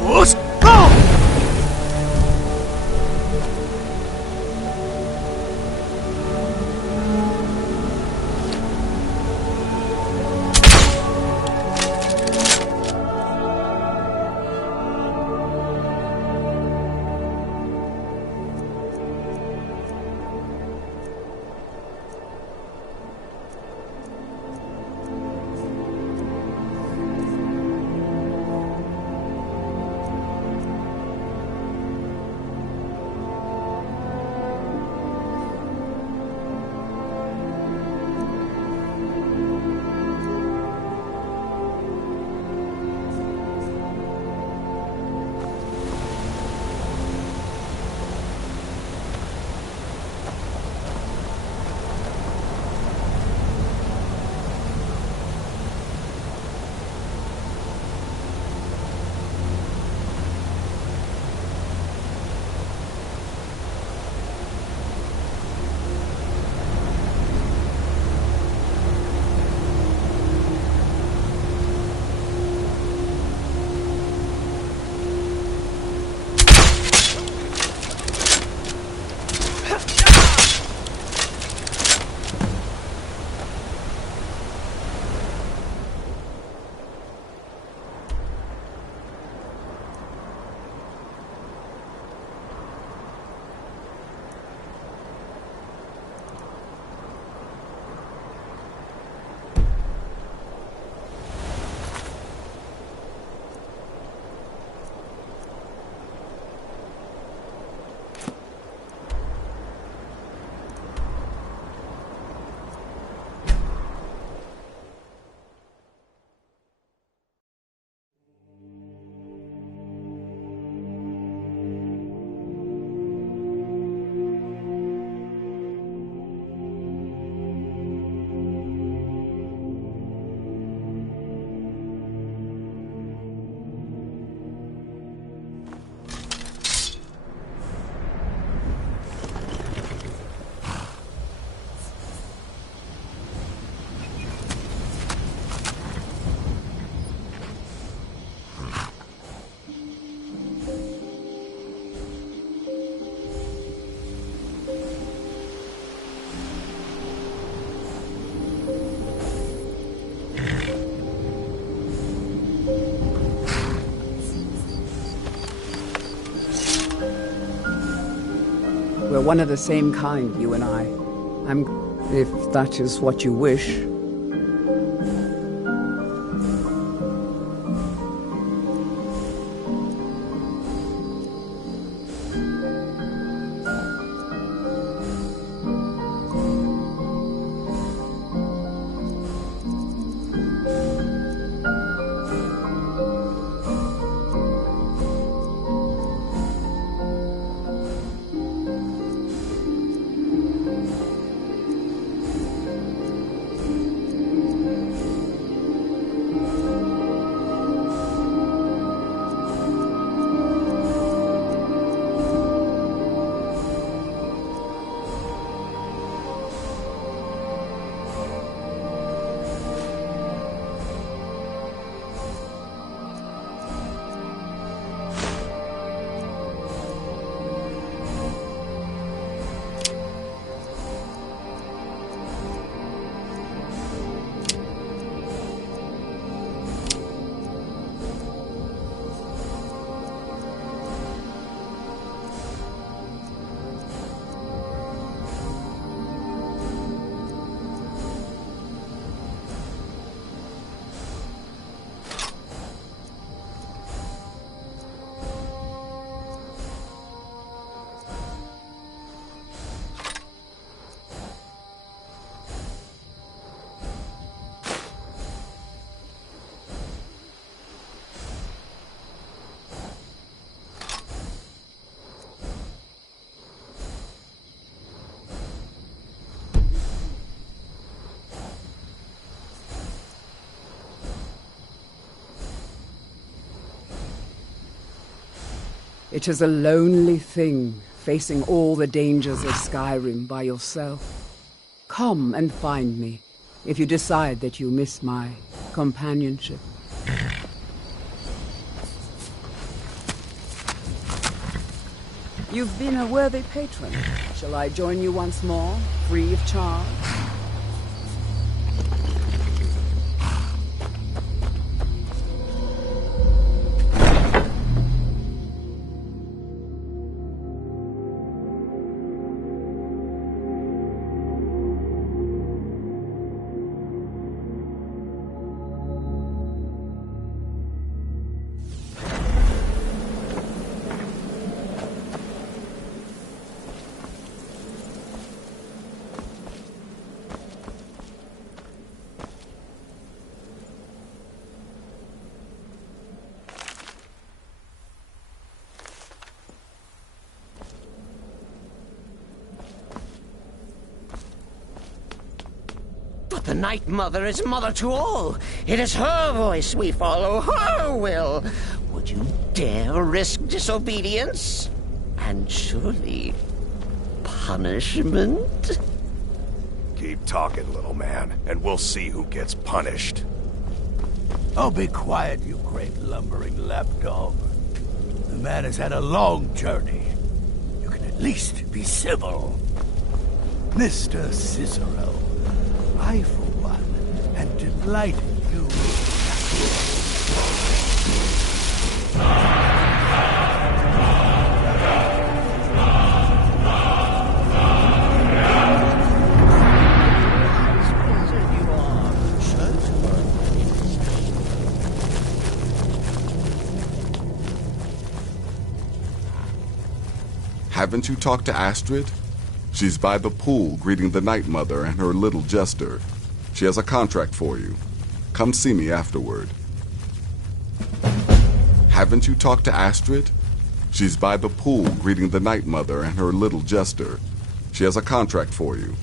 Let's go! We're one of the same kind, you and I. If that is what you wish. It is a lonely thing, facing all the dangers of Skyrim by yourself. Come and find me, if you decide that you miss my companionship. You've been a worthy patron. Shall I join you once more, free of charge? But the Night Mother is mother to all. It is her voice we follow, her will. Would you dare risk disobedience? And surely punishment? Keep talking, little man, and we'll see who gets punished. Oh, be quiet, you great lumbering lapdog. The man has had a long journey. You can at least be civil. Mr. Cicero, I, for one, am delighted you... Haven't you talked to Astrid? She's by the pool greeting the Night Mother and her little jester. She has a contract for you. Come see me afterward. Haven't you talked to Astrid? She's by the pool greeting the Night Mother and her little jester. She has a contract for you.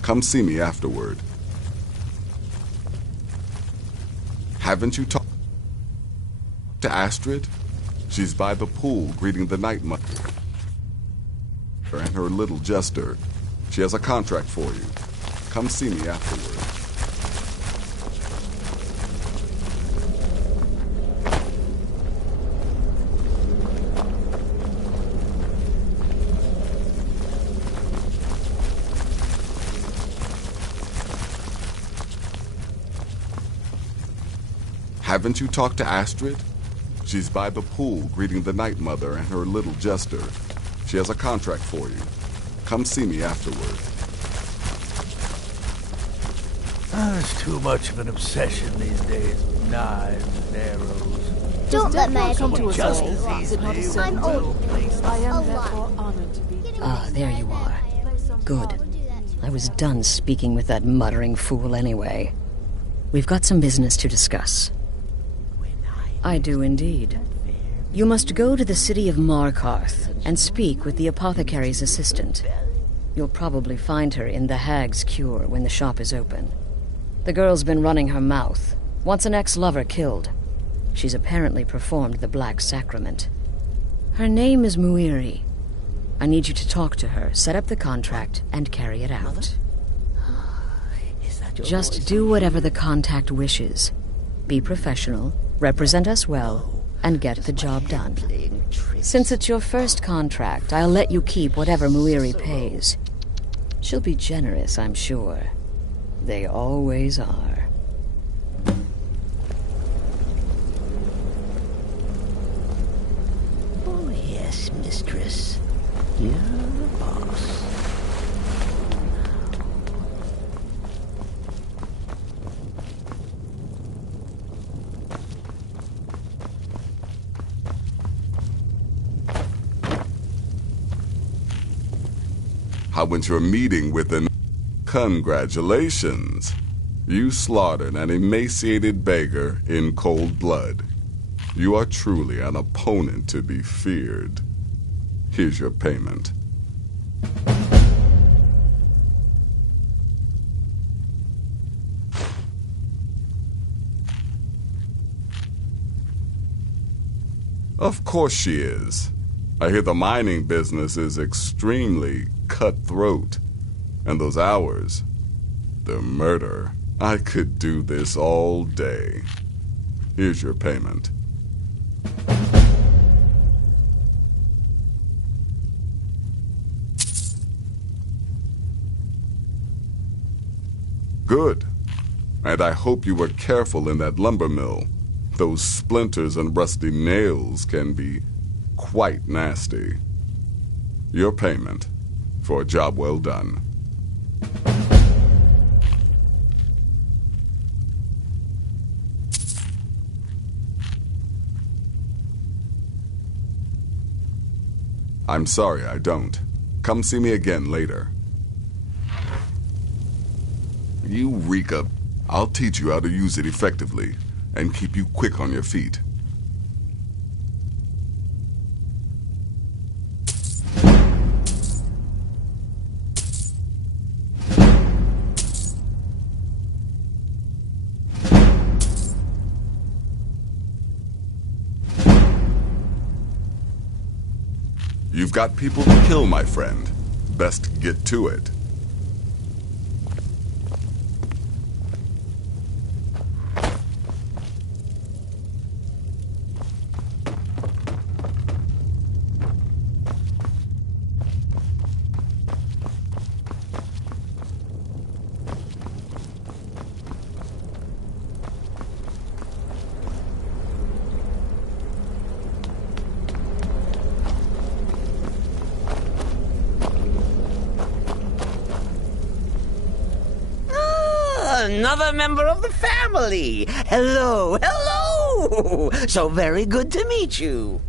Come see me afterward. Haven't you talked to Astrid? She's by the pool greeting the Night Mother and her little jester. She has a contract for you. Come see me afterward. Haven't you talked to Astrid? She's by the pool greeting the Night Mother and her little jester. She has a contract for you. Come see me afterward. It's too much of an obsession these days. Knives and arrows. Don't let my come to us just all. as easily. I'm old. I am therefore honored to be... Ah, there you are. Good. I was done speaking with that muttering fool anyway. We've got some business to discuss. I do indeed. You must go to the city of Markarth and speak with the apothecary's assistant. You'll probably find her in the Hag's Cure when the shop is open. The girl's been running her mouth. Wants an ex-lover killed. She's apparently performed the Black Sacrament. Her name is Muiri. I need you to talk to her, set up the contract, and carry it out. Just do whatever the contact wishes. Be professional, represent us well, and get the job done. Since it's your first contract, I'll let you keep whatever Muiri pays. She'll be generous, I'm sure. They always are. Oh, yes, mistress. You're the boss. How went your meeting with the... Congratulations. You slaughtered an emaciated beggar in cold blood. You are truly an opponent to be feared. Here's your payment. Of course she is. I hear the mining business is extremely cutthroat. And those hours, the murder. I could do this all day. Here's your payment. Good. And I hope you were careful in that lumber mill. Those splinters and rusty nails can be quite nasty. Your payment for a job well done. I'm sorry I don't. Come see me again later. Eureka! I'll teach you how to use it effectively and keep you quick on your feet. You've got people to kill, my friend. Best get to it. Another member of the family. Hello, hello. So very good to meet you.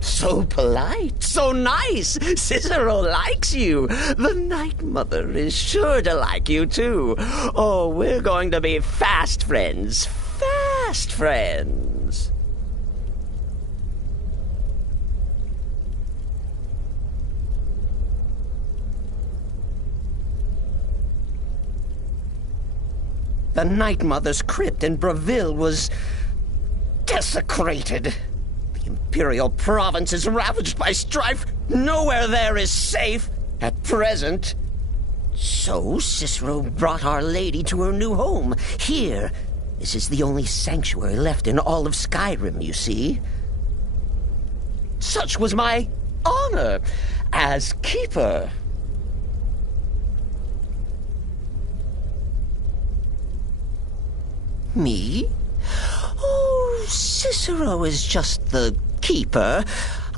So polite, so nice. Cicero likes you. The Night Mother is sure to like you, too. Oh, we're going to be fast friends. Fast friends. The Night Mother's crypt in Breville was desecrated. The Imperial province is ravaged by strife. Nowhere there is safe at present. So Cicero brought Our Lady to her new home. Here, this is the only sanctuary left in all of Skyrim, you see. Such was my honor as keeper. Me? Oh, Cicero is just the keeper.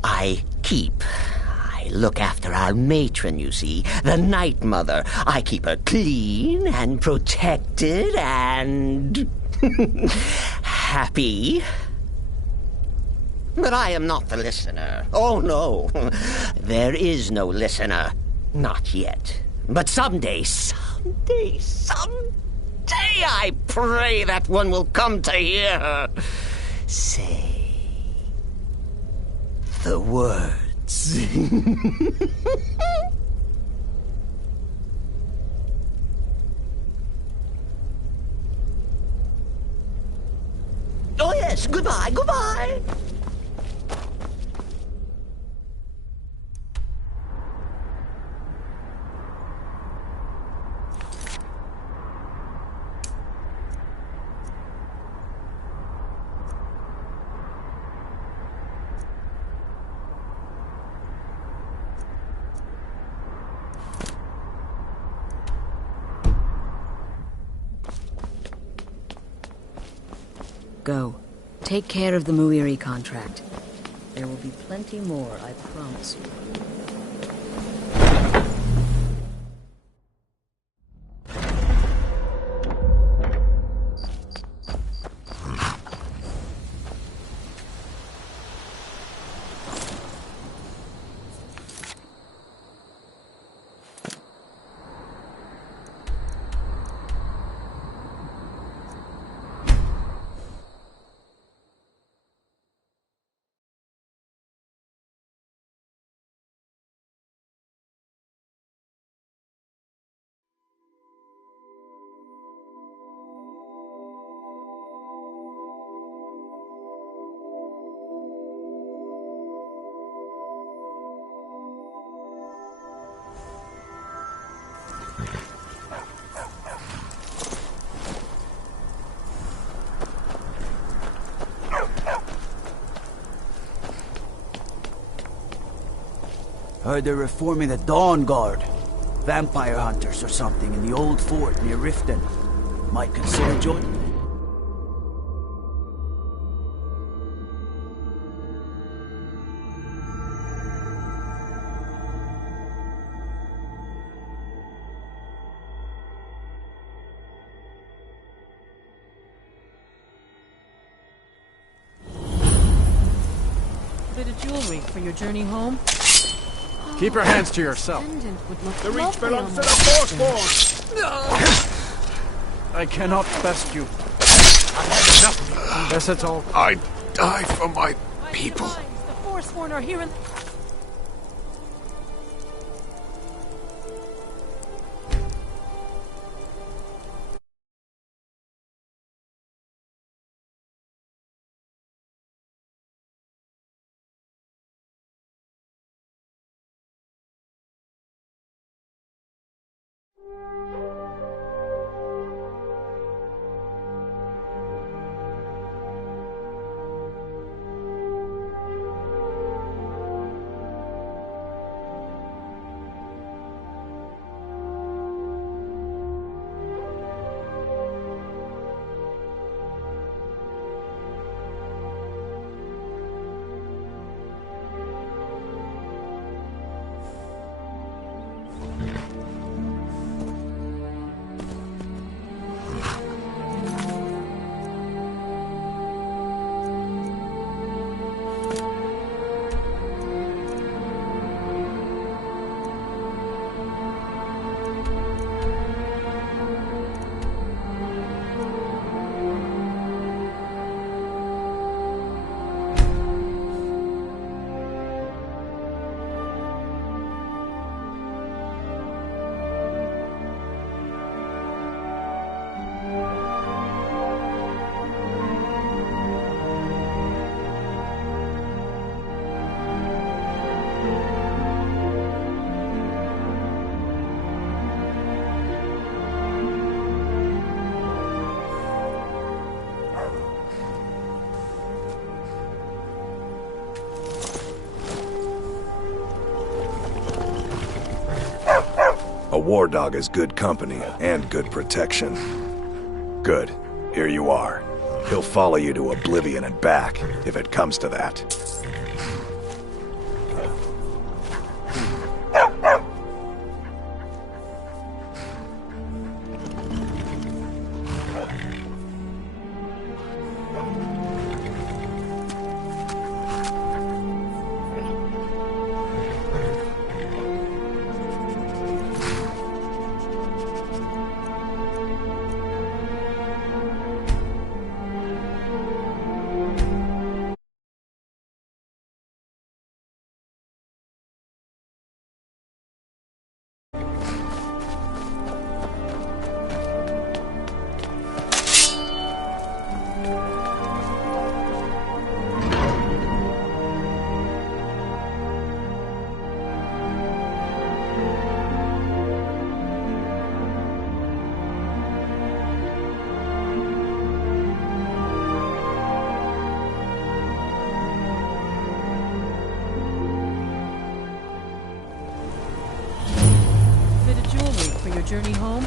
I keep. I look after our matron, you see, the Night Mother. I keep her clean and protected and happy. But I am not the listener. Oh, no. There is no listener. Not yet. But someday, I pray that one will come to hear her say the words. Oh, yes, goodbye, goodbye. Go. Take care of the Muiri contract. There will be plenty more, I promise you. Heard they're reforming the Dawn Guard. Vampire hunters or something in the old fort near Riften. Might consider joining. Bit of jewelry for your journey home. Keep your hands to yourself. The reach belongs to the Forsworn! I cannot best you. I've had enough. Guess that's all. I die for my people. The Forsworn are here in... A war dog is good company and good protection. Good. Here you are. He'll follow you to oblivion and back, if it comes to that. Journey home?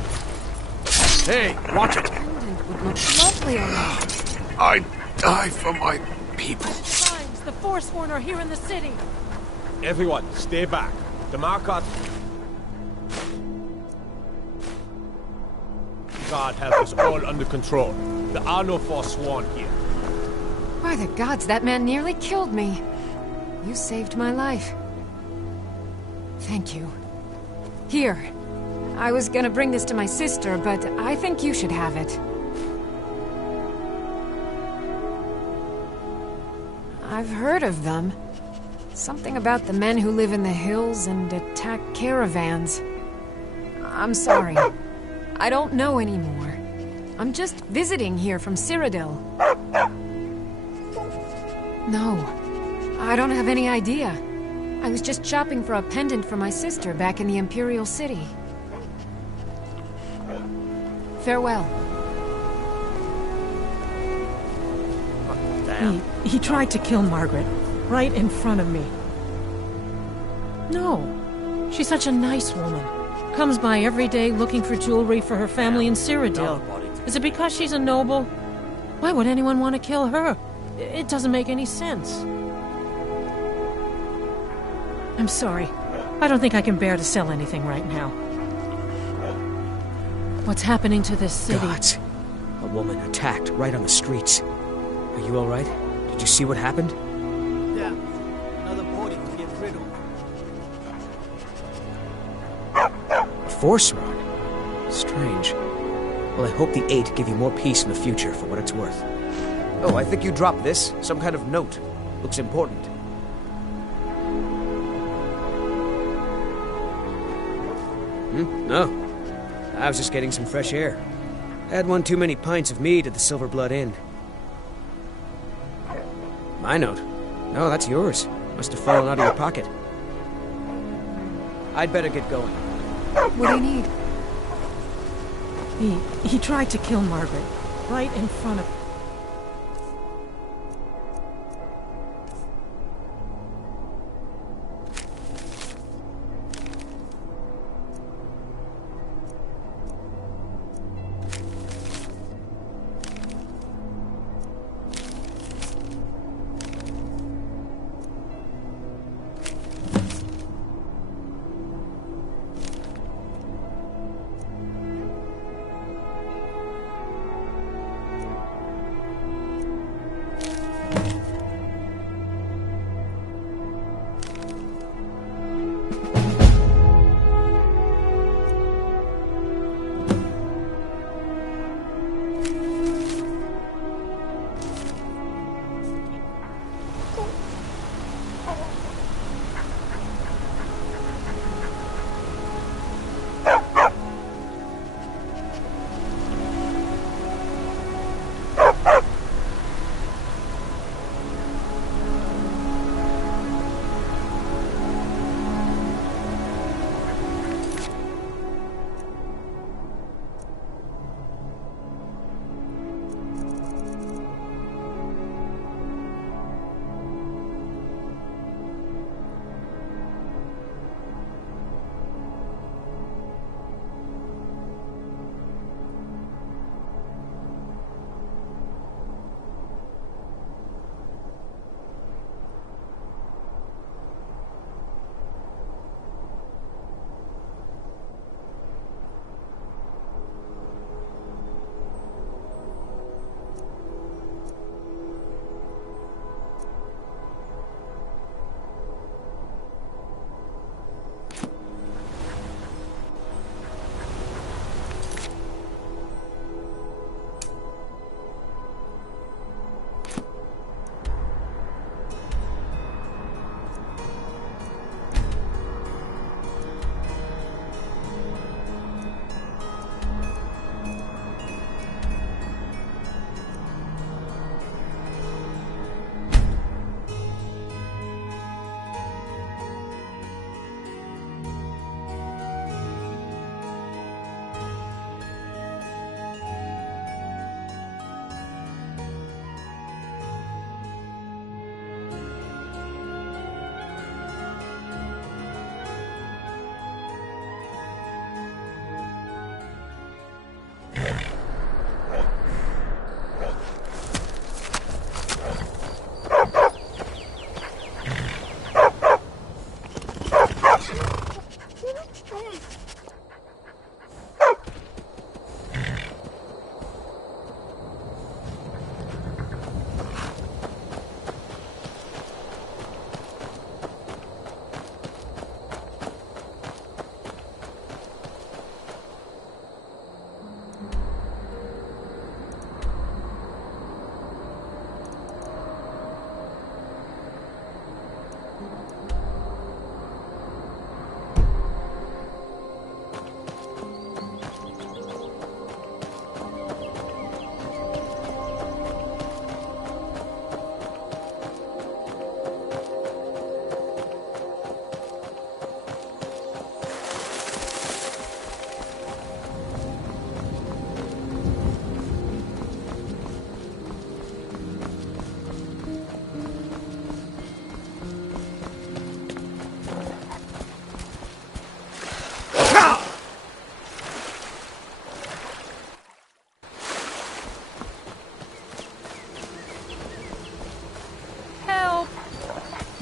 Hey, watch it! Would look lovely on that. I die for my people. The Forsworn are here in the city. Everyone, stay back. The Markot... God has us all under control. There are no Forsworn here. By the gods, that man nearly killed me. You saved my life. Thank you. Here. I was gonna bring this to my sister, but I think you should have it. I've heard of them. Something about the men who live in the hills and attack caravans. I'm sorry. I don't know anymore. I'm just visiting here from Cyrodiil. No, I don't have any idea. I was just shopping for a pendant for my sister back in the Imperial City. Farewell. He tried to kill Margaret, right in front of me. No. She's such a nice woman. Comes by every day looking for jewelry for her family in Cyrodiil. Is it because she's a noble? Why would anyone want to kill her? It doesn't make any sense. I'm sorry. I don't think I can bear to sell anything right now. What's happening to this city? Gods. A woman attacked right on the streets. Are you alright? Did you see what happened? Yeah. Another body to get rid of. A force rod? Strange. Well, I hope the 8 give you more peace in the future for what it's worth. Oh, I think you dropped this. Some kind of note. Looks important. No. I was just getting some fresh air. I had one too many pints of mead at the Silver Blood Inn. My note? No, that's yours. Must have fallen out of your pocket. I'd better get going. What do you need? He tried to kill Margaret. Right in front of...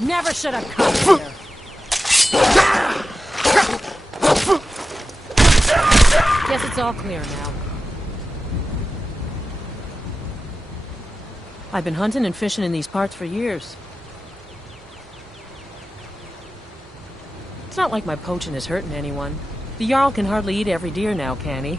Never should have come here. Guess it's all clear now. I've been hunting and fishing in these parts for years. It's not like my poaching is hurting anyone. The Jarl can hardly eat every deer now, can he?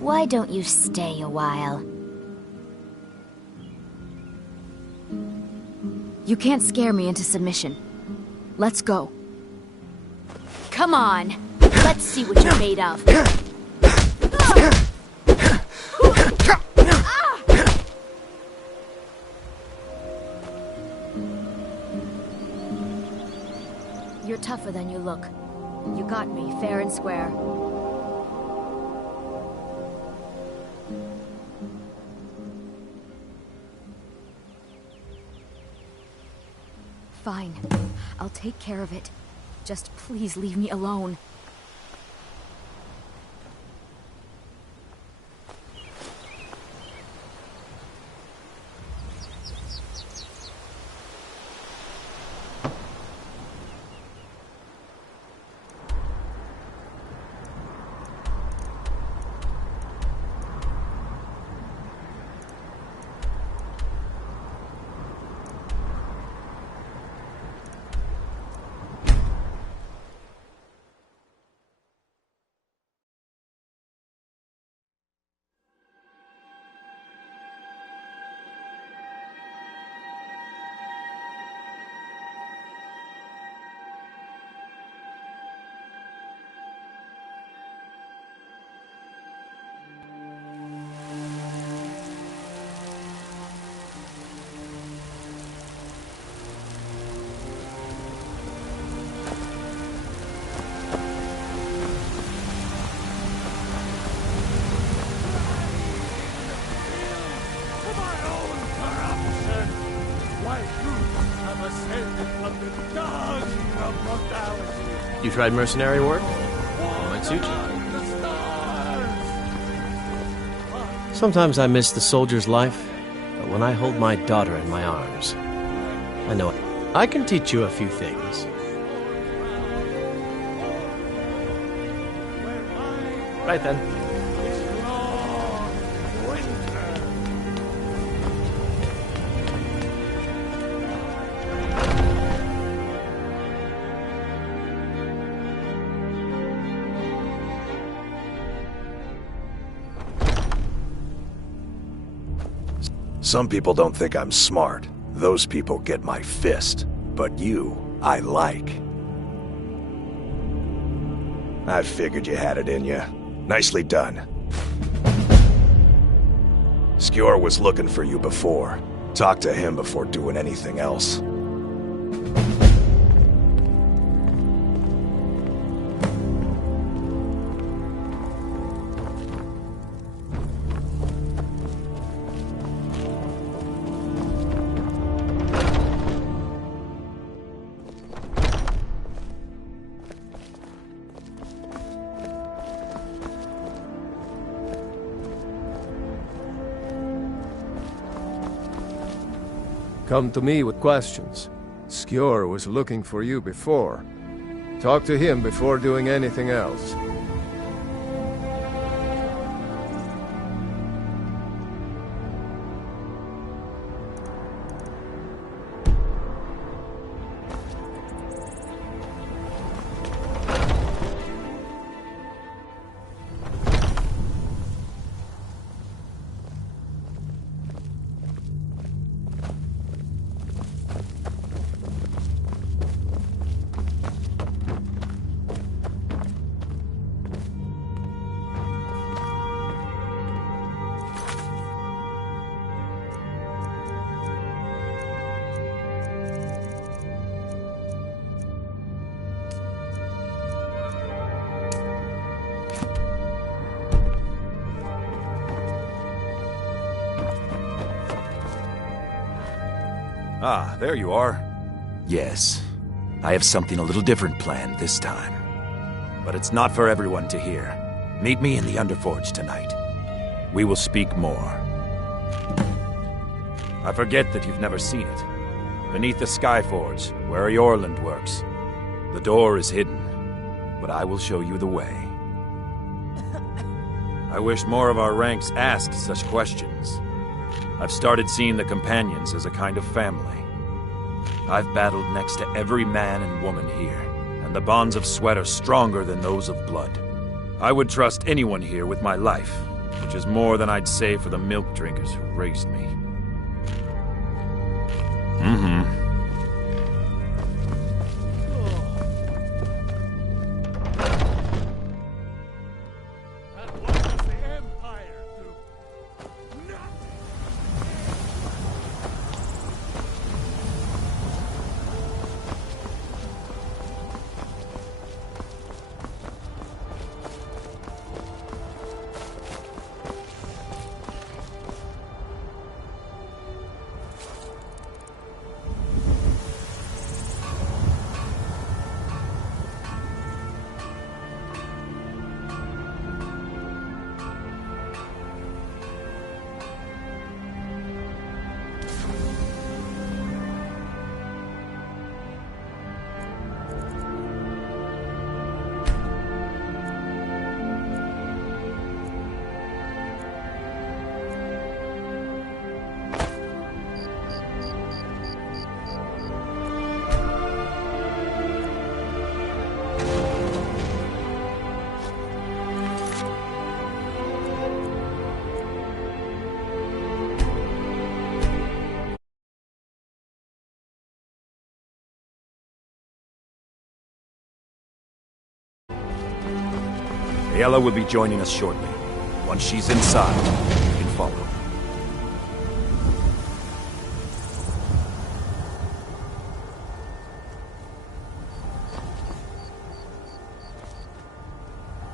Why don't you stay a while? You can't scare me into submission. Let's go. Come on! Let's see what you're made of. You're tougher than you look. You got me, fair and square. Fine. I'll take care of it. Just please leave me alone. You tried mercenary work? It might suit you. Sometimes I miss the soldier's life, but when I hold my daughter in my arms, I know I can teach you a few things. Right then. Some people don't think I'm smart. Those people get my fist. But you, I like. I figured you had it in you. Nicely done. Skjor was looking for you before. Talk to him before doing anything else. Come to me with questions. Skjor was looking for you before. Talk to him before doing anything else. Ah, there you are. Yes, I have something a little different planned this time. But it's not for everyone to hear. Meet me in the Underforge tonight. We will speak more. I forget that you've never seen it. Beneath the Skyforge, where Eorland works. The door is hidden, but I will show you the way. I wish more of our ranks asked such questions. I've started seeing the Companions as a kind of family. I've battled next to every man and woman here, and the bonds of sweat are stronger than those of blood. I would trust anyone here with my life, which is more than I'd say for the milk drinkers who raised me. Ayla will be joining us shortly. Once she's inside, you can follow.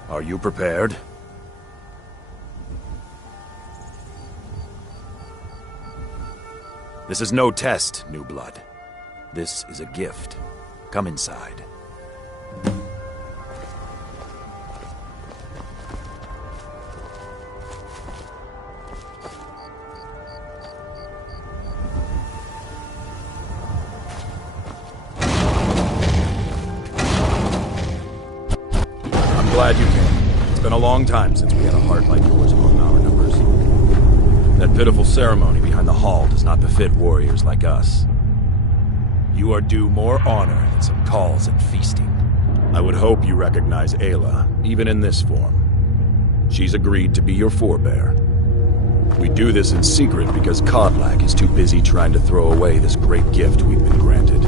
Are you prepared? This is no test, new blood. This is a gift. Come inside. Glad you came. It's been a long time since we had a heart like yours among our numbers. That pitiful ceremony behind the hall does not befit warriors like us. You are due more honor than some calls and feasting. I would hope you recognize Ayla, even in this form. She's agreed to be your forebear. We do this in secret because Kodlak is too busy trying to throw away this great gift we've been granted.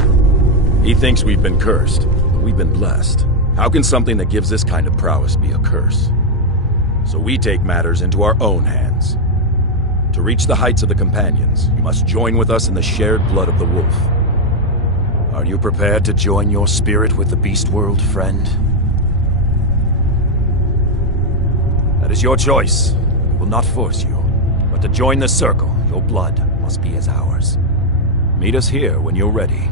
He thinks we've been cursed, but we've been blessed. How can something that gives this kind of prowess be a curse? So we take matters into our own hands. To reach the heights of the Companions, you must join with us in the shared blood of the wolf. Are you prepared to join your spirit with the beast world, friend? That is your choice. We will not force you. But to join the circle, your blood must be as ours. Meet us here when you're ready.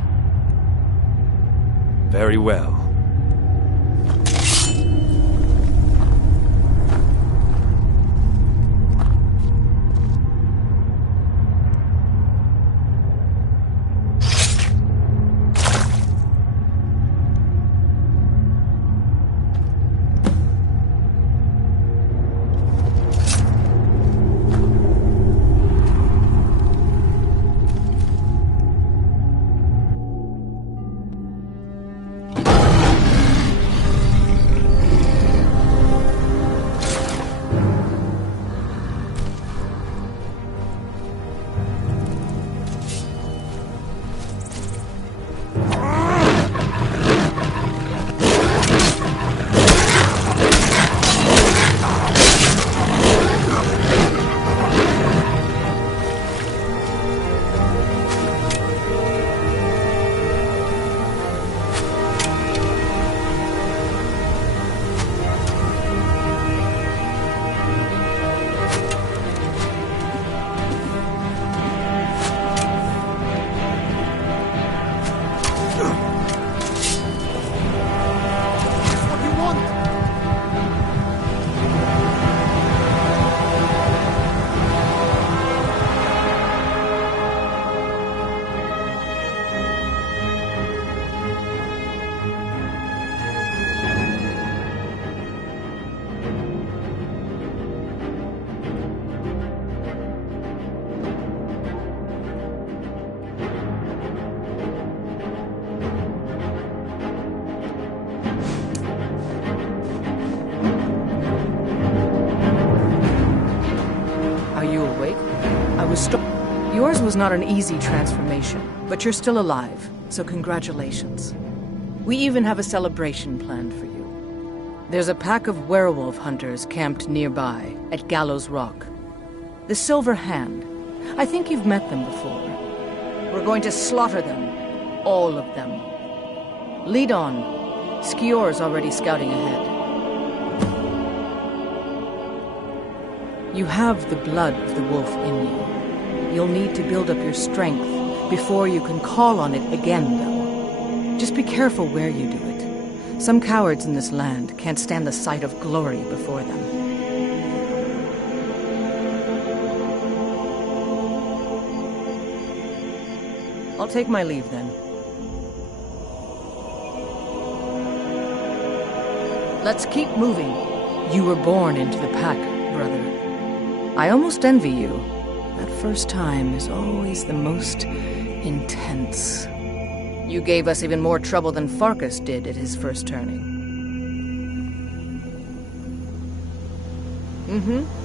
Very well. Yours was not an easy transformation, but you're still alive, so congratulations. We even have a celebration planned for you. There's a pack of werewolf hunters camped nearby, at Gallows Rock. The Silver Hand. I think you've met them before. We're going to slaughter them. All of them. Lead on. Skior's already scouting ahead. You have the blood of the wolf in you. You'll need to build up your strength before you can call on it again, though. Just be careful where you do it. Some cowards in this land can't stand the sight of glory before them. I'll take my leave, then. Let's keep moving. You were born into the pack, brother. I almost envy you. That first time is always the most intense. You gave us even more trouble than Farkas did at his first turning. Mm-hmm.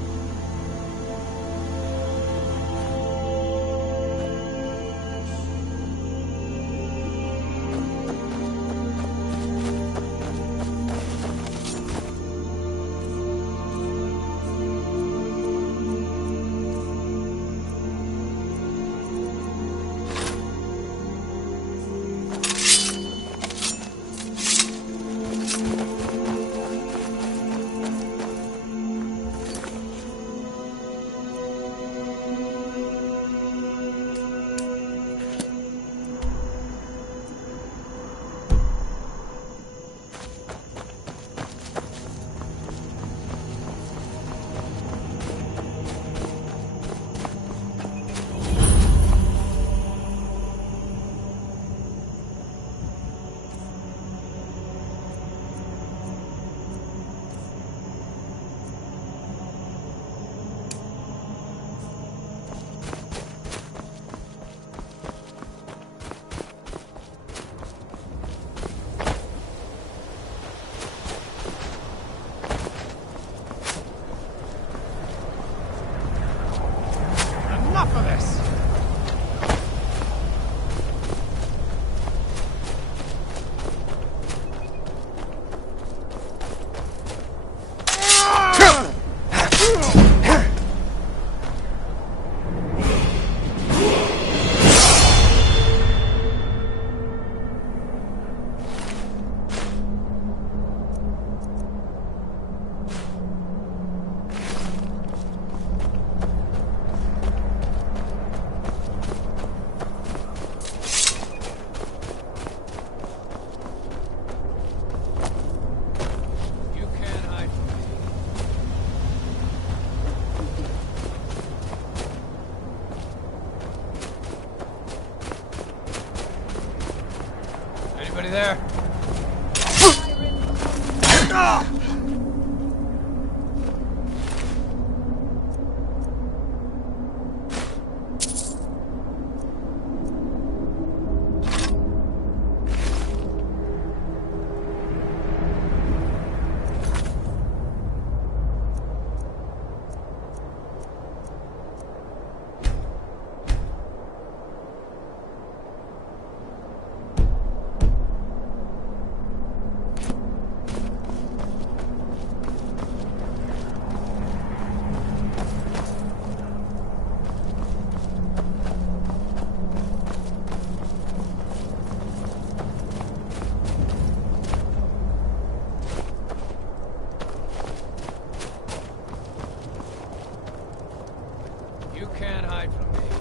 there? You can't hide from me.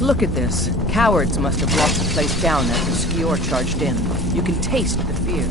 Look at this. Cowards must have locked the place down after Skior charged in. You can taste the fear.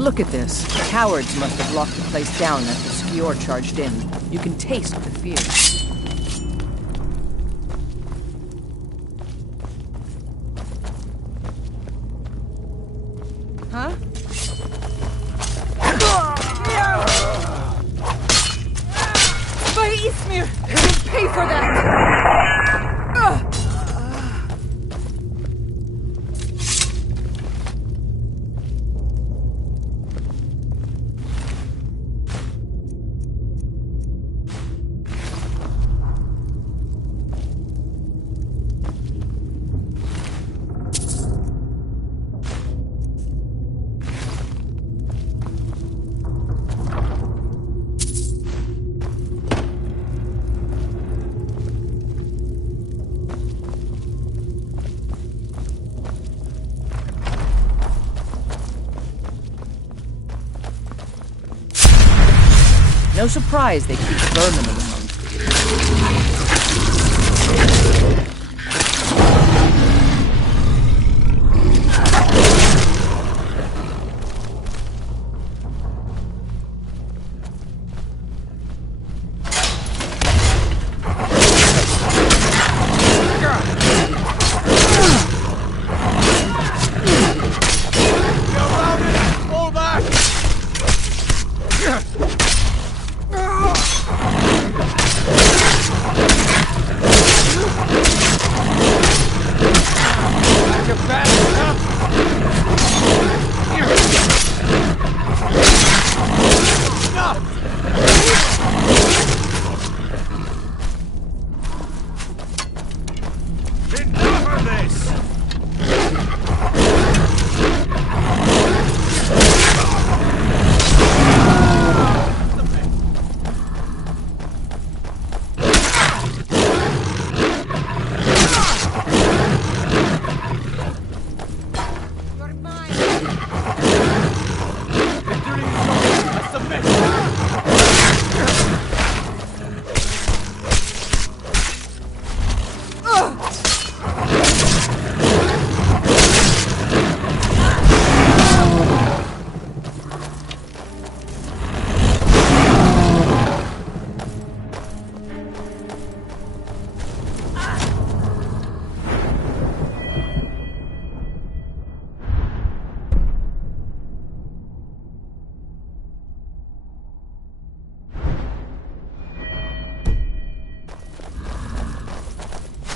Look at this. Cowards must have locked the place down after Skior charged in. You can taste the fear. Huh? By Ismir! You'll pay for that! No surprise they keep vermin around.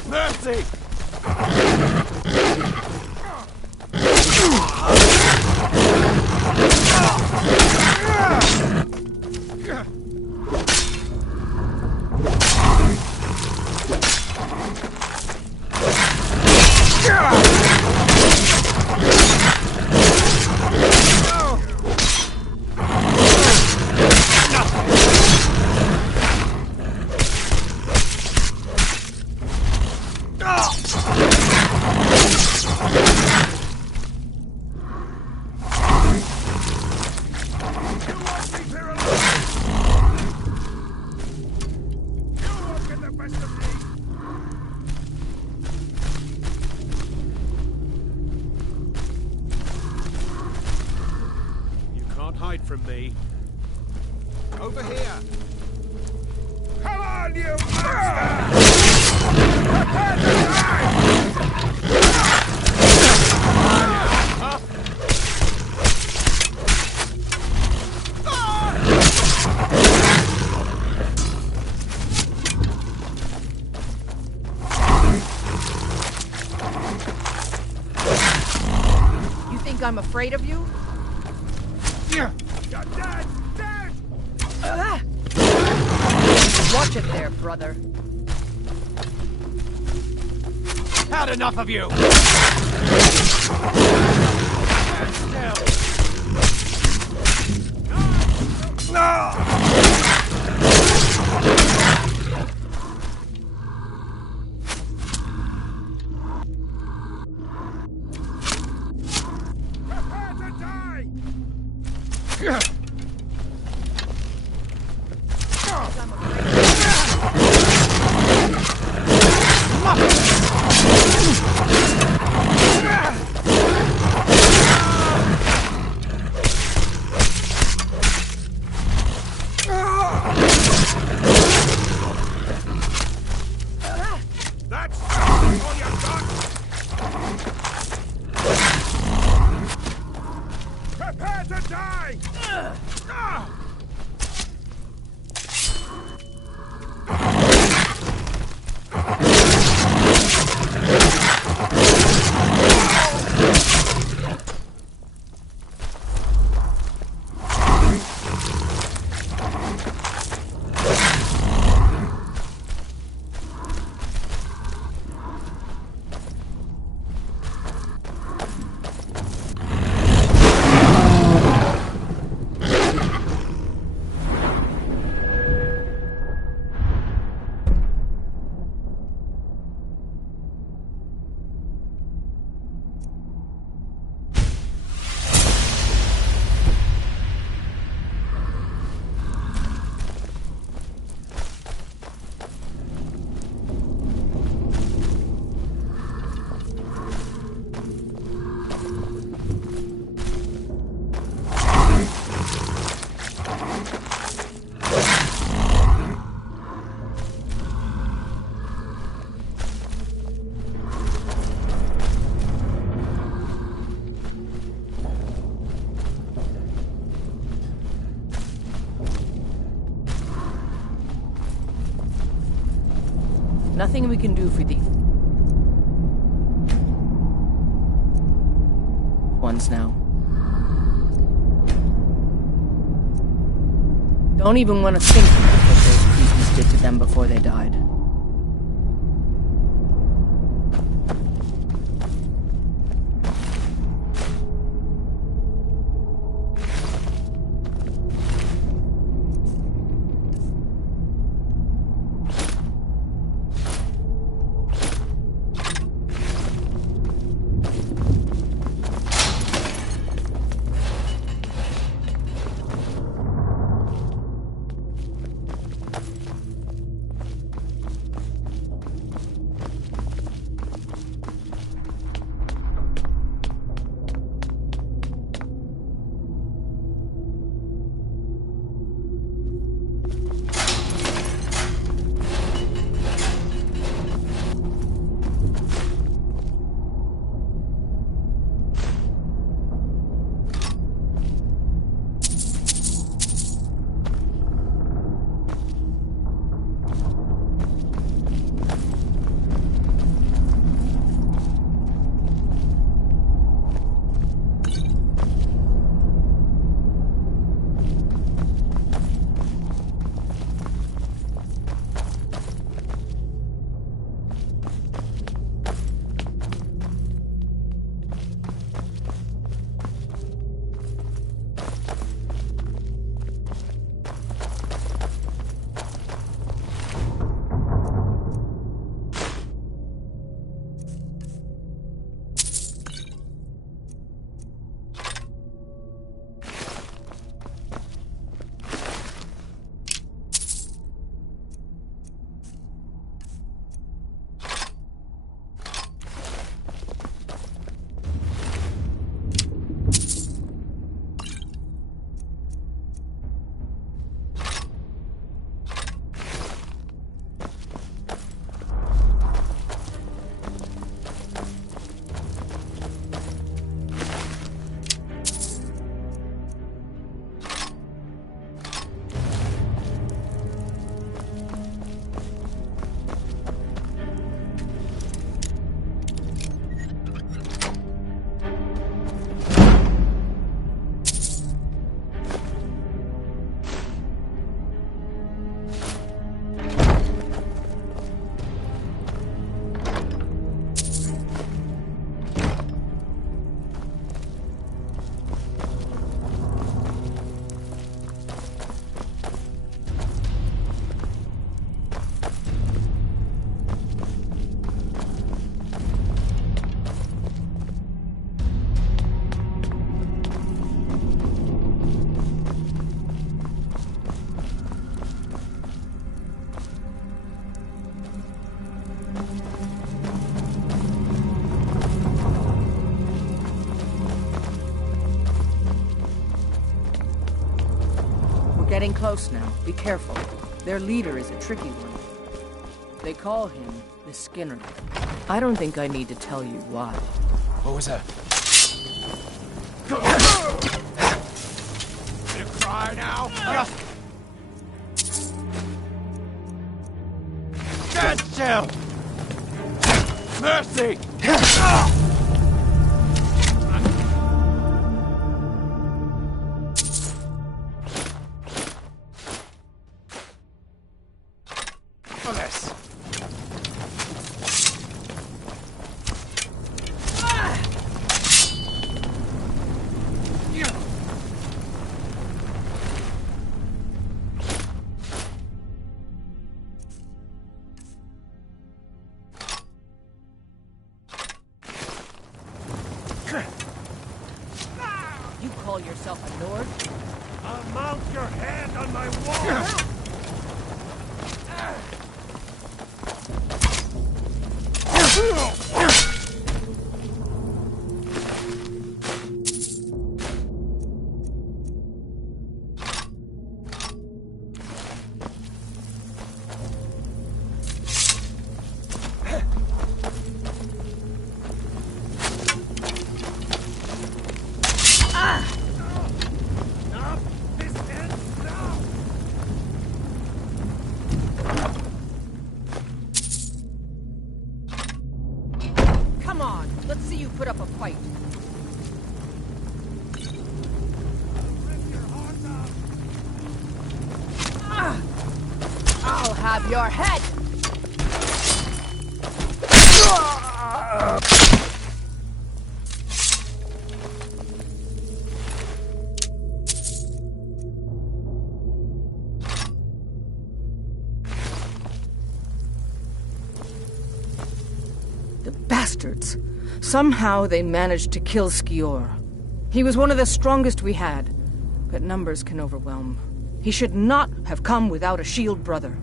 Mercy! Hide from me. Over here. Come on, you monster! Prepare to die! You think I'm afraid of you? You're dead! Dead! Watch it there, brother. Had enough of you! Prepare to die! Prepare to die! Nothing we can do for these ones now. Don't even want to think about what those creatures did to them before they died. Getting close now. Be careful. Their leader is a tricky one. They call him the Skinner. I don't think I need to tell you why. What was that? You cry now? Stand still! Mercy! For this. You call yourself a Nord? I'll mount your hand on my wall! Come on, let's see you put up a fight. I'll have your head! The bastards. Somehow they managed to kill Skior. He was one of the strongest we had, but numbers can overwhelm. He should not have come without a shield brother.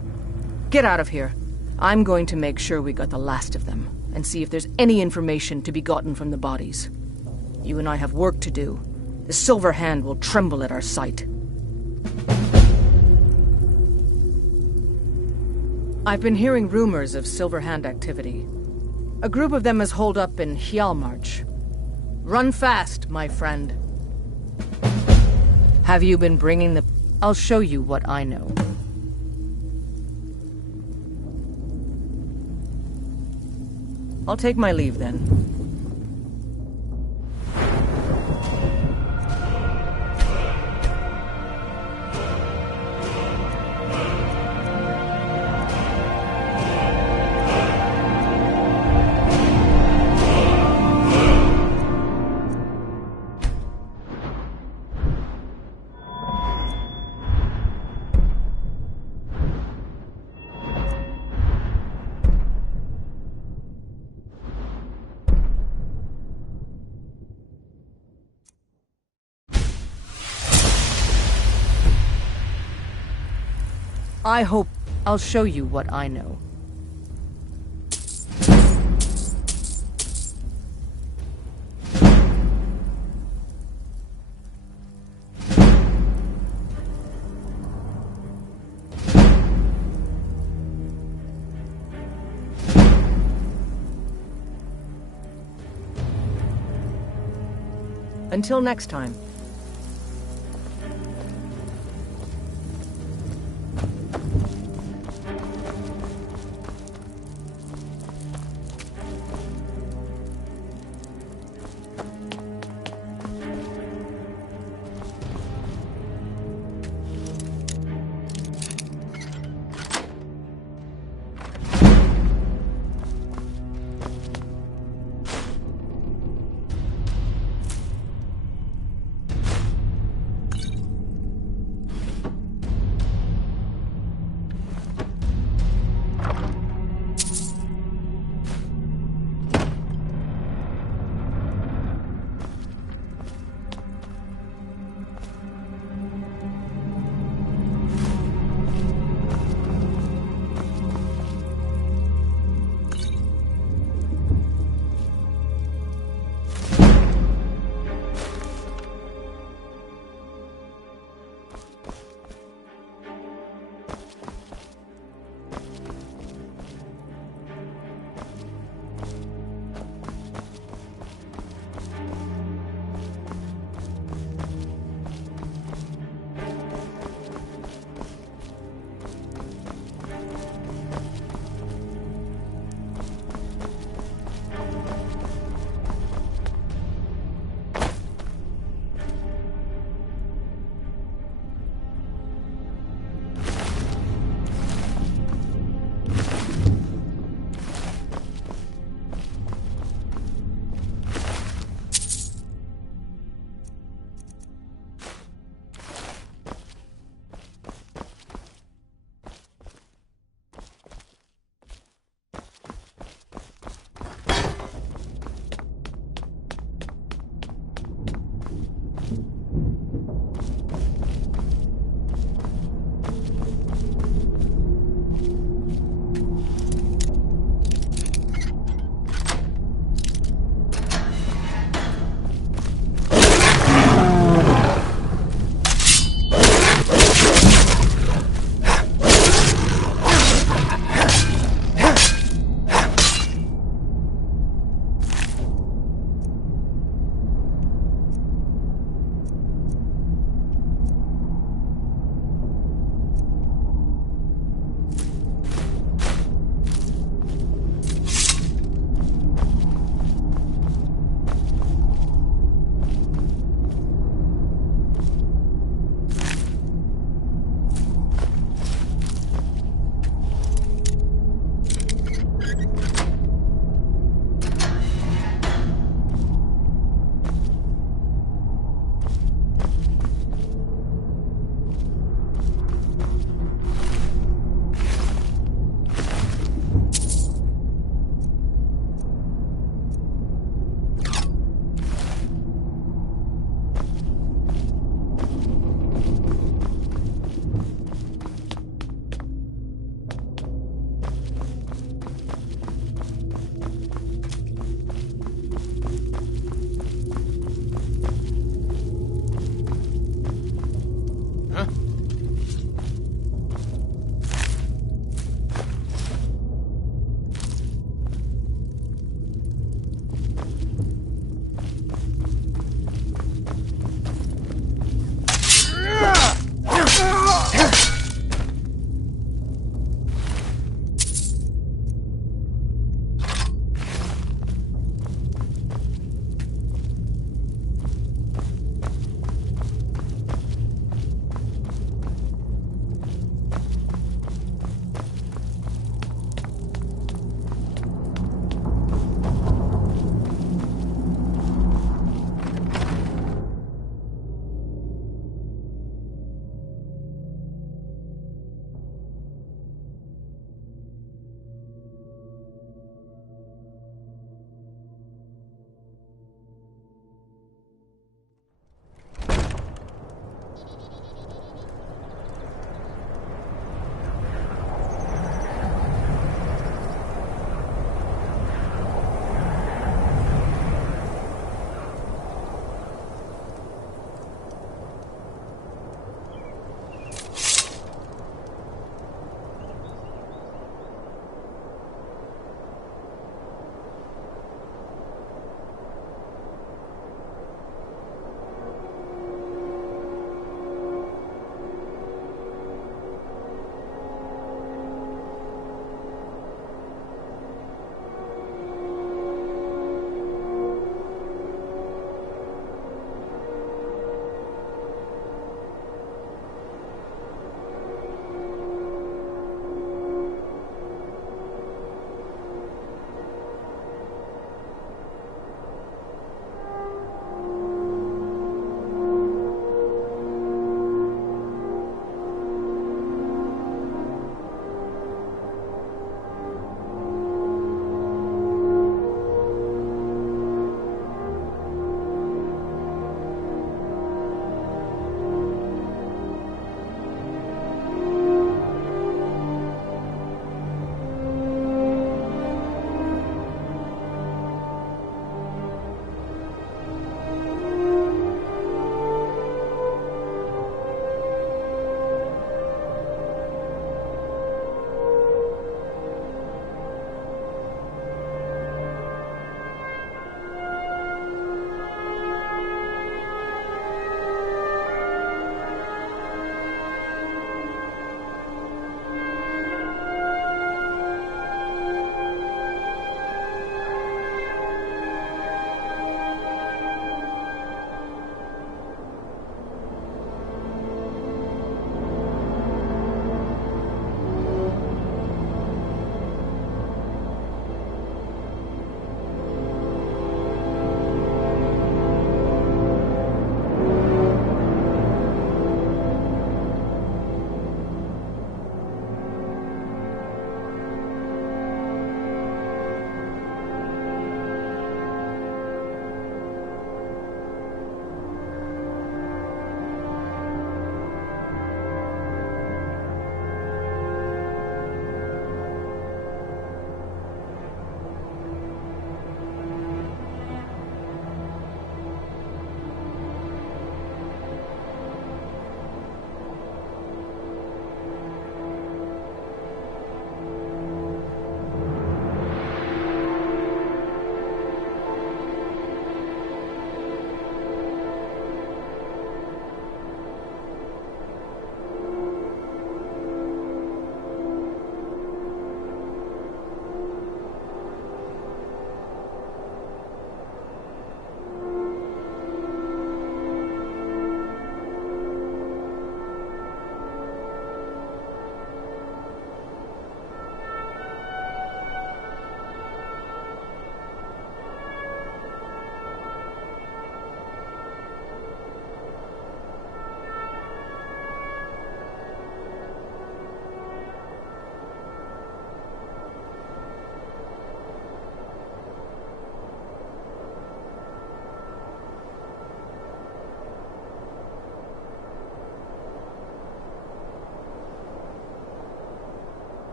Get out of here. I'm going to make sure we got the last of them, and see if there's any information to be gotten from the bodies. You and I have work to do. The Silver Hand will tremble at our sight. I've been hearing rumors of Silver Hand activity. A group of them is holed up in Hjalmarch. Run fast, my friend. Have you been bringing the... I'll show you what I know. I'll take my leave then. I hope I'll show you what I know. Until next time.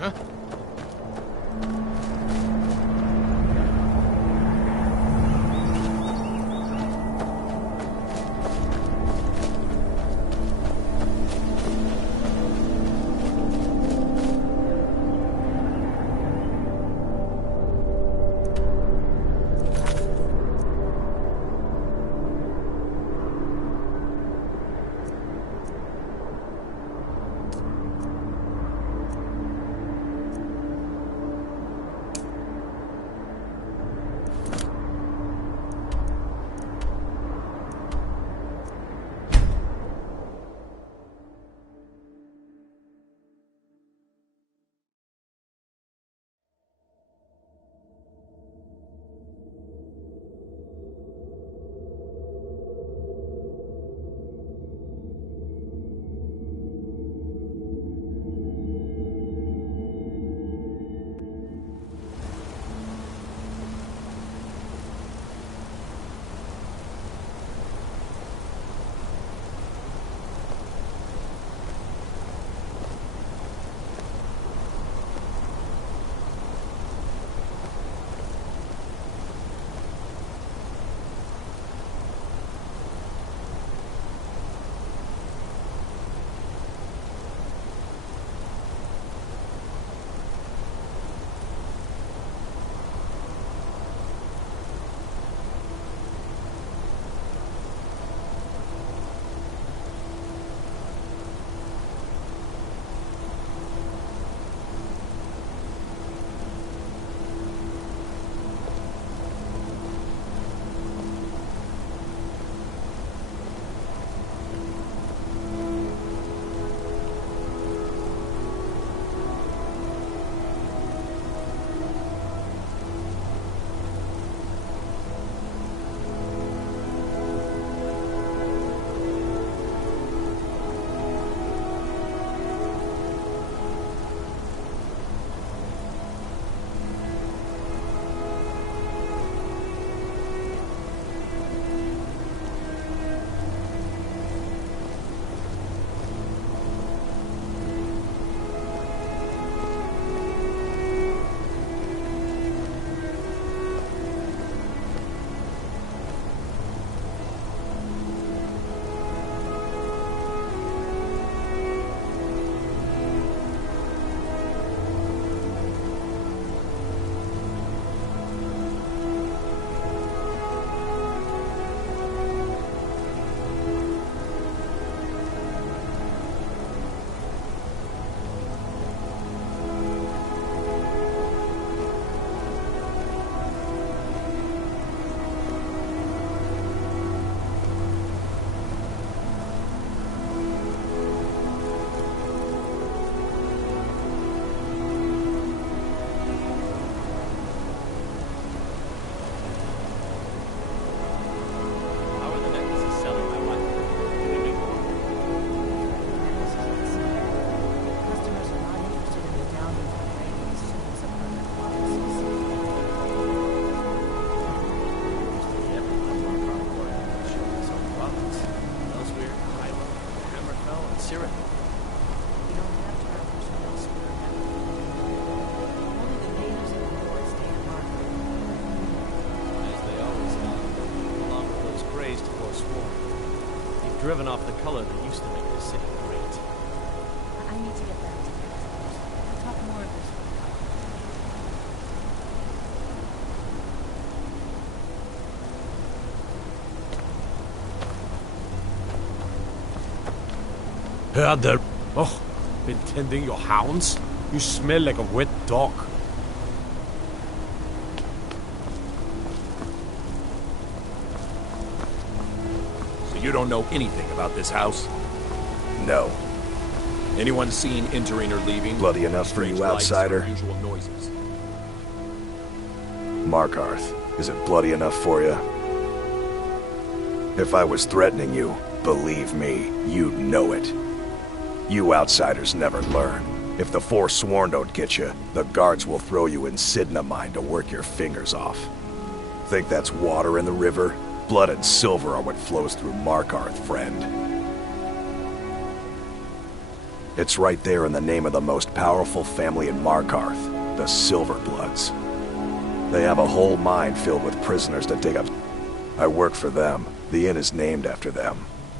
Huh? Driven off the color that used to make this city great. I need to get back to you. We'll talk more of this. Herder. Oh, been tending your hounds? You smell like a wet dog. You don't know anything about this house? No. Anyone seen entering or leaving? Bloody enough for you, outsider? Unusual noises. Markarth, is it bloody enough for you? If I was threatening you, believe me, you'd know it. You outsiders never learn. If the Forsworn don't get you, the guards will throw you in Sidna mine to work your fingers off. Think that's water in the river? Blood and silver are what flows through Markarth, friend. It's right there in the name of the most powerful family in Markarth, the Silverbloods. They have a whole mine filled with prisoners to dig up. I work for them. The inn is named after them.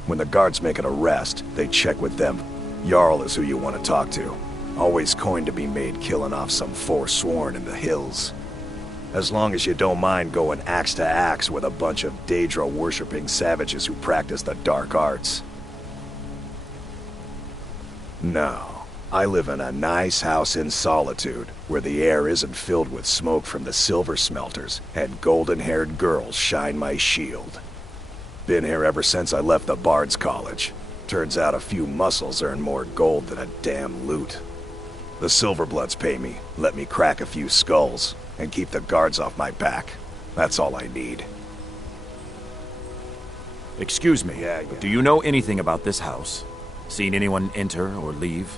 When the guards make an arrest, they check with them. Jarl is who you want to talk to. Always coin to be made killing off some Forsworn in the hills. As long as you don't mind going axe to axe with a bunch of Daedra-worshipping savages who practice the dark arts. No, I live in a nice house in solitude, where the air isn't filled with smoke from the silver smelters, and golden-haired girls shine my shield. Been here ever since I left the Bard's College. Turns out a few muscles earn more gold than a damn loot. The Silverbloods pay me, let me crack a few skulls, and keep the guards off my back. That's all I need. Excuse me, do you know anything about this house? Seen anyone enter or leave?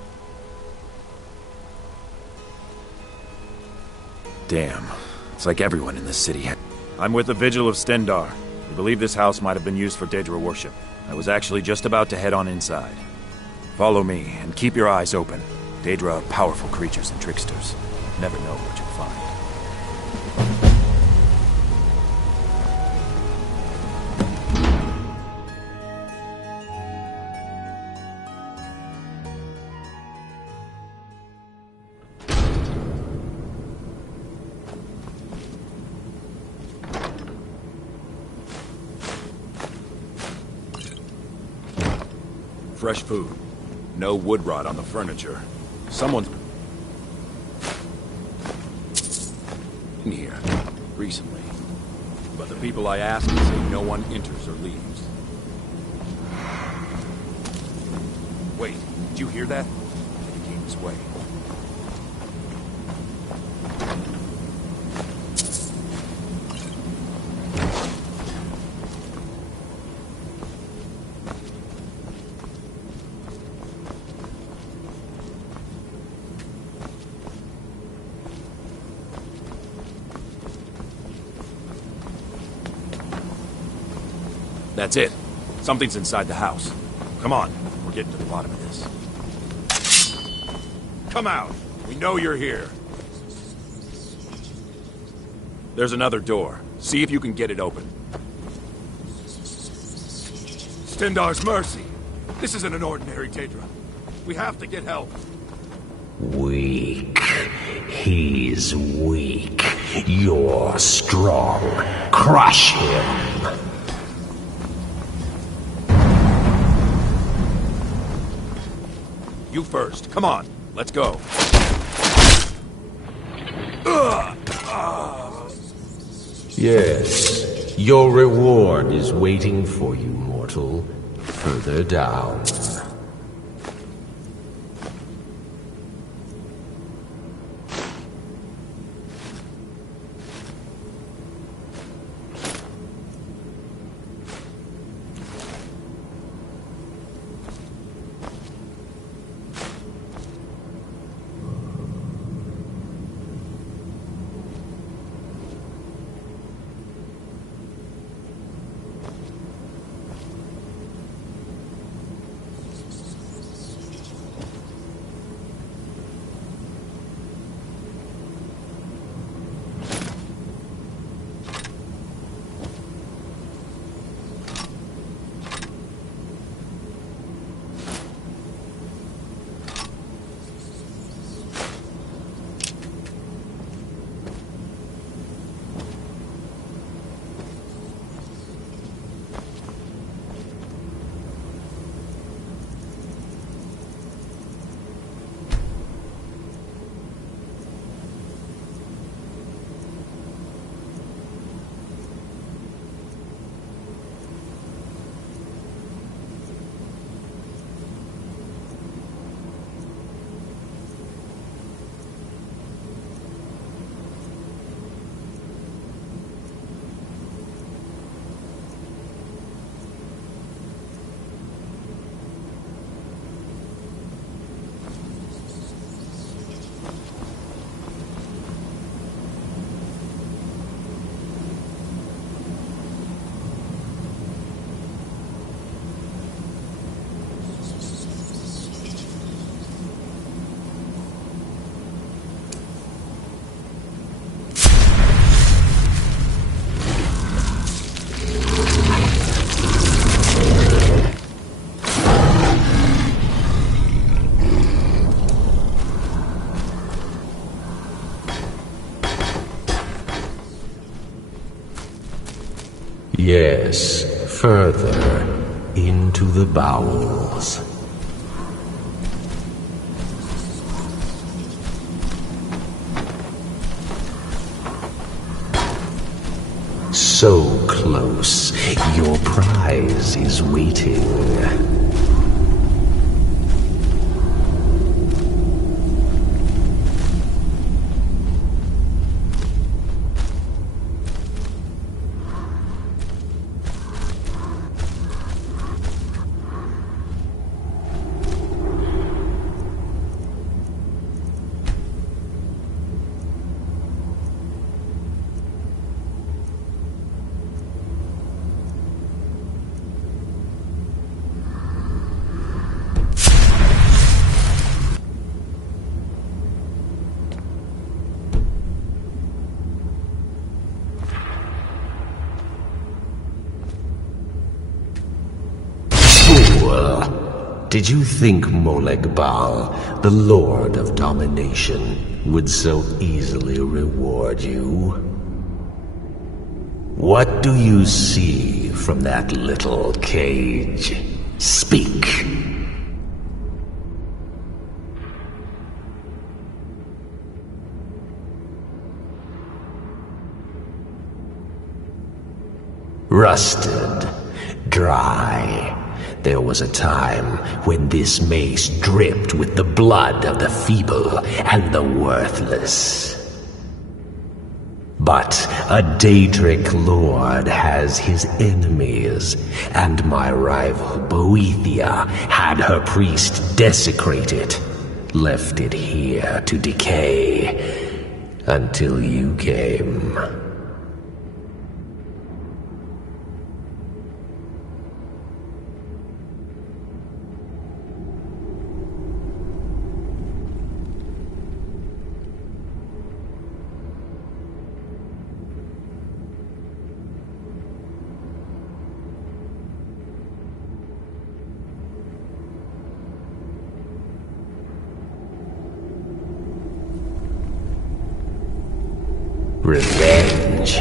Damn. It's like everyone in this city. I'm with the Vigil of Stendar. We believe this house might have been used for Daedra worship. I was actually just about to head on inside. Follow me, and keep your eyes open. Daedra are powerful creatures and tricksters. Never know what you'll find. Fresh food. No wood rot on the furniture. Someone's in here recently. But the people I asked say no one enters or leaves. Wait, did you hear that? It came this way. That's it. Something's inside the house. Come on, we're getting to the bottom of this. Come out! We know you're here. There's another door. See if you can get it open. Stendar's mercy! This isn't an ordinary Daedra. We have to get help. Weak. He's weak. You're strong. Crush him. You first. Come on. Let's go. Yes. Your reward is waiting for you, mortal. Further down. Yes, further into the bowels. So close, your prize is waiting. Did you think Molegbal, the Lord of Domination, would so easily reward you? What do you see from that little cage? Speak! Rusted, dry. There was a time when this mace dripped with the blood of the feeble and the worthless. But a Daedric lord has his enemies, and my rival Boethia had her priest desecrate it, left it here to decay, until you came. Revenge?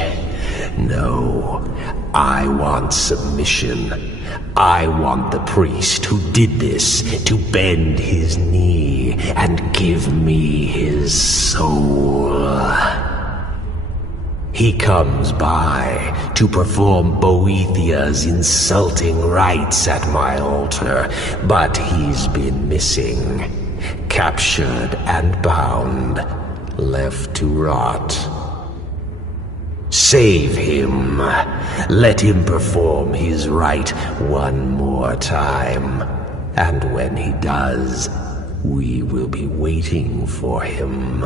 No. I want submission. I want the priest who did this to bend his knee and give me his soul. He comes by to perform Boethia's insulting rites at my altar, but he's been missing. Captured and bound, left to rot. Save him. Let him perform his rite one more time. And when he does, we will be waiting for him.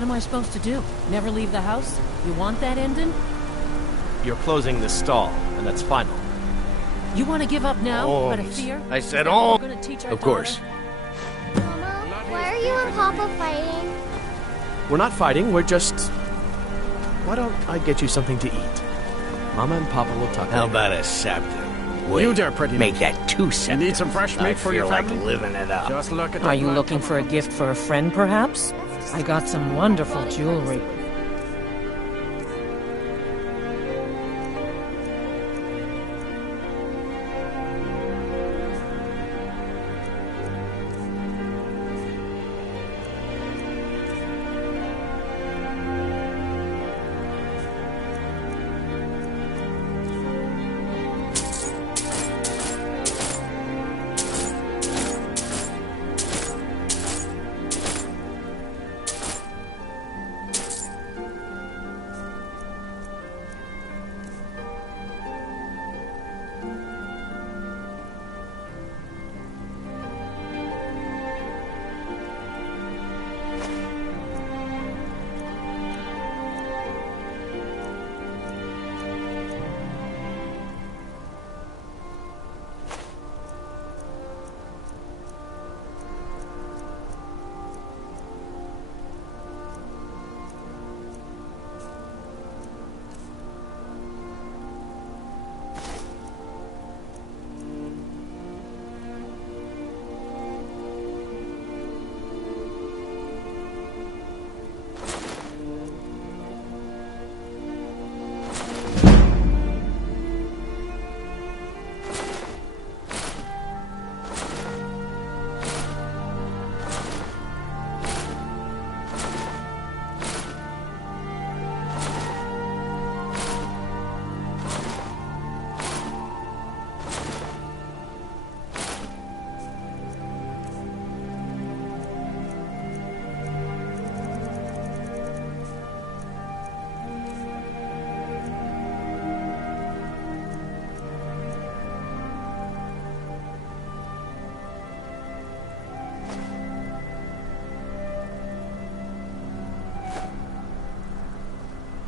what am I supposed to do? Never leave the house? You want that ending? You're closing this stall, and that's final. You want to give up now, out of Holmes. fear? I said We're Holmes. gonna teach our Of course. Mama, why are you and Papa fighting? We're not fighting, we're just... Why don't I get you something to eat? Mama and Papa will talk How later. about a septum? Wait, You dare, pretty make that 2 septums. You need some fresh meat I for feel your like family? living it up. Just look at Are you looking for a gift for a friend, perhaps? I got some wonderful jewelry.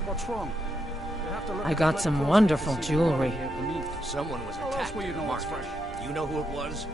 What's wrong? I got some wonderful jewelry. Someone was How else attacked will you at the know it's market. fresh? Do you know who it was?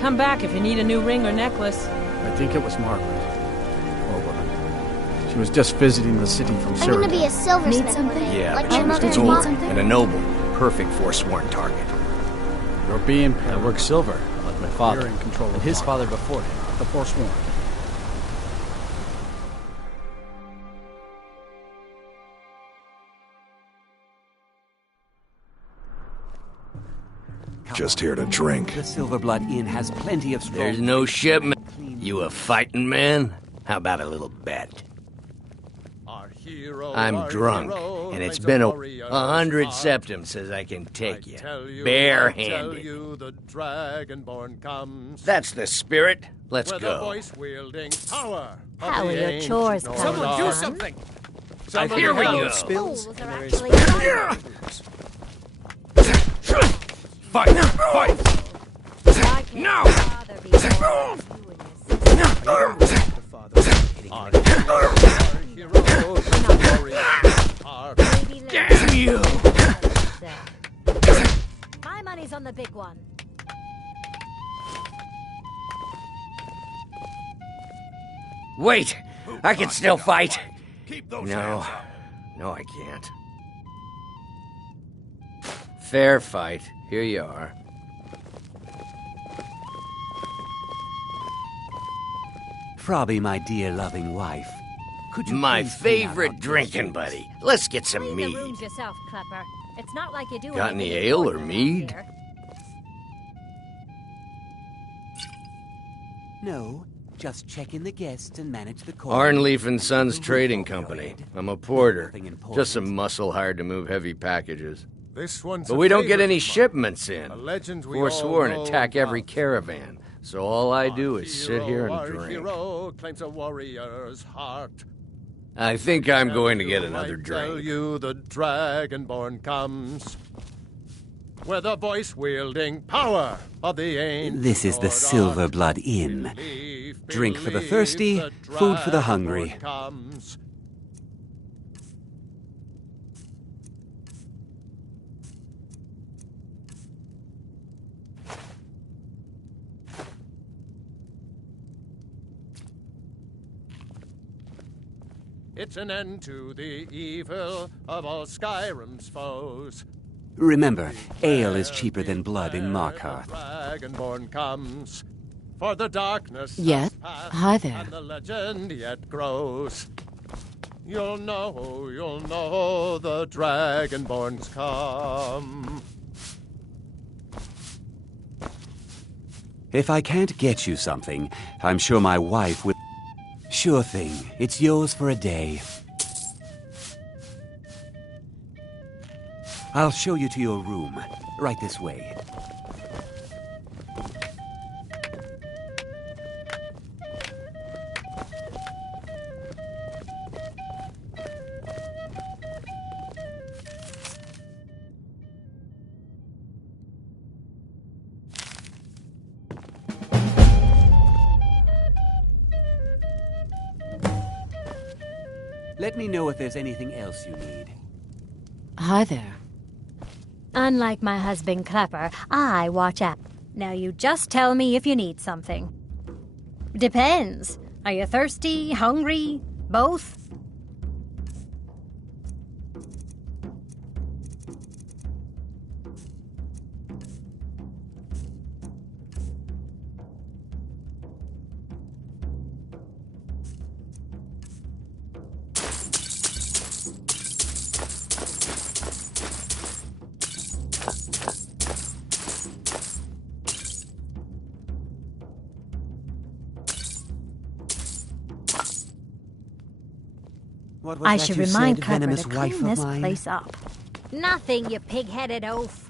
Come back if you need a new ring or necklace. I think it was Margaret. Oh, well. She was just visiting the city from I'm Syria. gonna be a silversmith one day, Yeah, like but my she was mother and too old. mom. And a noble. Perfect forsworn target. You're being I work silver, like my father. You're in control and of his Mark. father before him. the Forsworn. Just here to drink. The Silverblood Inn has plenty of strong... There's no shipment. You a fighting man? How about a little bet? I'm drunk, and it's been 100 septums since I can take you, barehanded. That's the spirit. Let's go. How are your chores, Papa? Someone do something! Here we go. Fools are actually... Fight! Fight! No! Damn you! My money's on the big one. Wait! I can still fight! No. No, I can't. Fair fight. Here you are. Frobby, my dear loving wife. Could you My please clean out favorite our drinking buddy. Let's get some Clean mead. the rooms yourself, Klepper. It's not like you do Got any anything ale or important mead? around here. No, just check in the guests and manage the call. Arnleaf and Sons Trading Company. I'm a porter. Just some muscle hired to move heavy packages. This one's But a we don't get favorite any of mine. shipments in. A legend we all Forsworn know attack and every love. caravan. So all I do is sit here and Our drink. hero claims a warrior's heart. I think I'm going to get another Tell drink. you the Dragonborn comes, where the voice-wielding power of the ancient This is the Silverblood Inn. Drink for the thirsty, food for the hungry. comes. It's an end to the evil of all Skyrim's foes. Remember, ale is cheaper than blood in Markarth. Dragonborn comes, for the darkness Yes. has passed, Hi there. and the legend yet grows. You'll know the Dragonborn's come. If I can't get you something, I'm sure my wife will... Sure thing. It's yours for a day. I'll show you to your room. Right this way. Let me know if there's anything else you need. Hi there. Unlike my husband Clapper, I watch out. Now you just tell me if you need something. Depends. Are you thirsty, hungry, both? What was I that should you remind said, Clapper venomous to wife clean of this mine? place up. Nothing, you pig-headed oaf.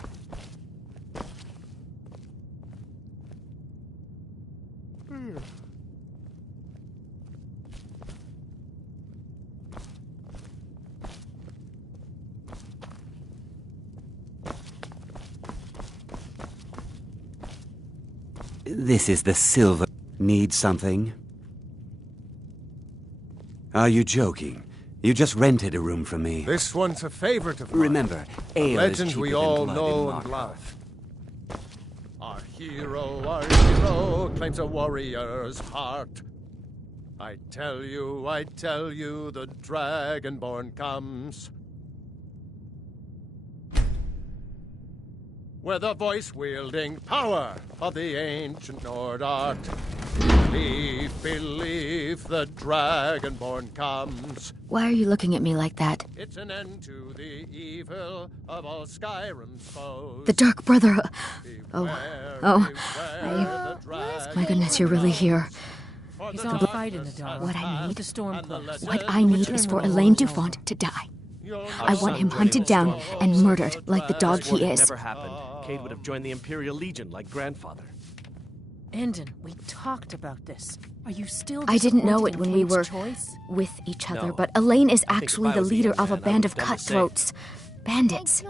This is the silver. Need something? Are you joking? You just rented a room from me. This one's a favorite of mine. Remember, a ale legend is cheaper we than all blood know in and Markarth. love. Our hero claims a warrior's heart. I tell you, the Dragonborn comes. Where the voice-wielding power of the ancient Nord art. Believe, the Dragonborn comes. Why are you looking at me like that? It's an end to the evil of all Skyrim's foes. The Dark Brother. My goodness, goodness, you're really here. He's on fight in the dark. What I need, The storm close. what I need is for Elaine Dufont to die. I want him hunted down and murdered like the dog he is. Never happened. Cade would have joined the Imperial Legion like grandfather. Endon, we talked about this. Are you still I didn't know it disappointed when in we Cade's were choice? with each other, No. but Elaine is I think actually if I the was the leader young of a man, I band would of have done the same. cutthroats. Bandits.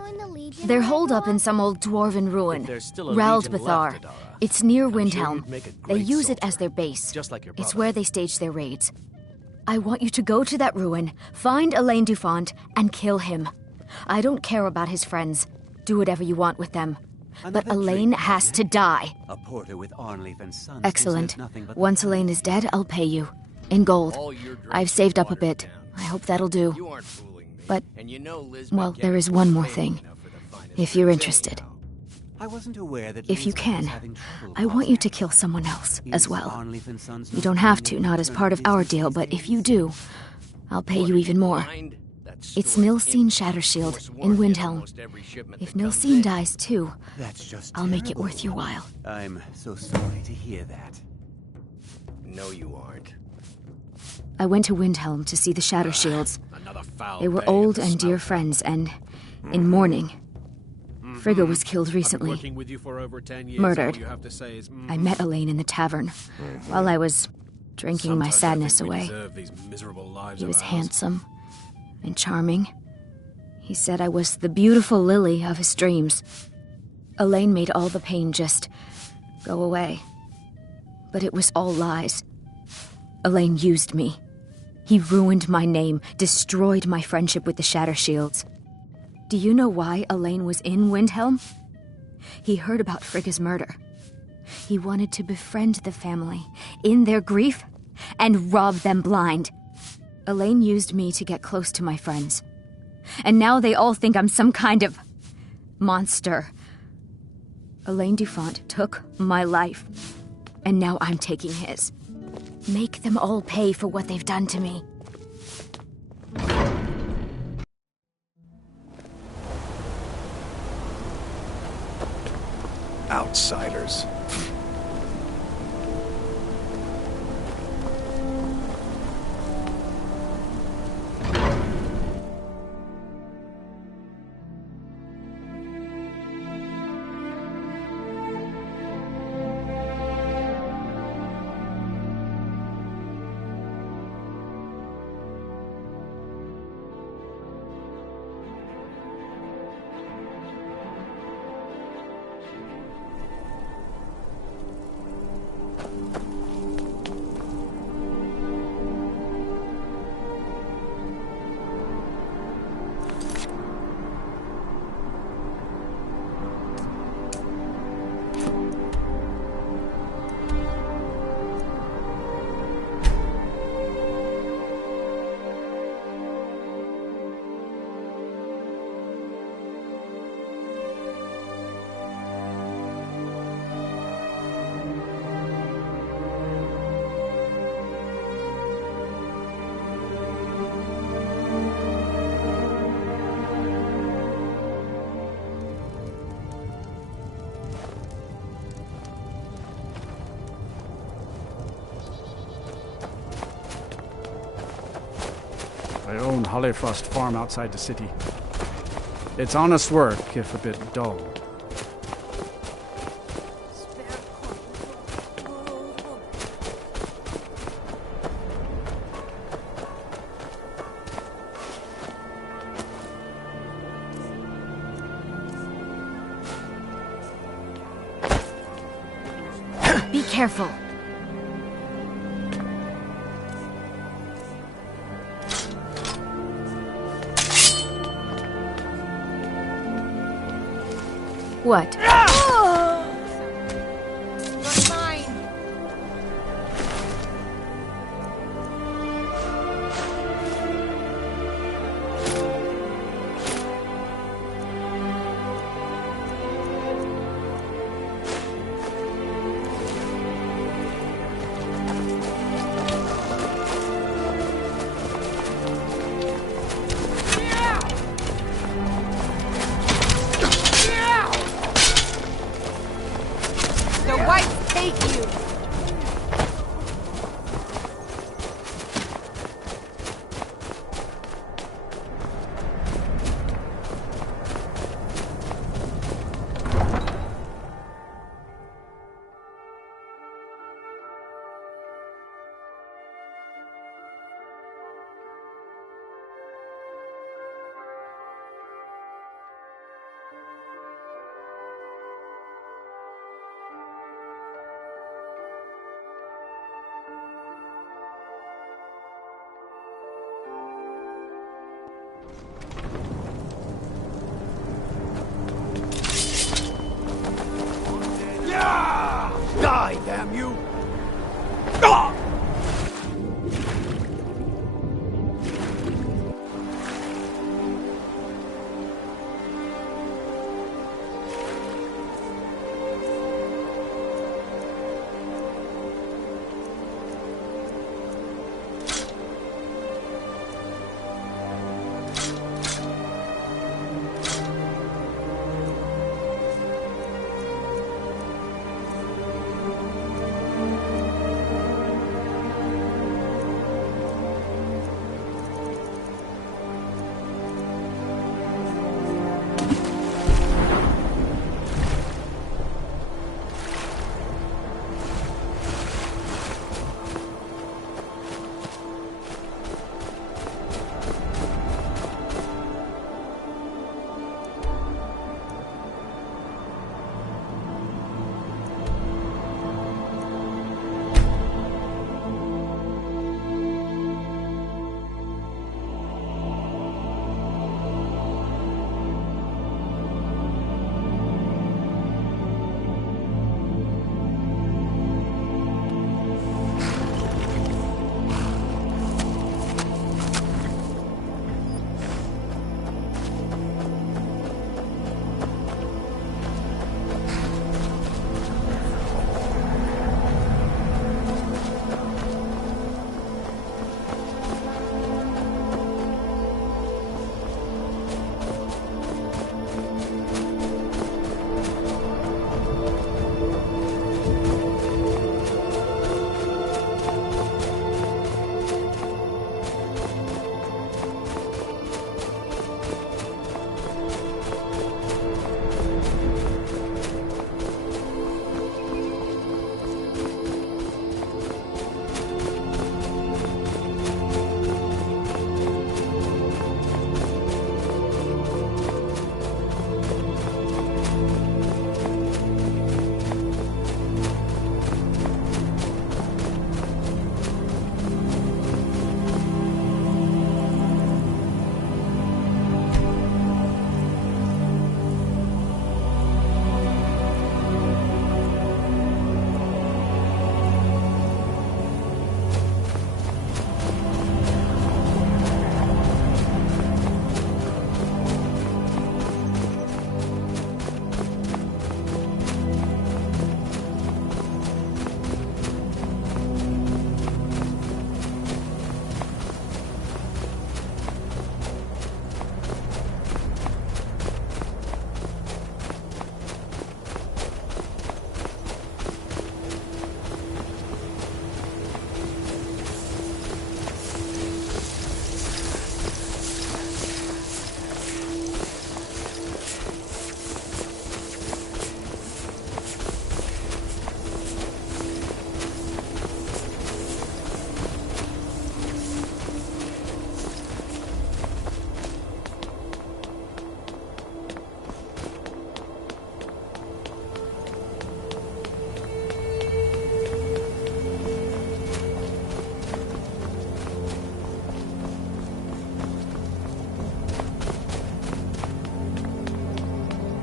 They're holed up in some old dwarven ruin. If there's still a legion left, Raldbethar. Adara, It's near I'm sure Windhelm. you'd make a They great use it soldier, as their base. just like your It's brother. where they stage their raids. I want you to go to that ruin, find Elaine Dufont, and kill him. I don't care about his friends. Do whatever you want with them. But Another Elaine drink, has to die. A porter with Arnleif and Sons. Excellent. deserves nothing but Once Elaine is dead, I'll pay you. In gold. All your drinks I've are saved up a watered bit. down. I hope that'll do. You aren't fooling me. But, and you know Liz well, McKenna there is was one more famous thing. enough for the finest If you're drinks interested. anyhow. I wasn't aware that If you Lisbeth was can, having trouble I want you to kill someone else as Is well. Arnleif and Sons You not don't have doing to, not any as part of our business deal, these but if days? you do, I'll pay you even more. Mind that It's store's Nilsine empty. Shattershield Forsworn in get Windhelm. almost every shipment If that comes Nilsine in. dies too, That's just I'll make it terrible. worth your while. I'm so sorry to hear that. No, you aren't. I went to Windhelm to see the Shattershields. Another foul They were day old at the and dear smelt. friends, and in mourning. Frigga was killed recently. Working with you for over 10 years, Murdered. all you have to say is, I met Elaine in the tavern while I was drinking my sadness away. These miserable lives He was of ours. handsome and charming. He said I was the beautiful lily of his dreams. Elaine made all the pain just go away. But it was all lies. Elaine used me. He ruined my name, destroyed my friendship with the Shatter Shields. Do you know why Elaine was in Windhelm? He heard about Frigga's murder. He wanted to befriend the family in their grief and rob them blind. Elaine used me to get close to my friends. And now they all think I'm some kind of monster. Elaine Dufont took my life, and now I'm taking his. Make them all pay for what they've done to me. Outsiders. I own Hollifrost Farm outside the city. It's honest work, if a bit dull. Be careful. What?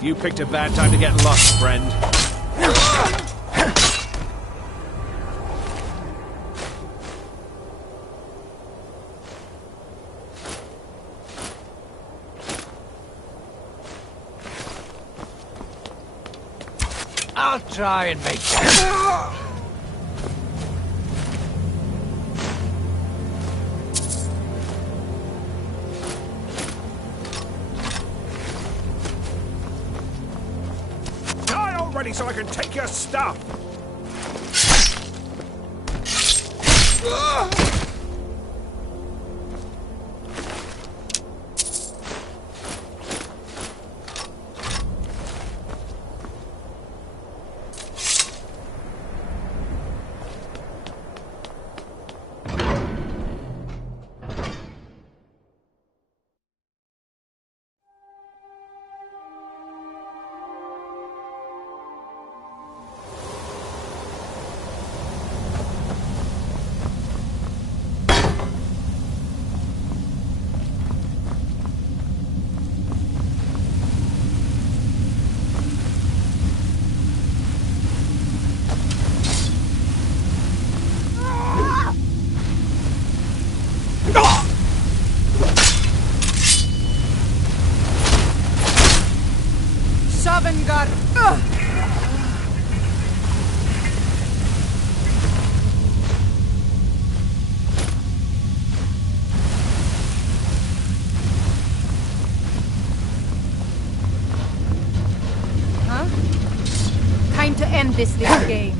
You picked a bad time to get lost, friend. I'll try and make that. Die already so I can take your stuff! Savengar! Huh? Time to end this little game.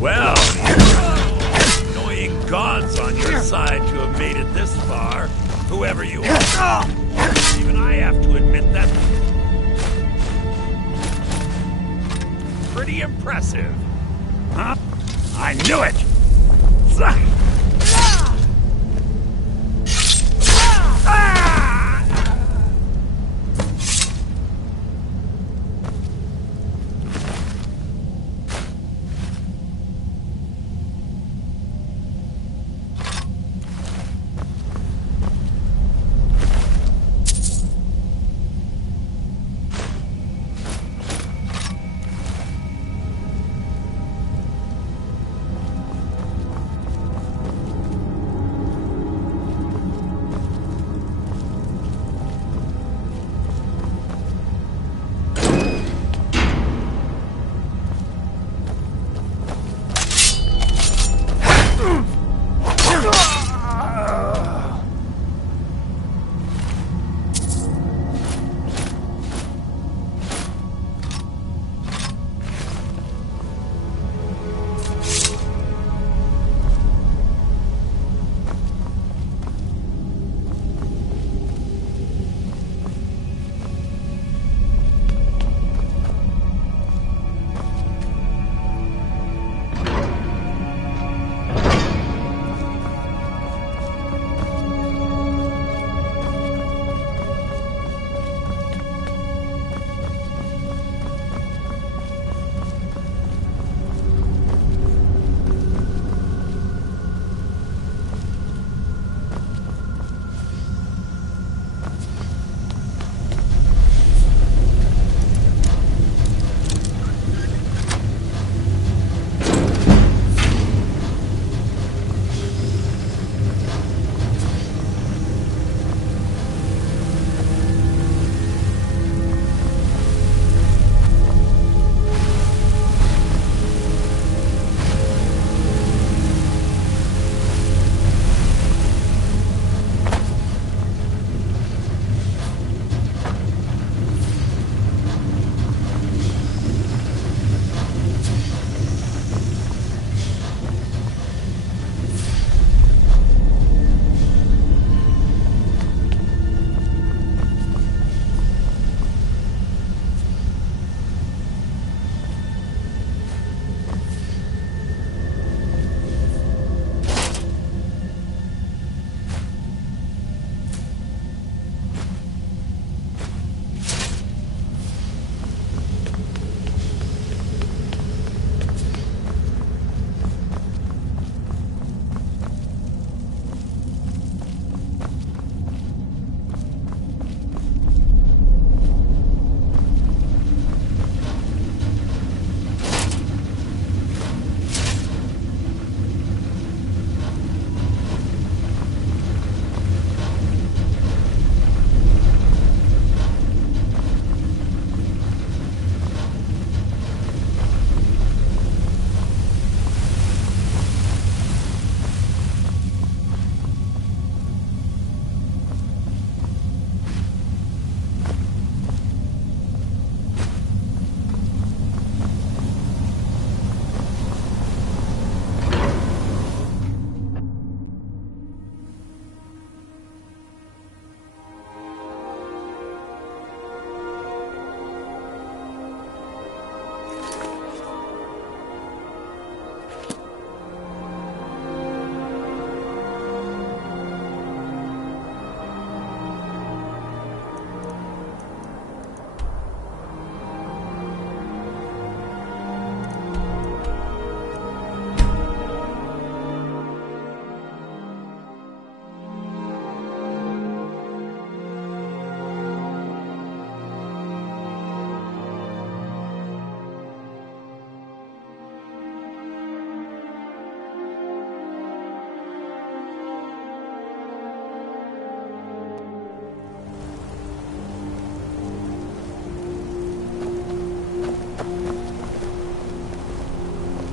Well, annoying gods on your side to have made it this far, whoever you are. Even I have to admit that. Pretty impressive. Huh? I knew it!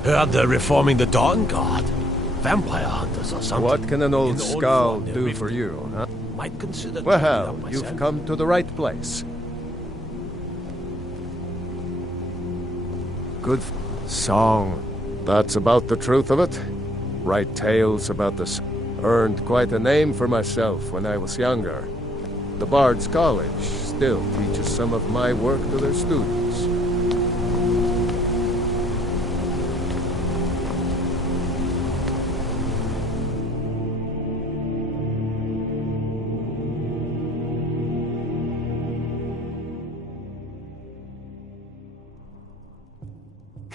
Heard they're reforming the Dawn Guard. Vampire hunters or something. What can an old In old skull form, do for you, huh? Might consider Well, trying it out myself. you've come to the right place. Good song. That's about the truth of it. Write tales about the... Earned quite a name for myself when I was younger. The Bard's College still teaches some of my work to their students.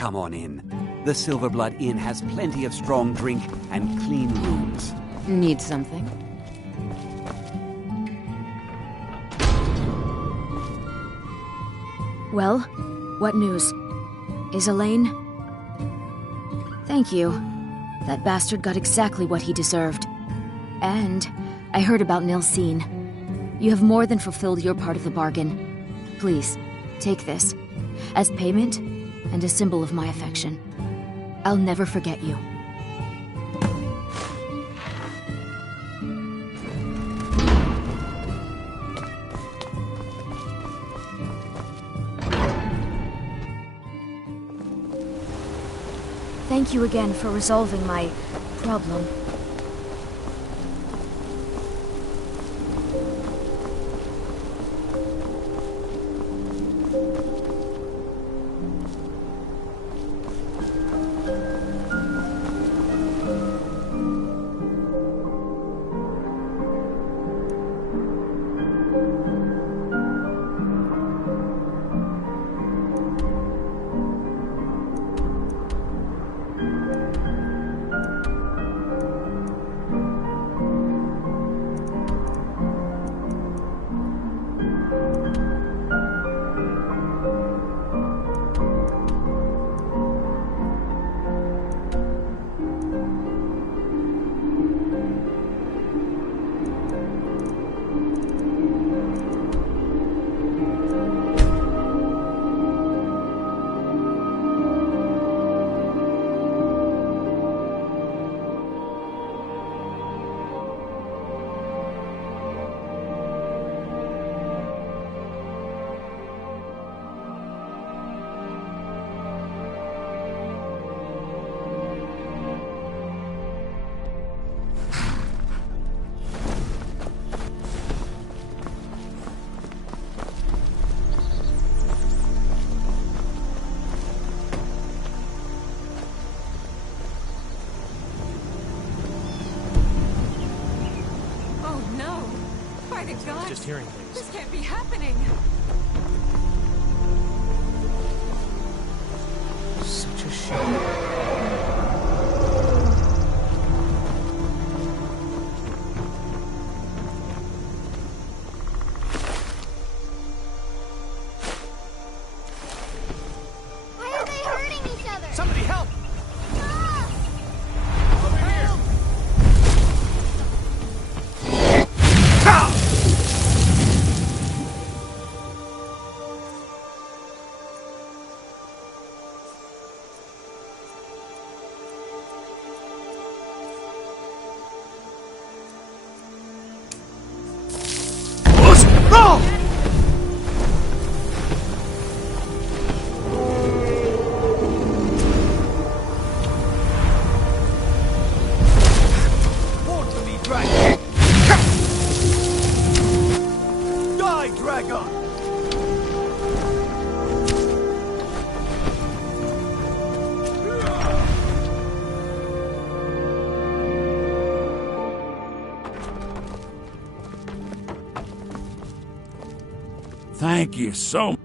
Come on in. The Silverblood Inn has plenty of strong drink and clean rooms. Need something? Well, what news? Is Elaine? Thank you. That bastard got exactly what he deserved. And I heard about Nilsine. You have more than fulfilled your part of the bargain. Please, take this. As payment, and a symbol of my affection. I'll never forget you. Thank you again for resolving my problem. Just hearing things. This can't be happening. Such a shame. Why are they hurting each other? Somebody help! Thank you so much.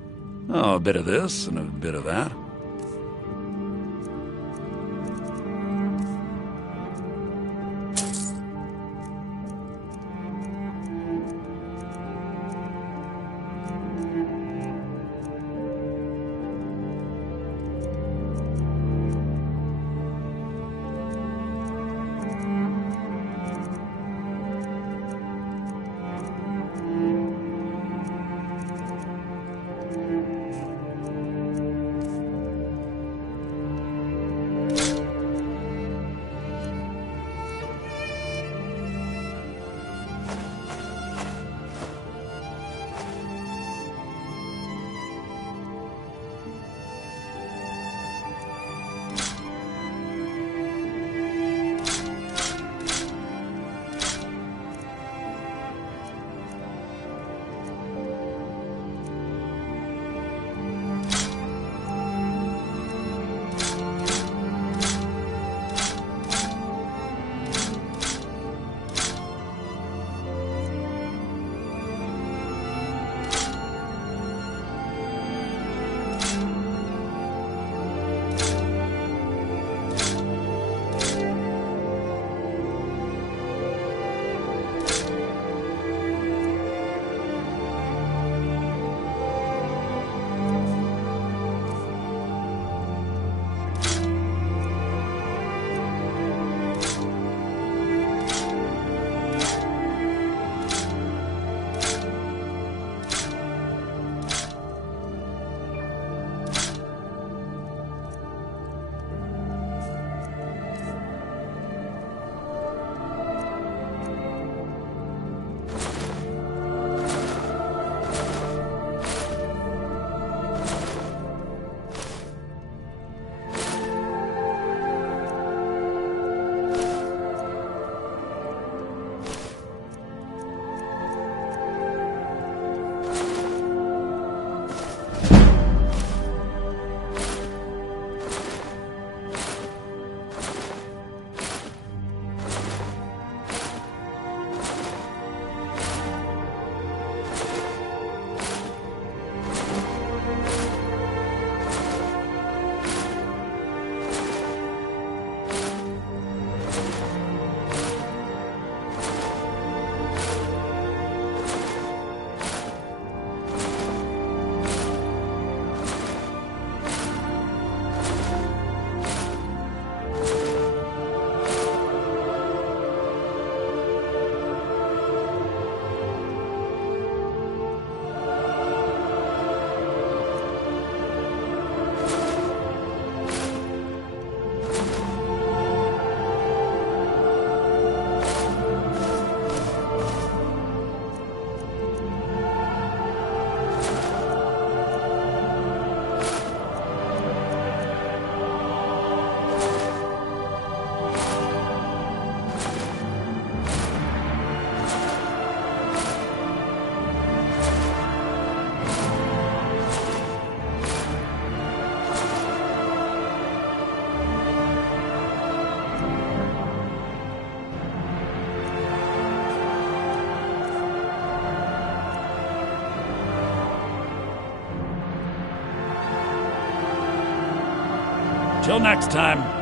Oh, a bit of this and a bit of that. Until next time.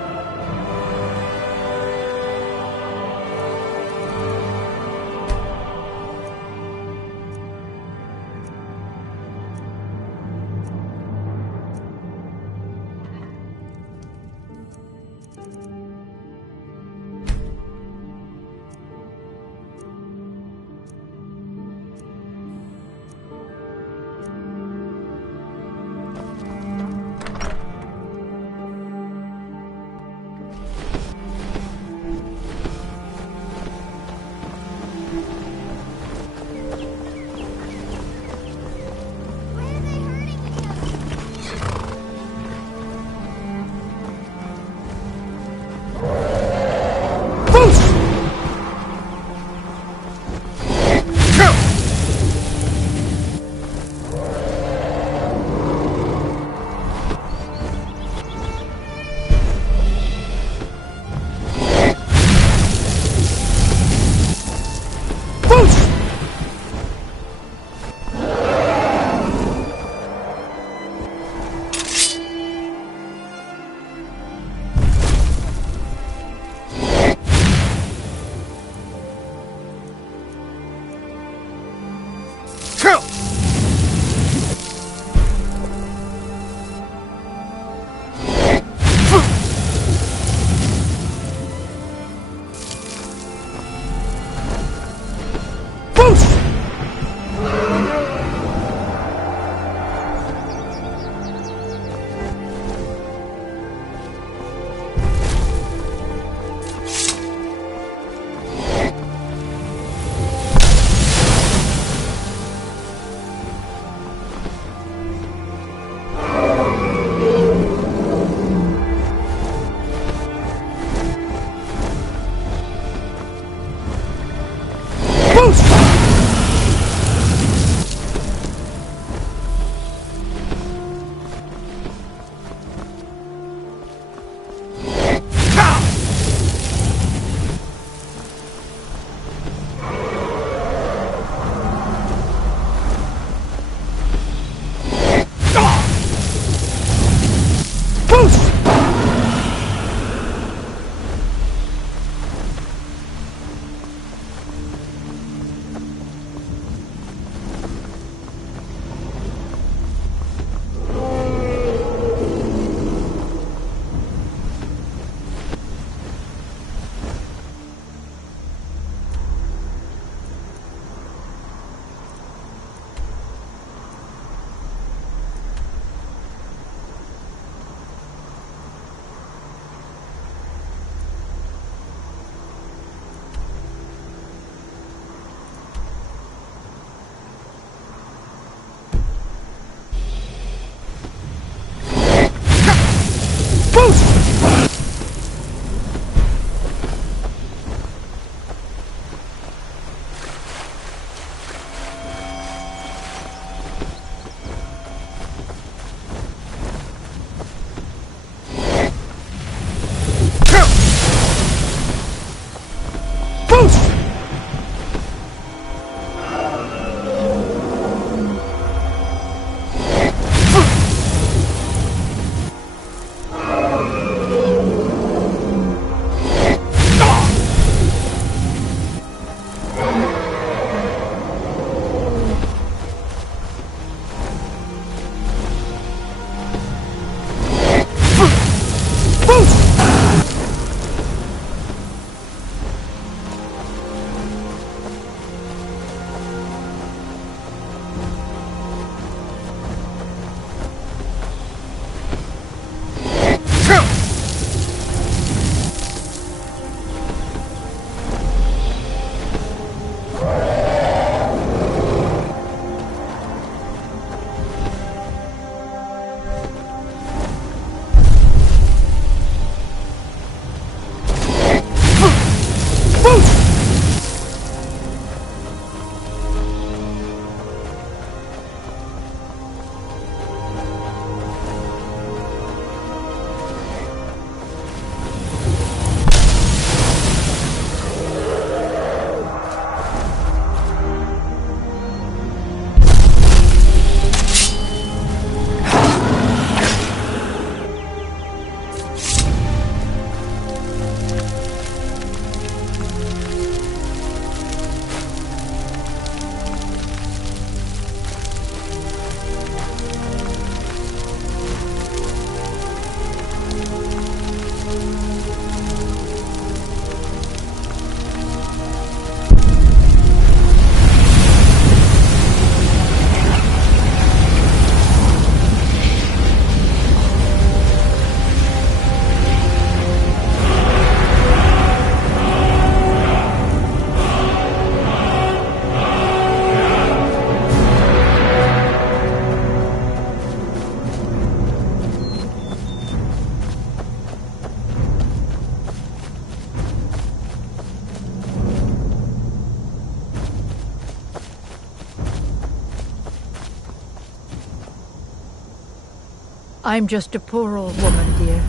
I'm just a poor old woman, dear.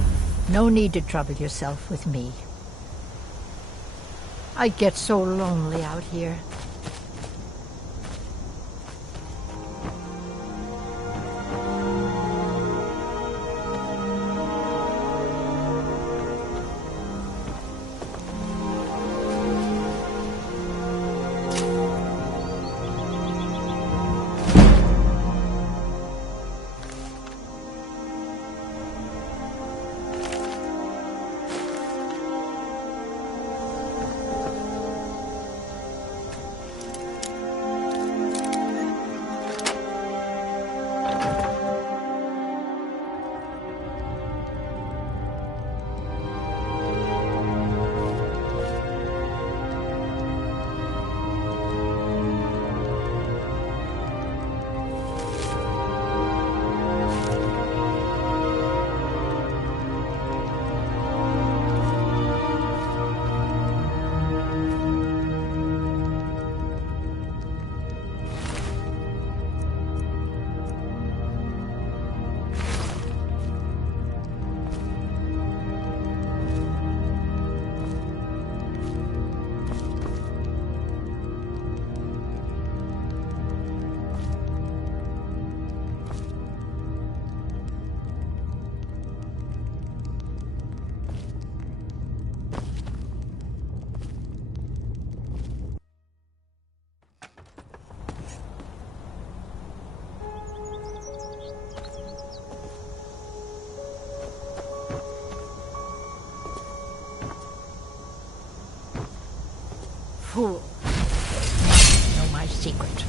No need to trouble yourself with me. I get so lonely out here. Fool. You know my secret.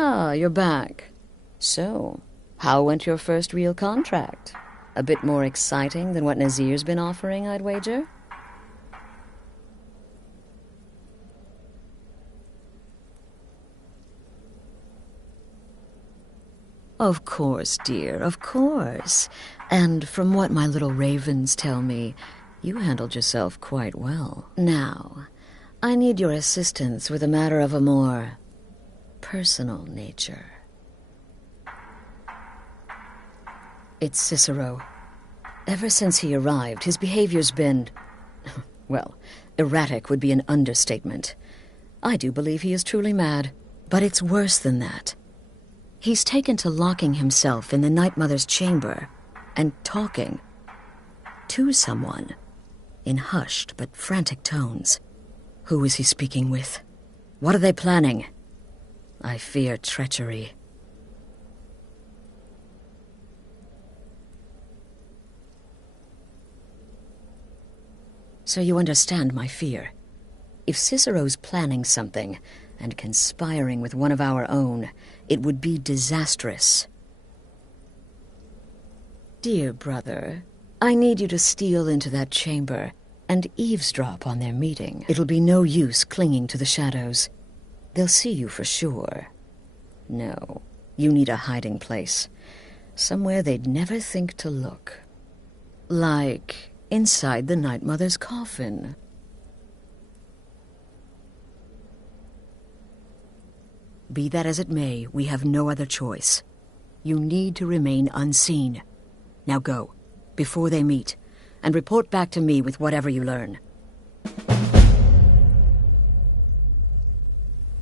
Ah, you're back. So, how went your first real contract? A bit more exciting than what Nazir's been offering, I'd wager? Of course, dear, of course. And from what my little ravens tell me, you handled yourself quite well. Now, I need your assistance with a matter of a more personal nature. It's Cicero. Ever since he arrived, his behavior's been, well, erratic would be an understatement. I do believe he is truly mad, but it's worse than that. He's taken to locking himself in the Night Mother's chamber and talking to someone in hushed but frantic tones. Who is he speaking with? What are they planning? I fear treachery. So you understand my fear. If Cicero's planning something and conspiring with one of our own, it would be disastrous. Dear brother, I need you to steal into that chamber and eavesdrop on their meeting. It'll be no use clinging to the shadows. They'll see you for sure. No, you need a hiding place. Somewhere they'd never think to look. Like inside the Night Mother's coffin. Be that as it may, we have no other choice. You need to remain unseen. Now go, before they meet, and report back to me with whatever you learn.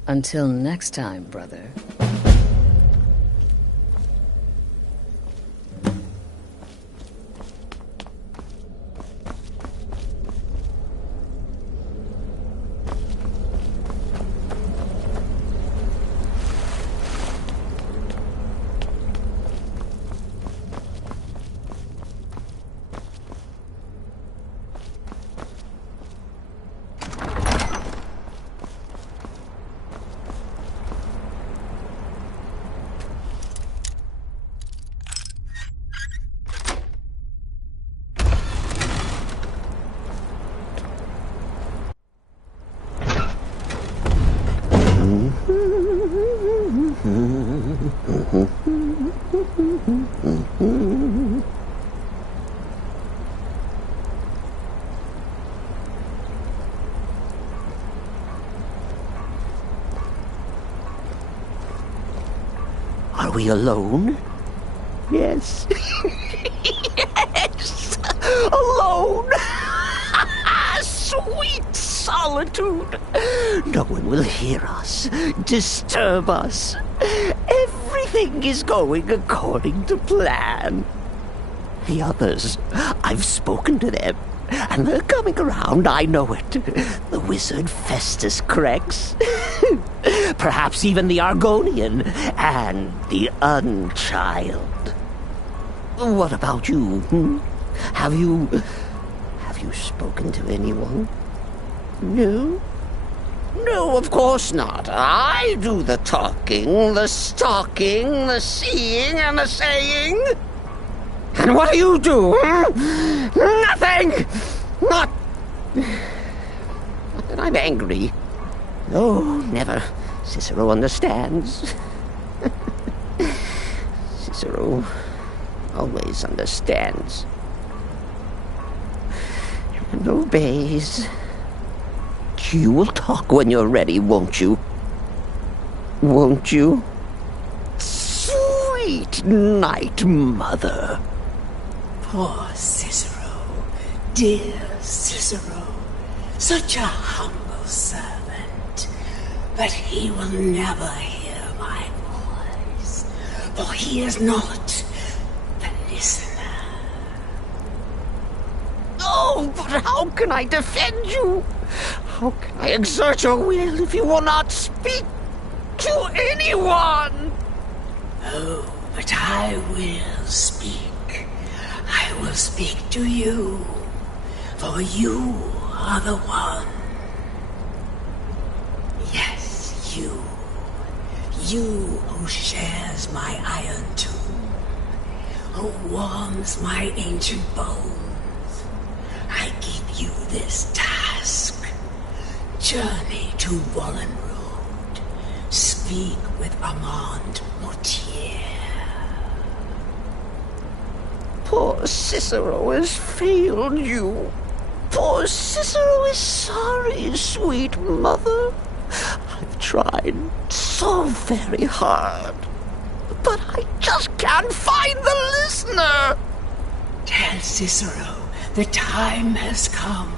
Until next time, brother. Are we alone? Yes. Yes! Alone! Sweet solitude! No one will hear us, disturb us. Everything is going according to plan. The others, I've spoken to them, and they're coming around, I know it. The wizard Festus Crex. Perhaps even the Argonian and the Unchild. What about you? Have you spoken to anyone? No? No, of course not. I do the talking, the stalking, the seeing, and the saying. And what do you do? Nothing! Not that I'm angry. No, never. Cicero understands. Cicero always understands. And obeys. You will talk when you're ready, won't you? Won't you? Sweet Night Mother. Poor Cicero, dear Cicero, such a humble servant, but he will never hear my voice, for he is not the listener. Oh, but how can I defend you? How can I exert your will if you will not speak to anyone? Oh, but I will speak. I will speak to you, for you are the one. Yes, you. You who shares my iron tomb, who warms my ancient bones. I give you this task. Journey to Wallen Road. Speak with Armand Mortier. Poor Cicero has failed you. Poor Cicero is sorry, sweet mother. I've tried so very hard, but I just can't find the listener. Tell Cicero the time has come.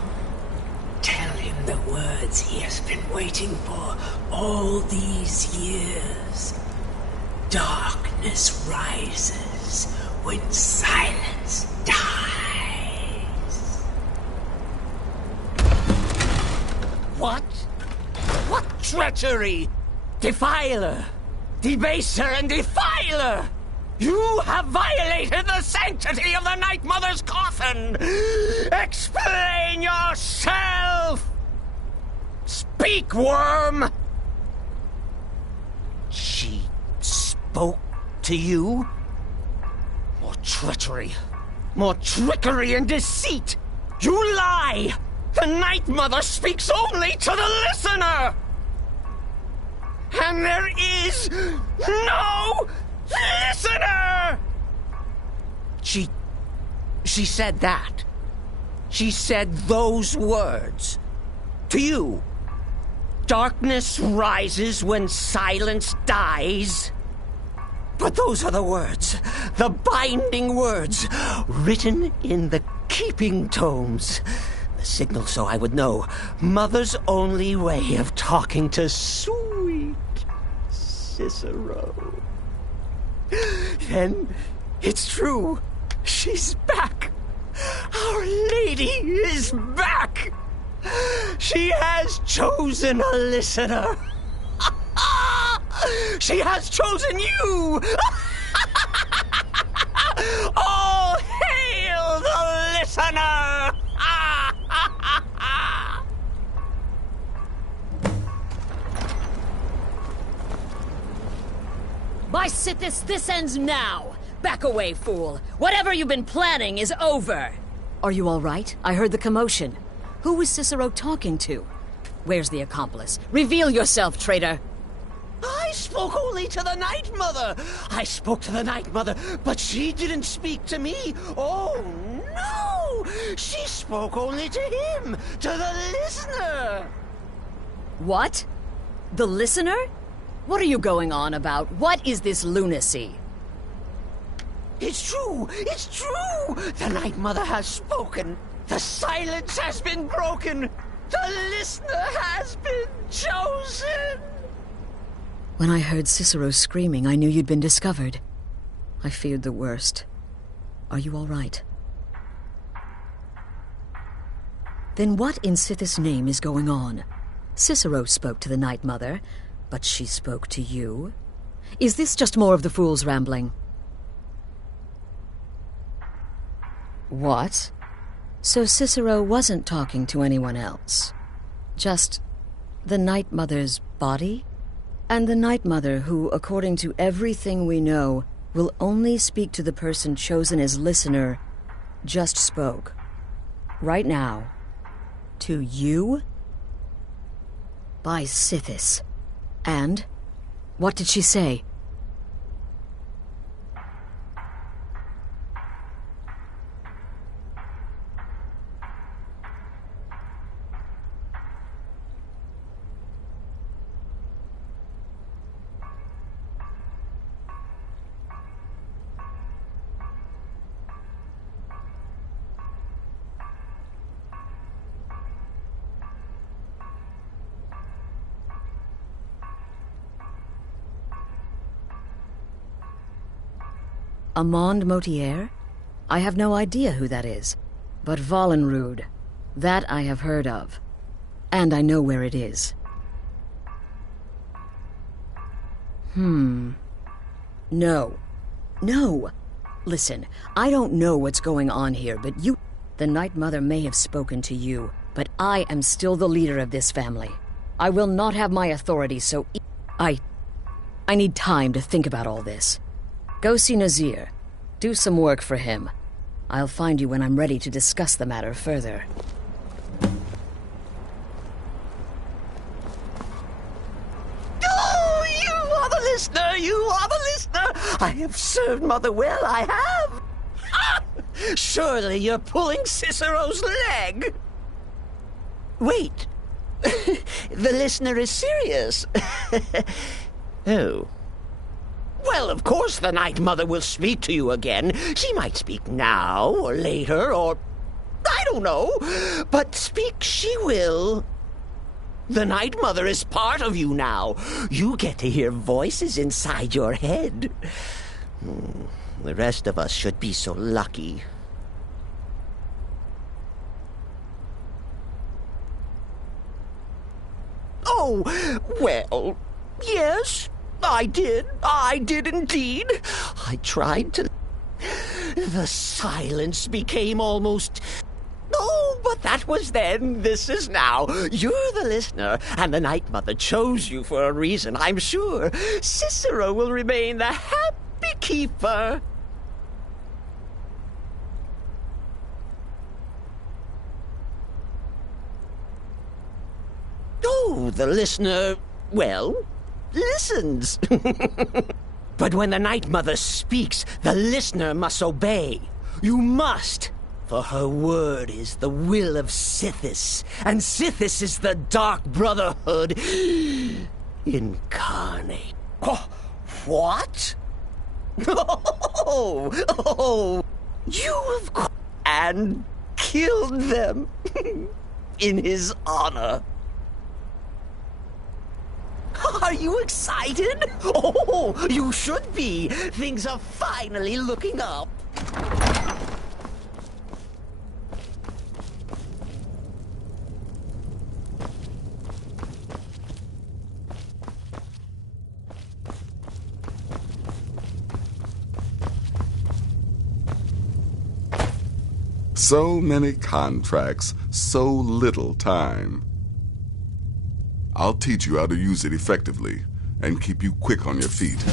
Tell him the words he has been waiting for all these years. Darkness rises when silence dies. What? What treachery! Defiler! Debaser and defiler! You have violated the sanctity of the Night Mother's coffin! Explain yourself! Speak, worm! She spoke to you? More treachery, more trickery and deceit! You lie! The Night Mother speaks only to the listener! And there is no listener! She said that. She said those words. To you. Darkness rises when silence dies. But those are the words, the binding words, written in the keeping tomes. The signal so I would know. Mother's only way of talking to sweet Cicero. Then it's true. She's back. Our Lady is back. She has chosen a listener. She has chosen you. All hail the listener. By Sithis, this ends now! Back away, fool! Whatever you've been planning is over! Are you all right? I heard the commotion. Who was Cicero talking to? Where's the accomplice? Reveal yourself, traitor! I spoke only to the Night Mother. I spoke to the Night Mother, but she didn't speak to me. Oh, no! She spoke only to him, to the listener. What? The listener? What are you going on about? What is this lunacy? It's true! It's true! The Night Mother has spoken. The silence has been broken. The listener has been chosen. When I heard Cicero screaming, I knew you'd been discovered. I feared the worst. Are you all right? Then what in Sithis' name is going on? Cicero spoke to the Night Mother, but she spoke to you? Is this just more of the fool's rambling? What? So Cicero wasn't talking to anyone else? Just the Night Mother's body? And the Night Mother, who, according to everything we know, will only speak to the person chosen as listener, just spoke. Right now. To you? By Sithis. And? What did she say? Amand Motier? I have no idea who that is. But Valenrud, that I have heard of. And I know where it is. No. No! Listen, I don't know what's going on here, but you... The Night Mother may have spoken to you, but I am still the leader of this family. I will not have my authority, so... I need time to think about all this. Go see Nazir. Do some work for him. I'll find you when I'm ready to discuss the matter further. Oh, you are the listener! You are the listener! I have served Mother well, I have! Surely you're pulling Cicero's leg! Wait. The listener is serious. Oh. Well, of course the Night Mother will speak to you again. She might speak now, or later, or... I don't know. But speak she will. The Night Mother is part of you now. You get to hear voices inside your head. The rest of us should be so lucky. Oh, well, yes, I did. I did indeed. I tried to... The silence became almost... Oh, but that was then. This is now. You're the listener, and the Night Mother chose you for a reason, I'm sure. Cicero will remain the happy keeper. Oh, the listener, well, listens. But when the Night Mother speaks, the listener must obey. You must. For her word is the will of Sithis, and Sithis is the Dark Brotherhood incarnate. Oh, what? Oh, you have and killed them in his honor. Are you excited? Oh, you should be. Things are finally looking up. So many contracts, so little time. I'll teach you how to use it effectively and keep you quick on your feet.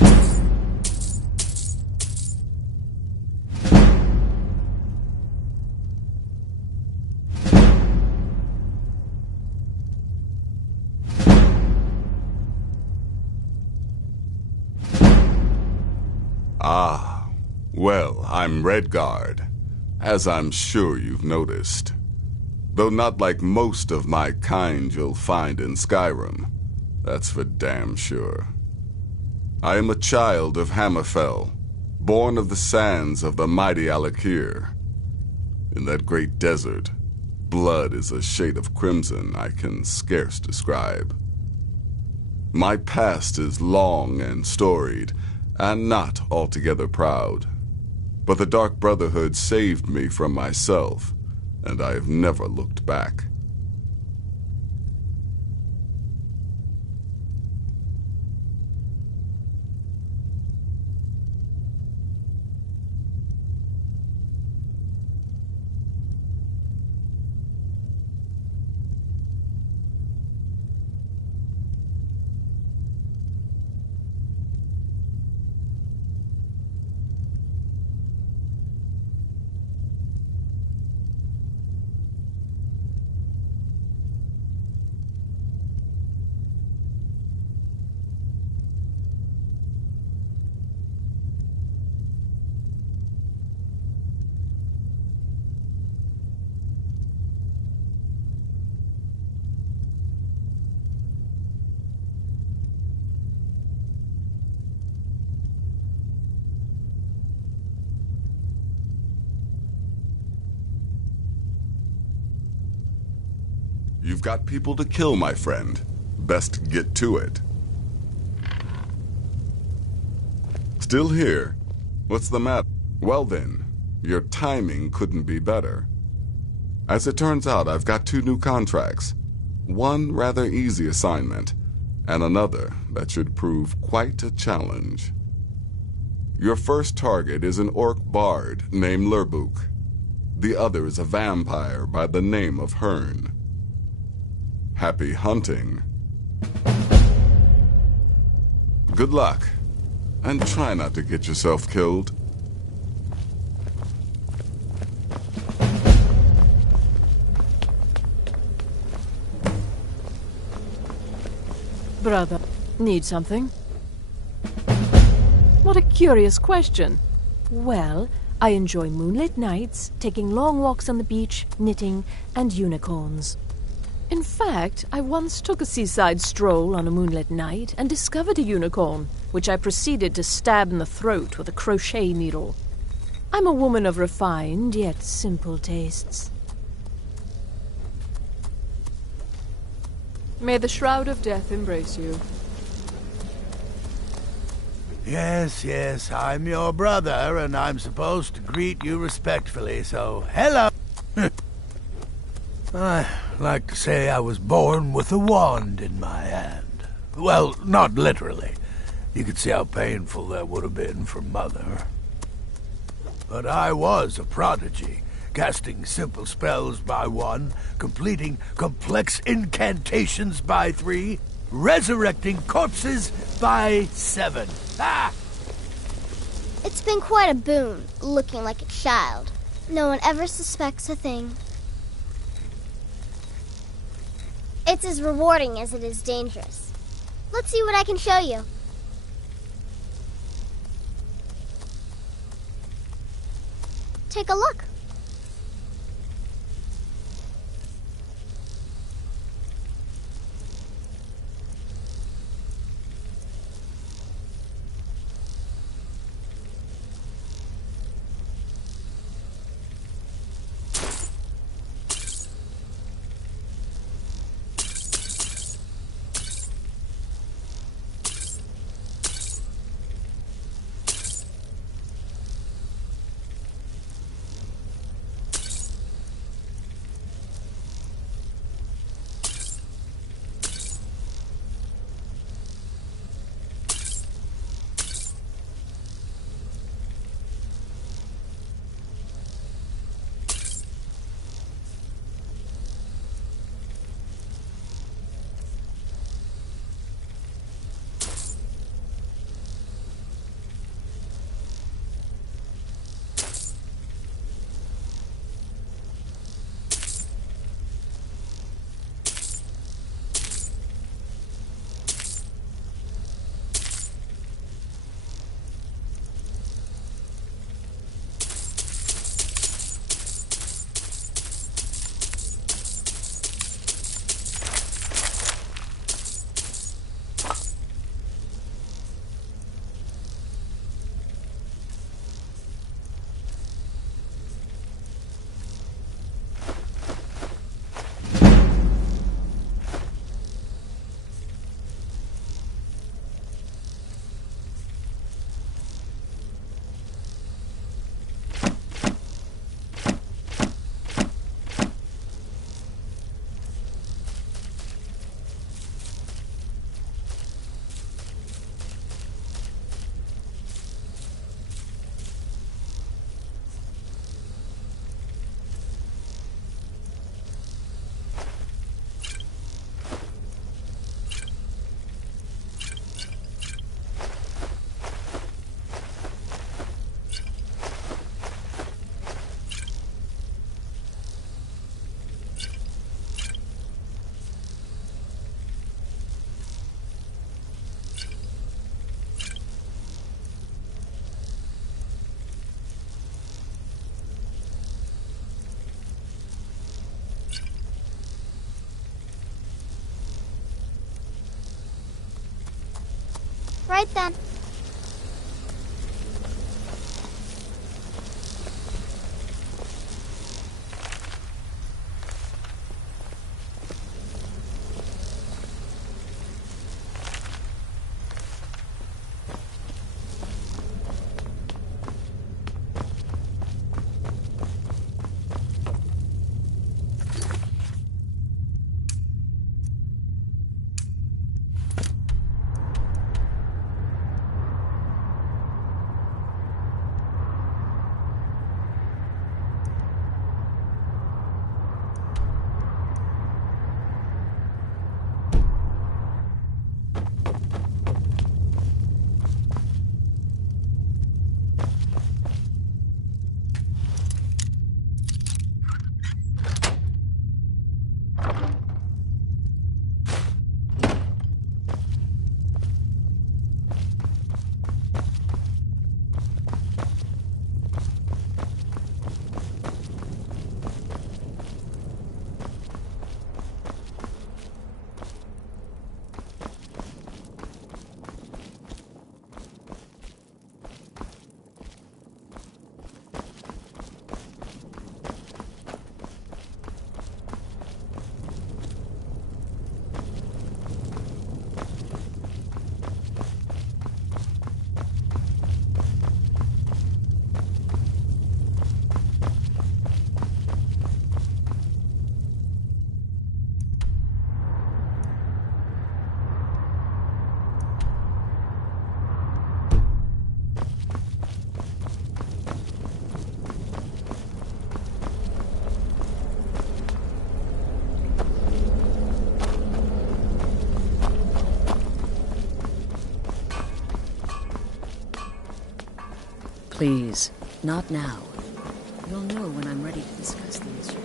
Ah, well, I'm Redguard, as I'm sure you've noticed. Though not like most of my kind you'll find in Skyrim. That's for damn sure. I am a child of Hammerfell, born of the sands of the mighty Alakir. In that great desert, blood is a shade of crimson I can scarce describe. My past is long and storied, and not altogether proud. But the Dark Brotherhood saved me from myself, and I have never looked back. You've got people to kill, my friend. Best get to it. Still here? What's the matter? Well then, your timing couldn't be better. As it turns out, I've got 2 new contracts. One rather easy assignment, and another that should prove quite a challenge. Your first target is an orc bard named Lurbuk. The other is a vampire by the name of Hearn. Happy hunting. Good luck, and try not to get yourself killed. Brother, need something? What a curious question. Well, I enjoy moonlit nights, taking long walks on the beach, knitting, and unicorns. In fact, I once took a seaside stroll on a moonlit night and discovered a unicorn, which I proceeded to stab in the throat with a crochet needle. I'm a woman of refined yet simple tastes. May the Shroud of Death embrace you. Yes, I'm your brother, and I'm supposed to greet you respectfully, so hello! I like to say I was born with a wand in my hand. Well, not literally. You could see how painful that would have been for Mother. But I was a prodigy, casting simple spells by 1, completing complex incantations by 3, resurrecting corpses by 7. Ah! It's been quite a boon, looking like a child. No one ever suspects a thing. It's as rewarding as it is dangerous. Let's see what I can show you. Take a look. Right then. Please, not now. You'll know when I'm ready to discuss the issue.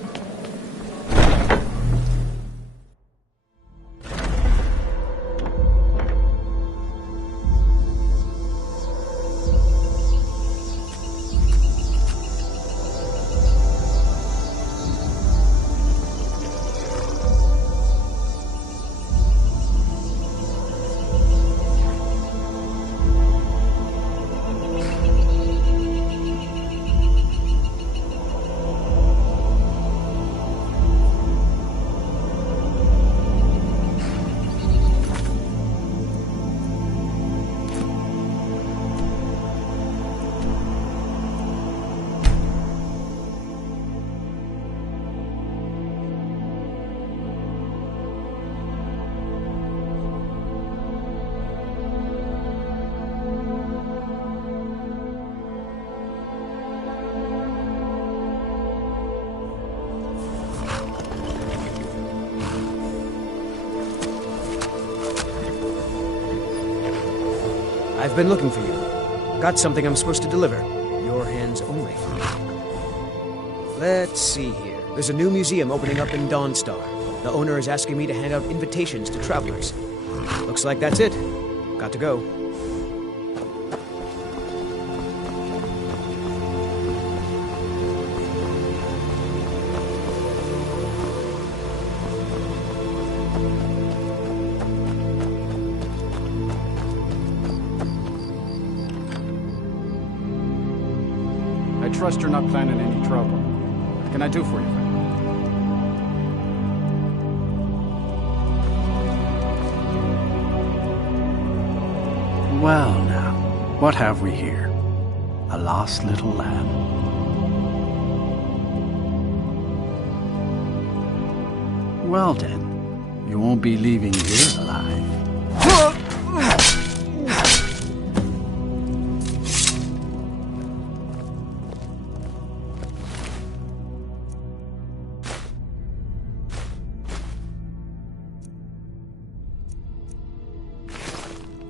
I've been looking for you. Got something I'm supposed to deliver. Your hands only. Let's see here. There's a new museum opening up in Dawnstar. The owner is asking me to hand out invitations to travelers. Looks like that's it. Got to go. I trust you're not planning any trouble. What can I do for you, friend? Well now, what have we here? A lost little lamb. Well then, you won't be leaving here alive.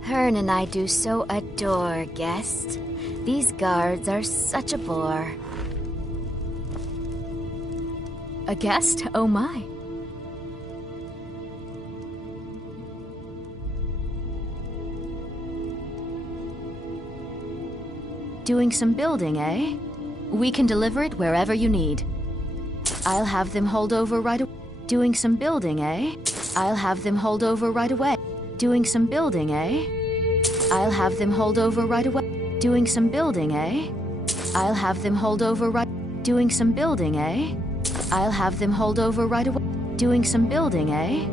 Hearn and I do so adore guests. These guards are such a bore. A guest? Oh my. Doing some building, eh? We can deliver it wherever you need. I'll have them hold over right away. Doing some building, eh? I'll have them hold over right away. Doing some building, eh? I'll have them hold over right away. Doing some building, eh? I'll have them hold over right. Doing some building, eh? I'll have them hold over right away. Doing some building, eh?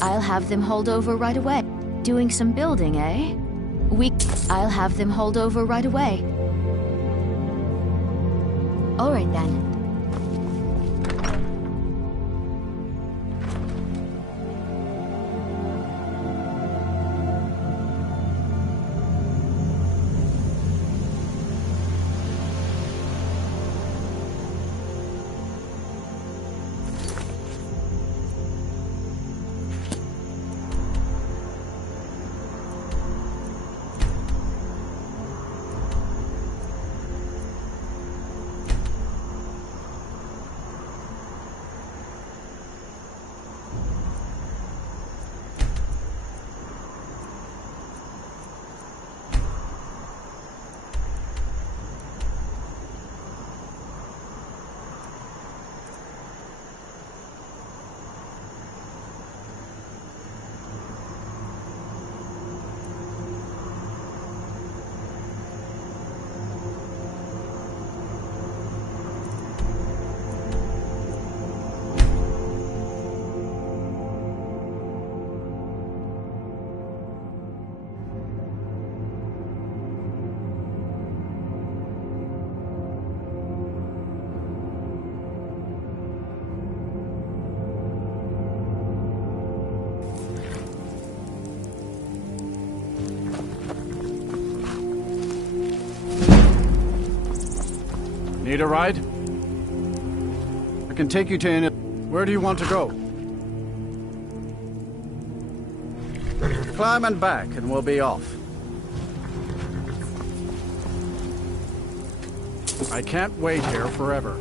I'll have them hold over right away. Doing some building, eh? I'll have them hold over right away. All right then. Need a ride? I can take you to any... Where do you want to go? Climb and back, and we'll be off. I can't wait here forever.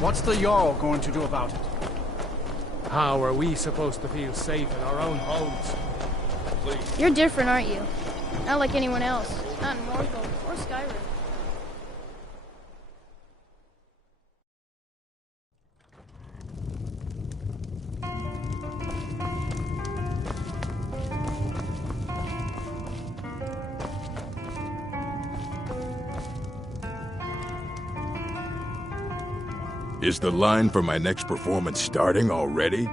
What's the Jarl going to do about it? How are we supposed to feel safe in our own homes? Please. You're different, aren't you? Not like anyone else. Not in Northhold or Skyrim. Is the line for my next performance starting already?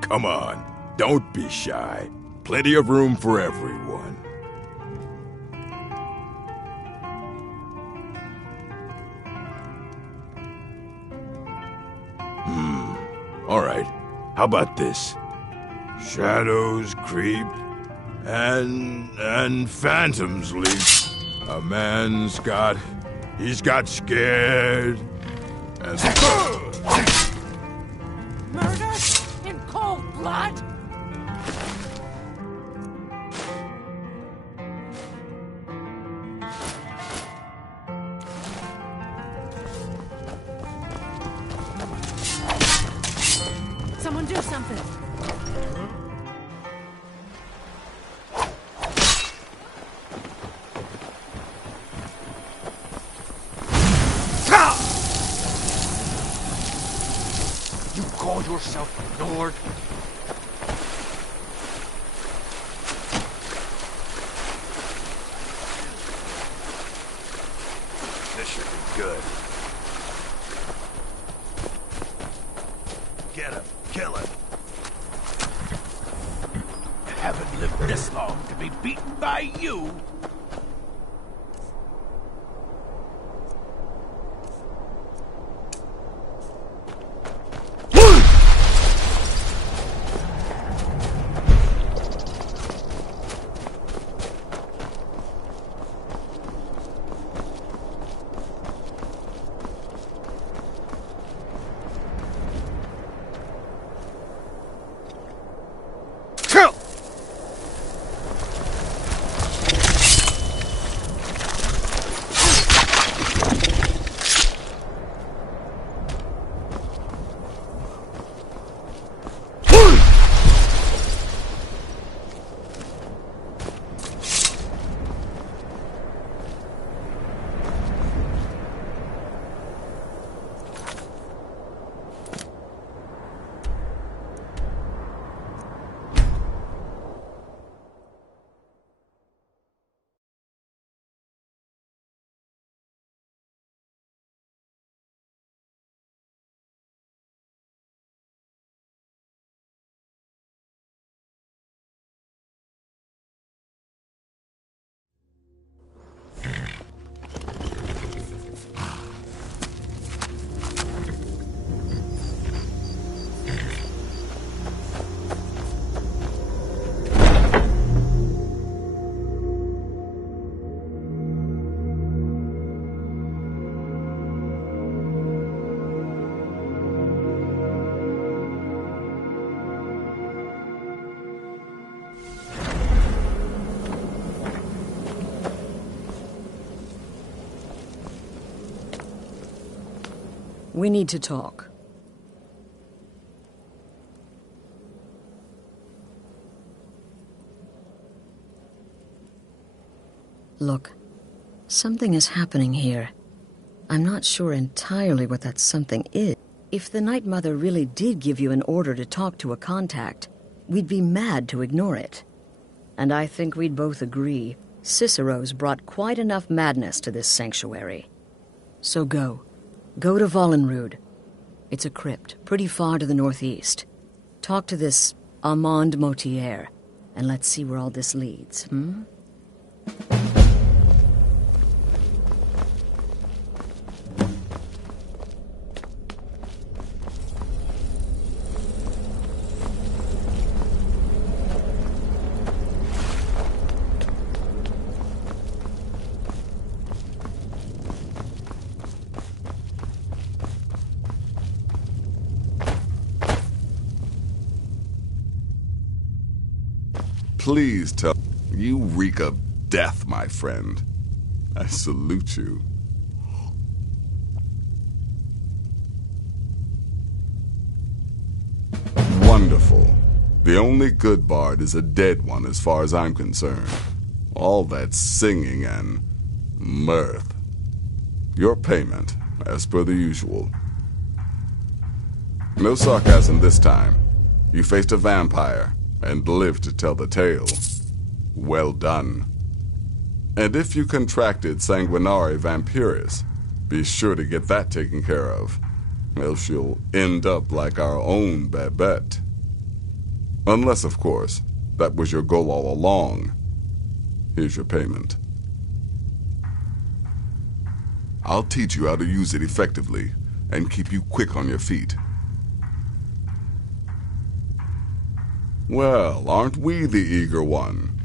Come on, don't be shy. Plenty of room for everyone. All right. How about this? Shadows creep, and phantoms leap. A man's got... he's got scared, and... Murder? In cold blood? Someone do something. You call yourself a lord? This should be good. Get him. Kill him. Haven't lived this long to be beaten by you. We need to talk. Look, something is happening here. I'm not sure entirely what that something is. If the Night Mother really did give you an order to talk to a contact, we'd be mad to ignore it. And I think we'd both agree, Cicero's brought quite enough madness to this sanctuary. So go. Go to Vollenrud. It's a crypt, pretty far to the northeast. Talk to this Armand Motier, and let's see where all this leads, Please tell... You reek of death, my friend. I salute you. Wonderful. The only good bard is a dead one as far as I'm concerned. All that singing and mirth. Your payment, as per the usual. No sarcasm this time. You faced a vampire and lived to tell the tale. Well done. And if you contracted Sanguinari Vampiris, be sure to get that taken care of, else you'll end up like our own Babette. Unless, of course, that was your goal all along. Here's your payment. I'll teach you how to use it effectively and keep you quick on your feet. Well, aren't we the eager one?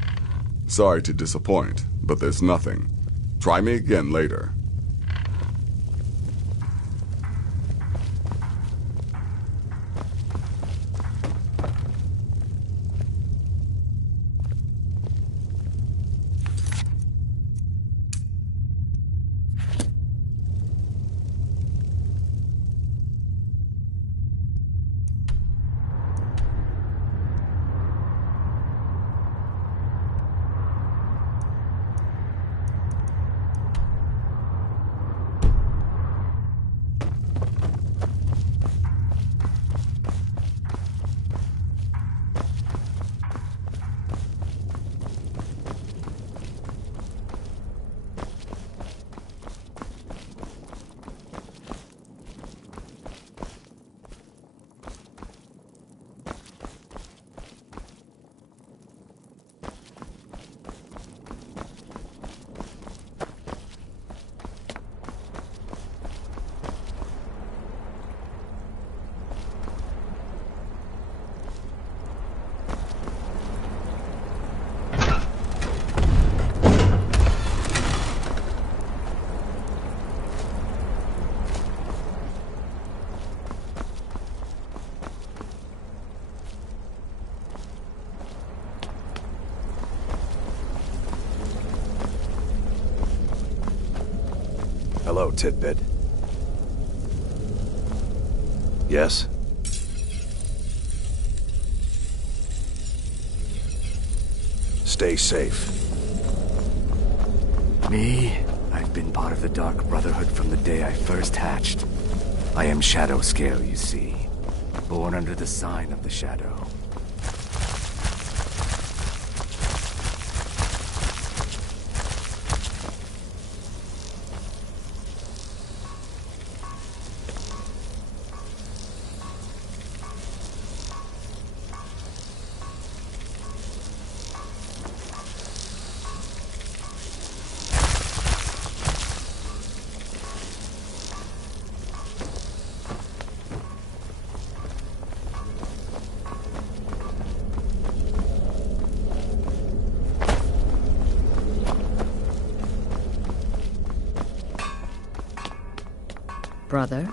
Sorry to disappoint, but there's nothing. Try me again later. Hello, Tidbit. Yes? Stay safe. Me? I've been part of the Dark Brotherhood from the day I first hatched. I am Shadow Scale, you see. Born under the sign of the Shadow. Brother?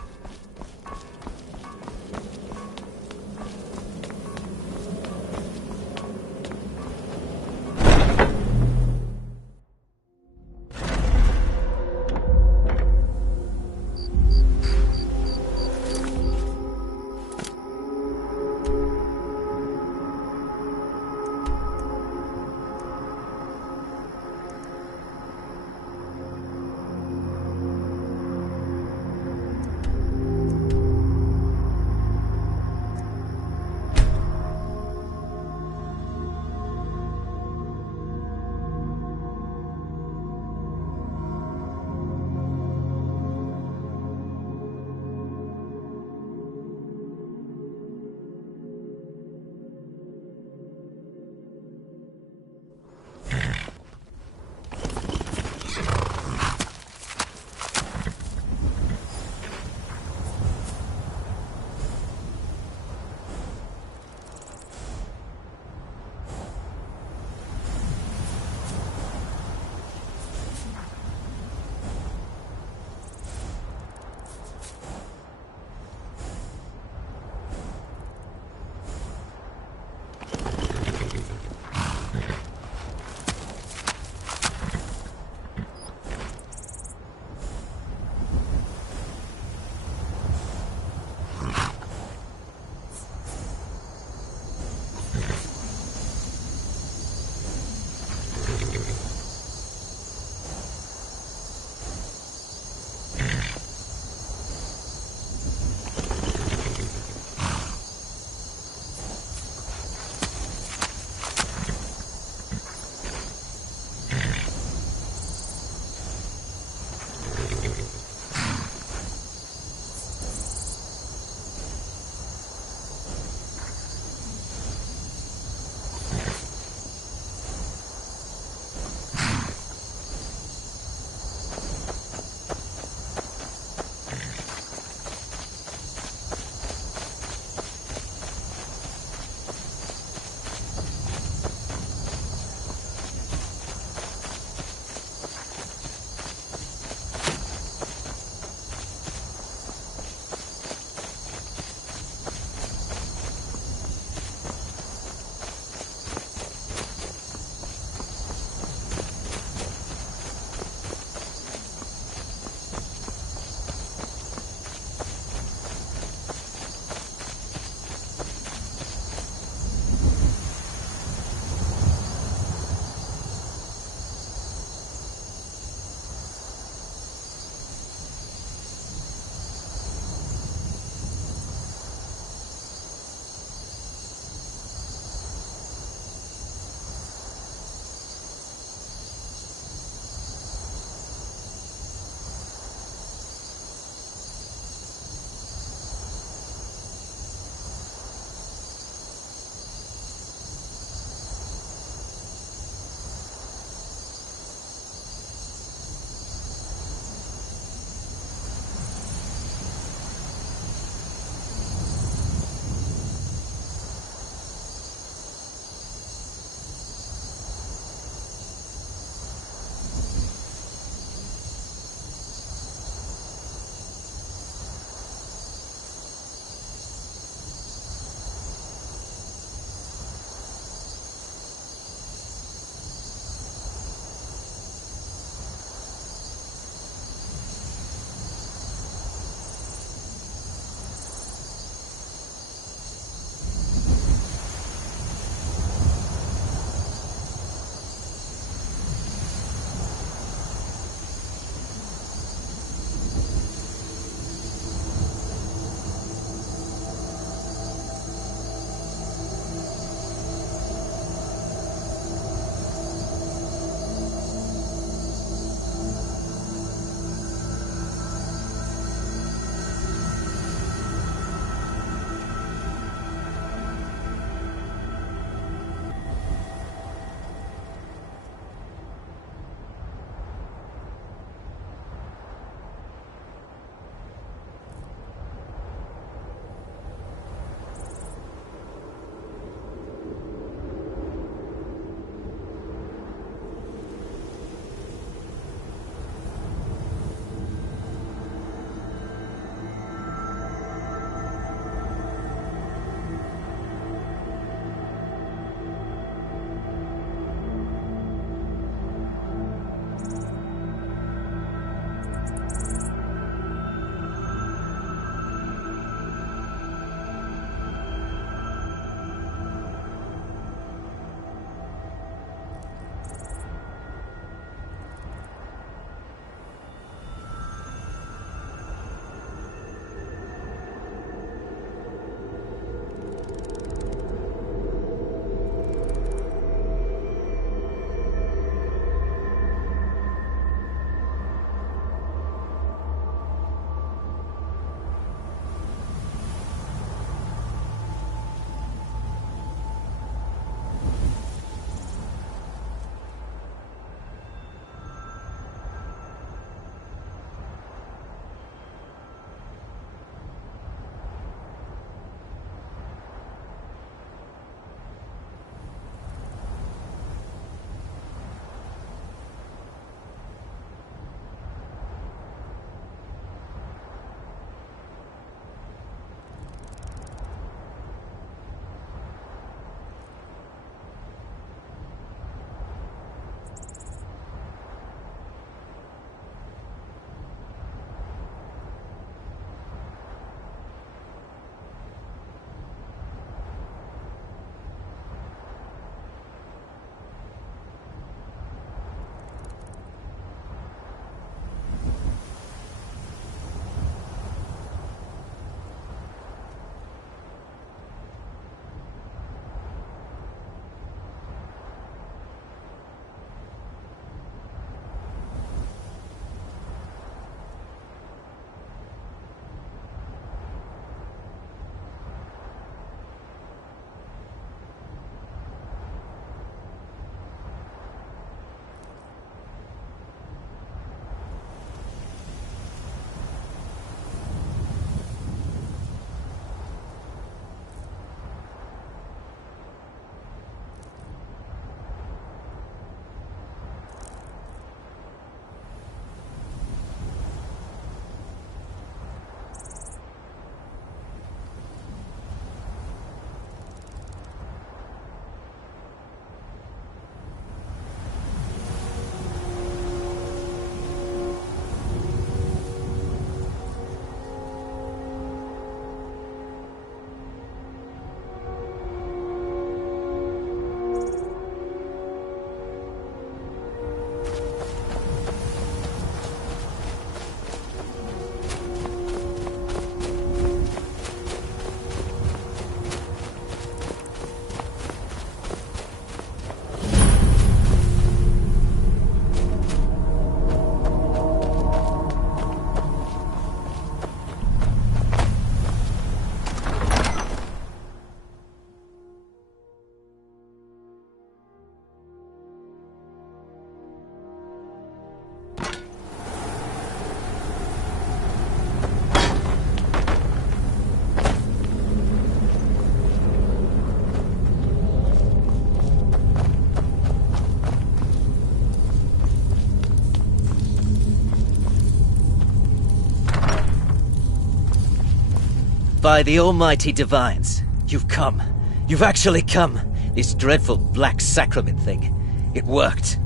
By the almighty divines, you've come. You've actually come. This dreadful black sacrament thing. It worked.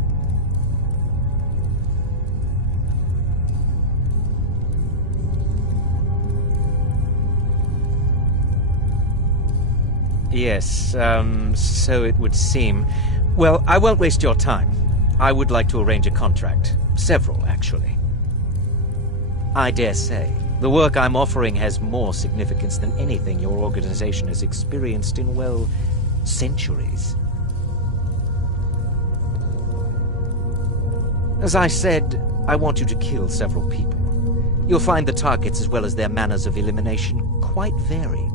Yes, so it would seem. Well, I won't waste your time. I would like to arrange a contract. Several, actually. I dare say, the work I'm offering has more significance than anything your organization has experienced in, well, centuries. As I said, I want you to kill several people. You'll find the targets as well as their manners of elimination quite varied.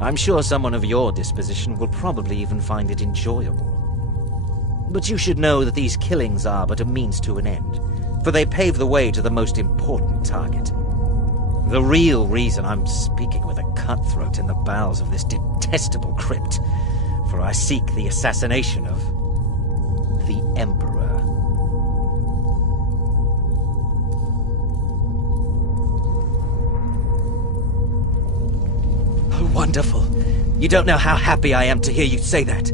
I'm sure someone of your disposition will probably even find it enjoyable. But you should know that these killings are but a means to an end, for they pave the way to the most important target. The real reason I'm speaking with a cutthroat in the bowels of this detestable crypt, for I seek the assassination of the Emperor. Wonderful. You don't know how happy I am to hear you say that.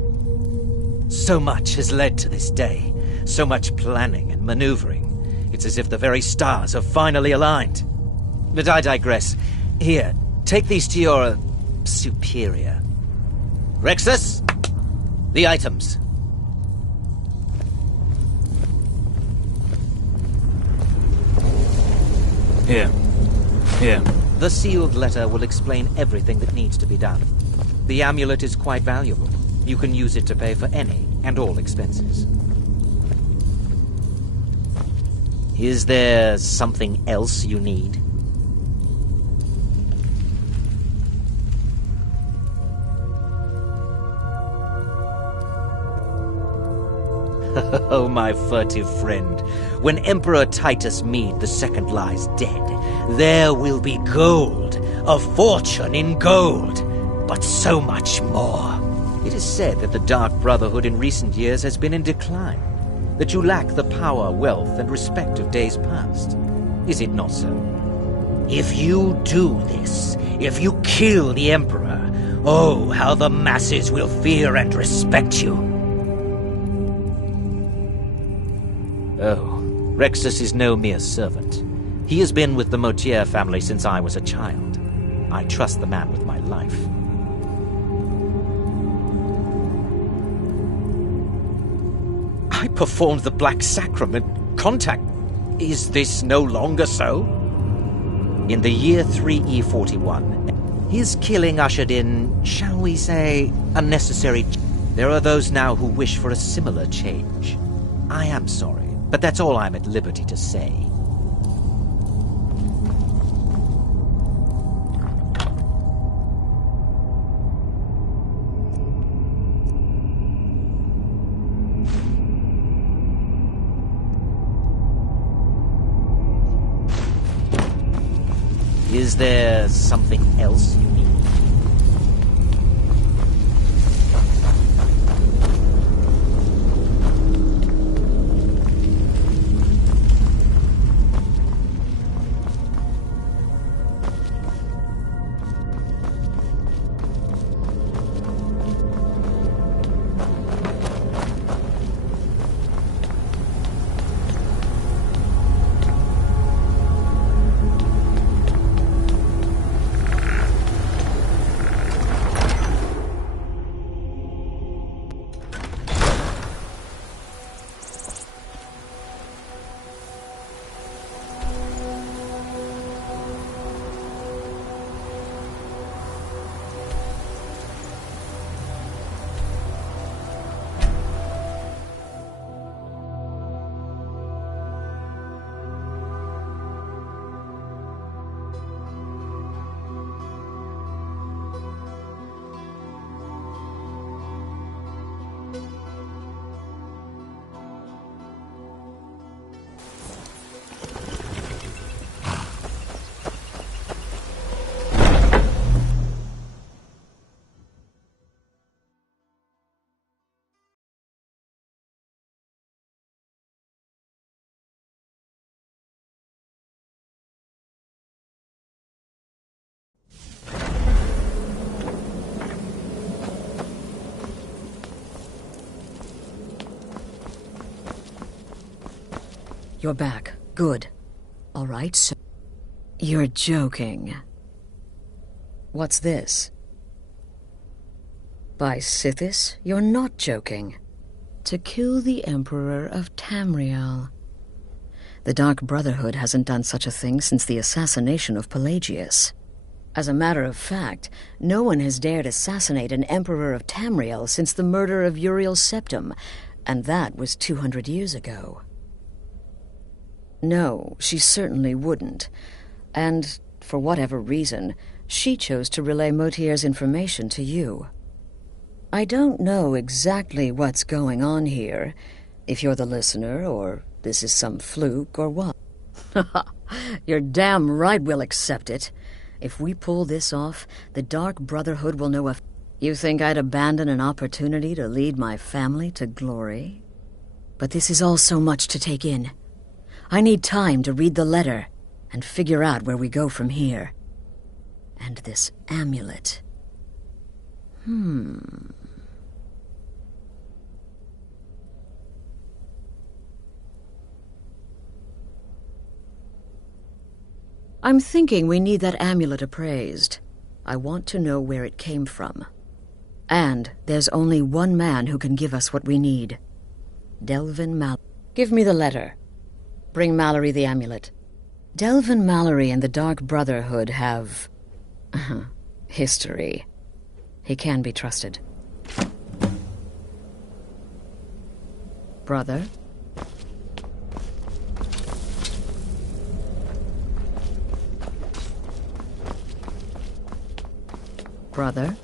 So much has led to this day. So much planning and maneuvering. It's as if the very stars have finally aligned. But I digress. Here, take these to your superior. Rexus, the items. Here. Here. The sealed letter will explain everything that needs to be done. The amulet is quite valuable. You can use it to pay for any and all expenses. Is there something else you need? Oh, my furtive friend. When Emperor Titus Mede II lies dead, there will be gold, a fortune in gold, but so much more. It is said that the Dark Brotherhood in recent years has been in decline, that you lack the power, wealth, and respect of days past. Is it not so? If you do this, if you kill the Emperor, oh, how the masses will fear and respect you. Oh, Rexus is no mere servant. He has been with the Motier family since I was a child. I trust the man with my life. I performed the Black Sacrament contact. Is this no longer so? In the year 3E41, his killing ushered in, shall we say, a necessary There are those now who wish for a similar change. I am sorry, but that's all I'm at liberty to say. Is there something else you need? You're back. Good. All right, so... You're joking. What's this? By Sithis, you're not joking. To kill the Emperor of Tamriel. The Dark Brotherhood hasn't done such a thing since the assassination of Pelagius. As a matter of fact, no one has dared assassinate an Emperor of Tamriel since the murder of Uriel Septim, and that was 200 years ago. No, she certainly wouldn't. And, for whatever reason, she chose to relay Motier's information to you. I don't know exactly what's going on here, if you're the listener, or this is some fluke, or what. You're damn right we'll accept it. If we pull this off, the Dark Brotherhood will know if... You think I'd abandon an opportunity to lead my family to glory? But this is all so much to take in. I need time to read the letter and figure out where we go from here. And this amulet... I'm thinking we need that amulet appraised. I want to know where it came from. And there's only one man who can give us what we need. Delvin Mallory. Give me the letter. Bring Mallory the amulet. Delvin Mallory and the Dark Brotherhood have... history. He can be trusted. Brother? Brother?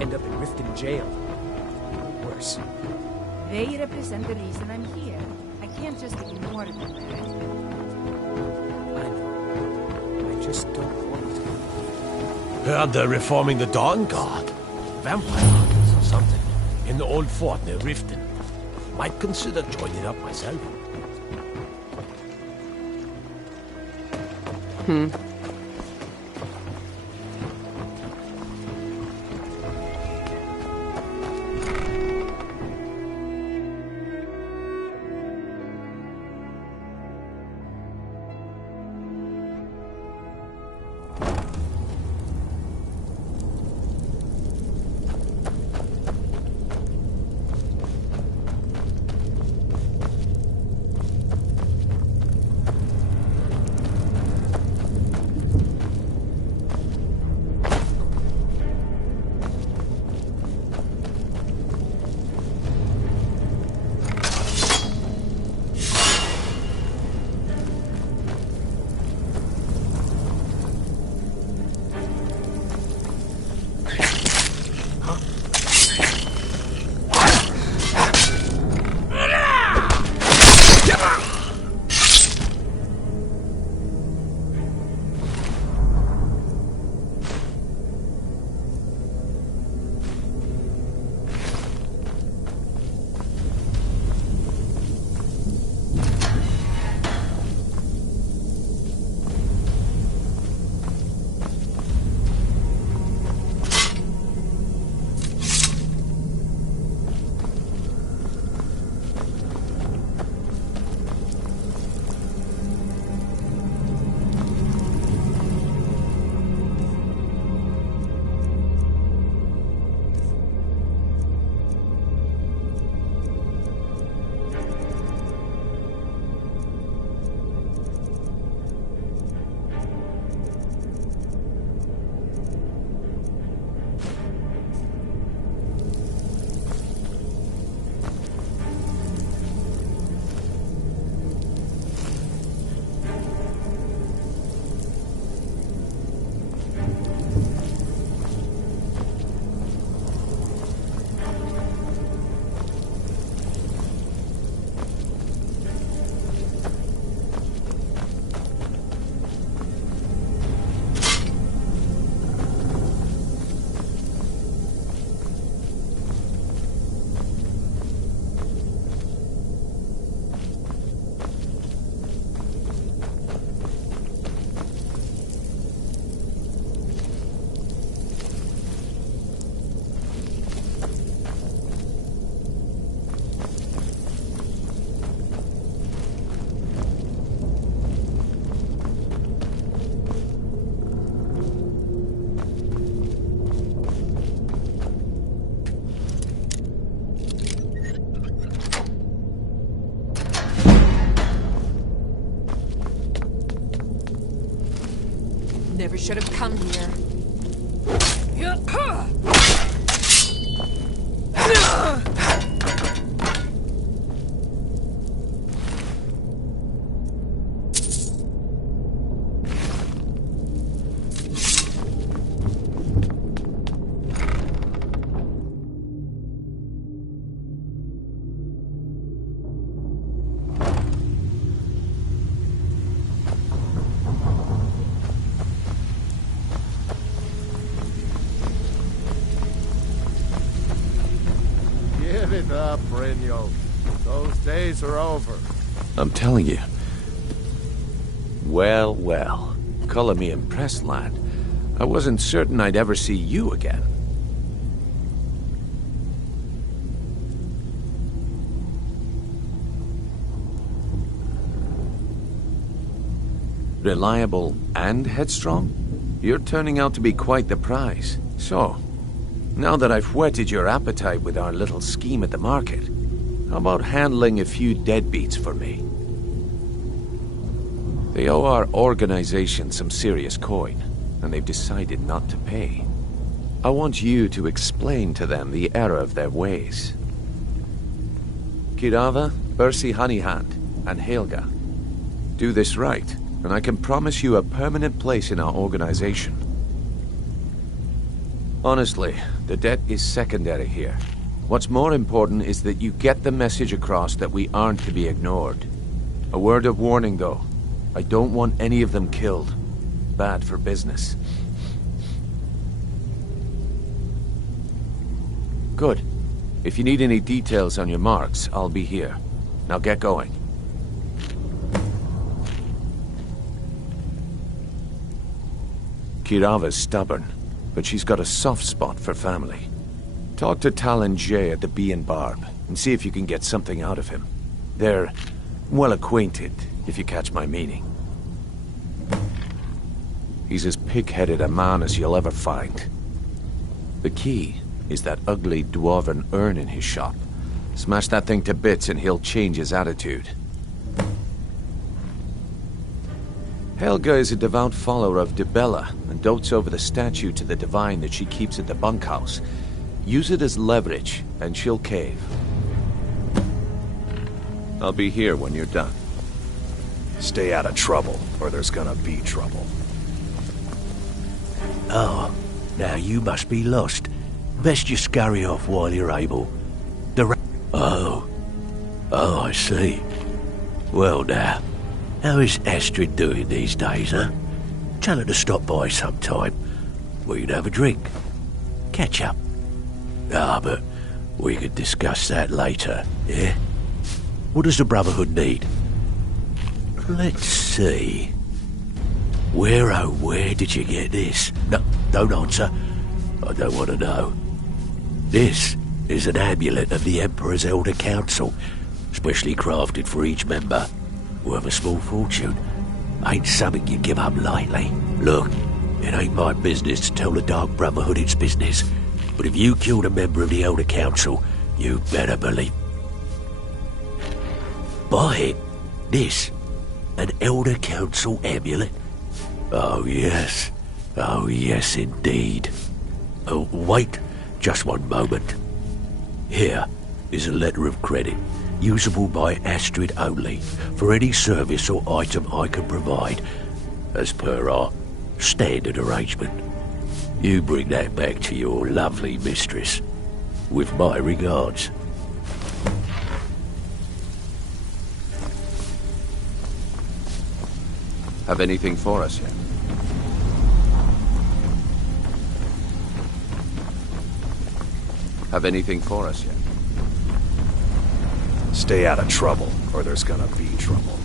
End up in Riften jail. Or worse. They represent the reason I'm here. I can't just ignore them. I just don't want to. Heard they're reforming the Dawn Guard. Vampire hunters or something. In the old fort near Riften. Might consider joining up myself. should have come here. Give it up, Brynjolf. Those days are over. I'm telling you. Well, well. Color me impressed, lad. I wasn't certain I'd ever see you again. Reliable and headstrong? You're turning out to be quite the prize. So, now that I've whetted your appetite with our little scheme at the market, how about handling a few deadbeats for me? They owe our organization some serious coin, and they've decided not to pay. I want you to explain to them the error of their ways. Kirava, Bersi Honeyhand, and Helga. Do this right, and I can promise you a permanent place in our organization. Honestly, the debt is secondary here. What's more important is that you get the message across that we aren't to be ignored. A word of warning, though. I don't want any of them killed. Bad for business. Good. If you need any details on your marks, I'll be here. Now get going. Kirava's stubborn, but she's got a soft spot for family. Talk to Talon Jay at the Bee and Barb, and see if you can get something out of him. They're well acquainted, if you catch my meaning. He's as pig-headed a man as you'll ever find. The key is that ugly dwarven urn in his shop. Smash that thing to bits and he'll change his attitude. Helga is a devout follower of Dibella and dotes over the statue to the divine that she keeps at the bunkhouse. Use it as leverage, and she'll cave. I'll be here when you're done. Stay out of trouble, or there's gonna be trouble. Oh, now you must be lost. Best you scurry off while you're able. Oh, I see. Well now, how is Astrid doing these days, huh? Tell her to stop by sometime. We'd have a drink. Catch up. Ah, but we could discuss that later, yeah? What does the Brotherhood need? Let's see. Where did you get this? No, don't answer. I don't want to know. This is an amulet of the Emperor's Elder Council, specially crafted for each member. Worth a small fortune. Ain't something you give up lightly. Look, it ain't my business to tell the Dark Brotherhood its business, but if you killed a member of the Elder Council, you better believe. Buy it. This. An Elder Council amulet. Oh yes indeed. Oh, wait just one moment. Here is a letter of credit, usable by Astrid only, for any service or item I can provide, as per our standard arrangement. You bring that back to your lovely mistress, with my regards. Have anything for us yet? Have anything for us yet? Stay out of trouble, or there's gonna be trouble.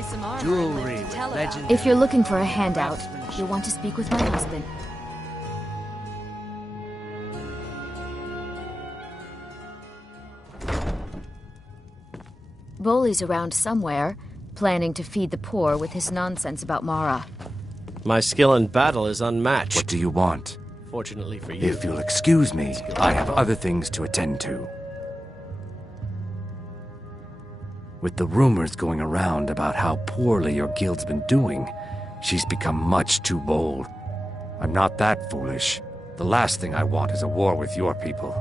buy some armor. Jewelry with legend. If you're looking for a handout, you'll want to speak with my husband. Boley's around somewhere, planning to feed the poor with his nonsense about Mara. My skill in battle is unmatched. What do you want? Fortunately for you. If you'll excuse me, I have other things to attend to. With the rumors going around about how poorly your guild's been doing, she's become much too bold. I'm not that foolish. The last thing I want is a war with your people.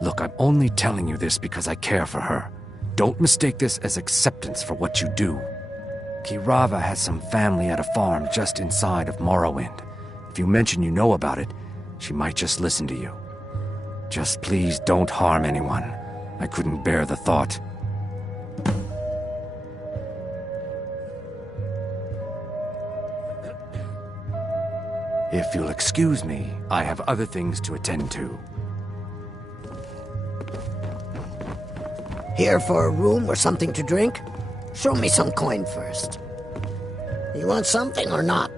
Look, I'm only telling you this because I care for her. Don't mistake this as acceptance for what you do. Kirava has some family at a farm just inside of Morrowind. If you mention you know about it, she might just listen to you. Just please don't harm anyone. I couldn't bear the thought. If you'll excuse me, I have other things to attend to. Here for a room or something to drink? Show me some coin first. You want something or not?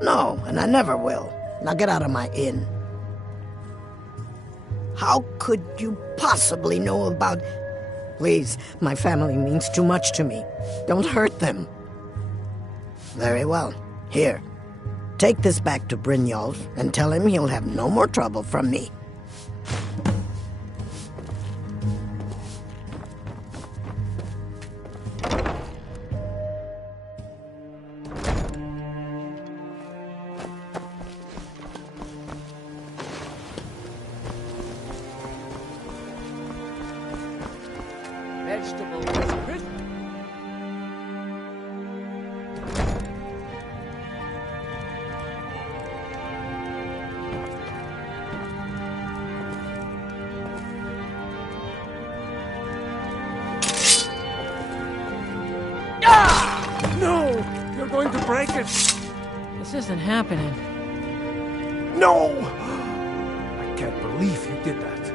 No, and I never will. Now get out of my inn. How could you possibly know about... Please, my family means too much to me. Don't hurt them. Very well. Here. Take this back to Brynjolf and tell him he'll have no more trouble from me. No! You're going to break it! This isn't happening. No! I can't believe you did that.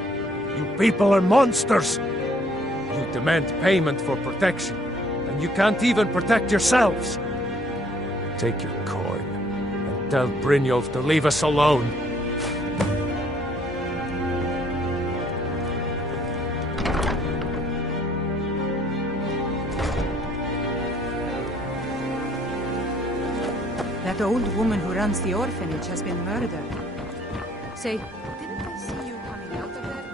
You people are monsters! You demand payment for protection, and you can't even protect yourselves. Take your coin, and tell Brynjolf to leave us alone. That old woman who runs the orphanage has been murdered. Say, didn't I see you coming out of that?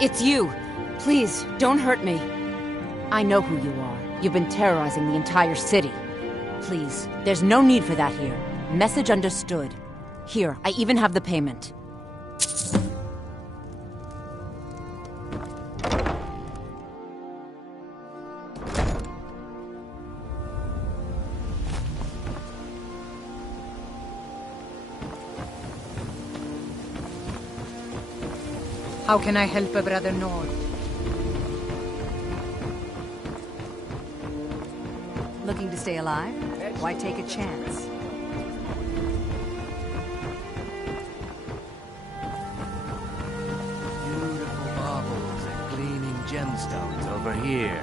It's you. Please, don't hurt me. I know who you are. You've been terrorizing the entire city. Please, there's no need for that here. Message understood. Here, I even have the payment. How can I help a brother Nord? Looking to stay alive? Why take a chance? Beautiful marbles and gleaming gemstones over here.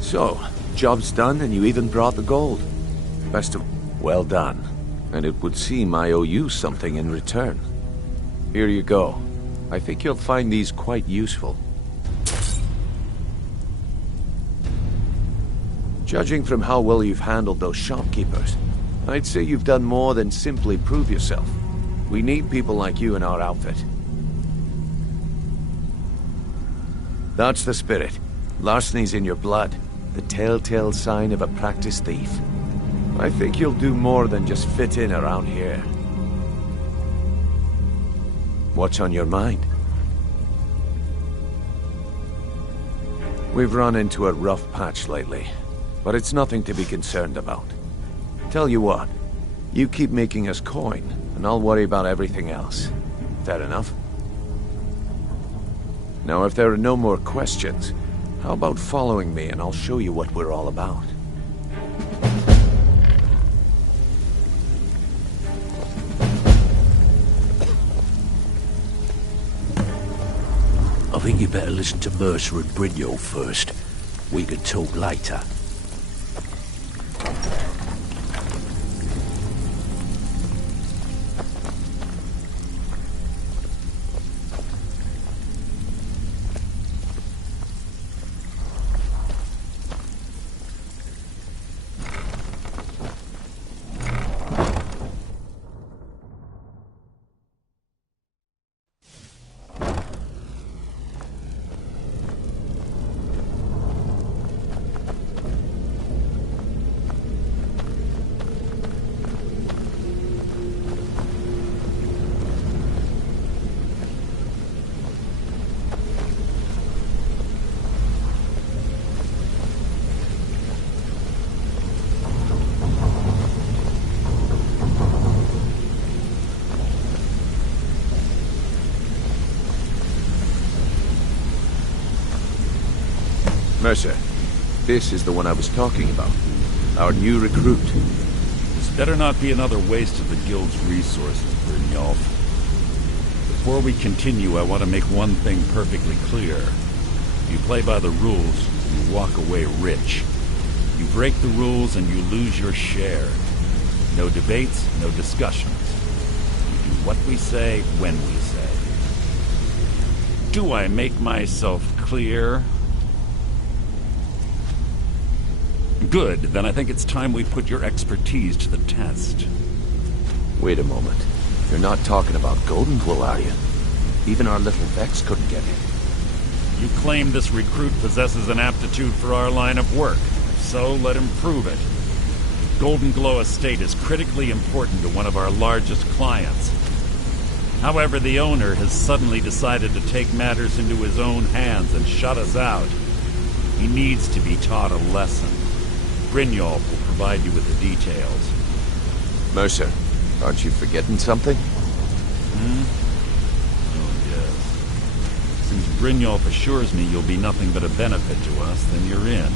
So, job's done and you even brought the gold. Best of... Well done. And it would seem I owe you something in return. Here you go. I think you'll find these quite useful. Judging from how well you've handled those shopkeepers, I'd say you've done more than simply prove yourself. We need people like you in our outfit. That's the spirit. Larceny's in your blood, the telltale sign of a practiced thief. I think you'll do more than just fit in around here. What's on your mind? We've run into a rough patch lately, but it's nothing to be concerned about. Tell you what, you keep making us coin, and I'll worry about everything else. Fair enough? Now, if there are no more questions, how about following me and I'll show you what we're all about? I think you better listen to Mercer and Brynjolf first. We can talk later. Mercer, this is the one I was talking about. Our new recruit. This better not be another waste of the Guild's resources, Brynjolf. Before we continue, I want to make one thing perfectly clear. If you play by the rules, you walk away rich. You break the rules and you lose your share. No debates, no discussions. We do what we say, when we say. Do I make myself clear? Good, then I think it's time we put your expertise to the test. Wait a moment. You're not talking about Golden Glow, are you? Even our little Vex couldn't get in. You claim this recruit possesses an aptitude for our line of work. So let him prove it. Golden Glow Estate is critically important to one of our largest clients. However, the owner has suddenly decided to take matters into his own hands and shut us out. He needs to be taught a lesson. Brynjolf will provide you with the details. Mercer, aren't you forgetting something? Oh, yes. Since Brynjolf assures me you'll be nothing but a benefit to us, then you're in.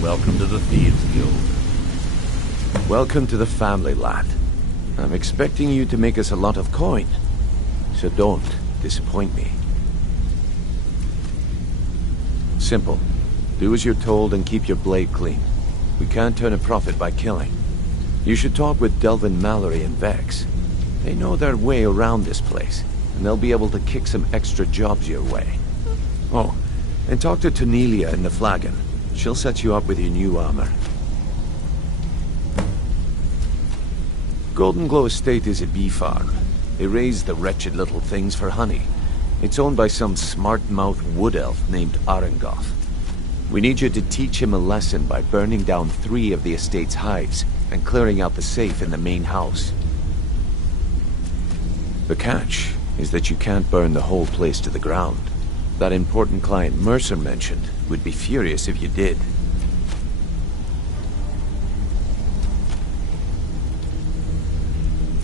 Welcome to the Thieves Guild. Welcome to the family, lad. I'm expecting you to make us a lot of coin. So don't disappoint me. Simple. Do as you're told and keep your blade clean. We can't turn a profit by killing. You should talk with Delvin Mallory and Vex. They know their way around this place, and they'll be able to kick some extra jobs your way. Oh, and talk to Tanelia in the Flagon. She'll set you up with your new armor. Golden Glow Estate is a bee farm. They raise the wretched little things for honey. It's owned by some smart-mouthed wood elf named Arangoth. We need you to teach him a lesson by burning down 3 of the estate's hives and clearing out the safe in the main house. The catch is that you can't burn the whole place to the ground. That important client Mercer mentioned would be furious if you did.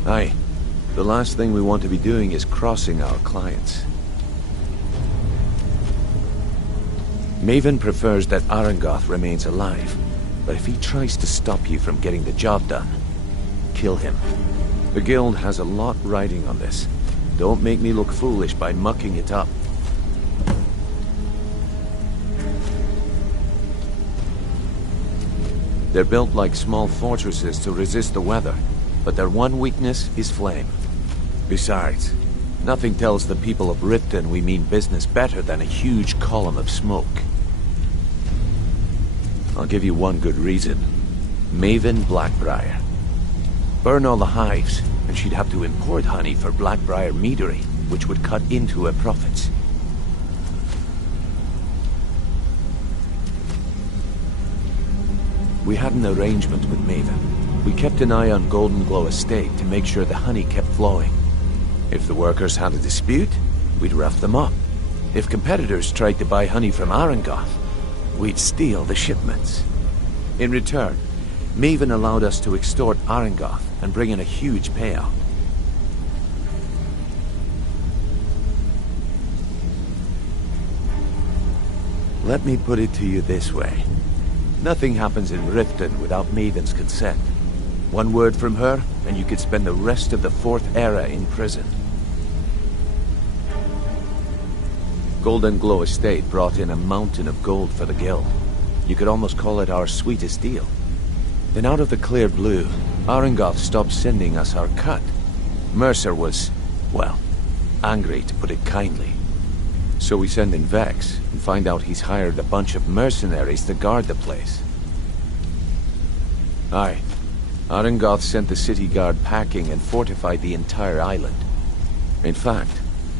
Aye. The last thing we want to be doing is crossing our clients. Maven prefers that Arangoth remains alive, but if he tries to stop you from getting the job done, kill him. The Guild has a lot riding on this. Don't make me look foolish by mucking it up. They're built like small fortresses to resist the weather, but their one weakness is flame. Besides, Nothing tells the people of Riften we mean business better than a huge column of smoke. I'll give you one good reason. Maven Blackbriar. Burn all the hives, and she'd have to import honey for Blackbriar meadery, which would cut into her profits. We had an arrangement with Maven. We kept an eye on Golden Glow Estate to make sure the honey kept flowing. If the workers had a dispute, we'd rough them up. If competitors tried to buy honey from Arangoth, we'd steal the shipments. In return, Maven allowed us to extort Arangoth and bring in a huge payout. Let me put it to you this way. Nothing happens in Riften without Maven's consent. One word from her, and you could spend the rest of the Fourth Era in prison. Golden Glow Estate brought in a mountain of gold for the guild. You could almost call it our sweetest deal. Then out of the clear blue, Arangoth stopped sending us our cut. Mercer was, well, angry to put it kindly. So we send in Vex and find out he's hired a bunch of mercenaries to guard the place. Aye. Arangoth sent the city guard packing and fortified the entire island. In fact,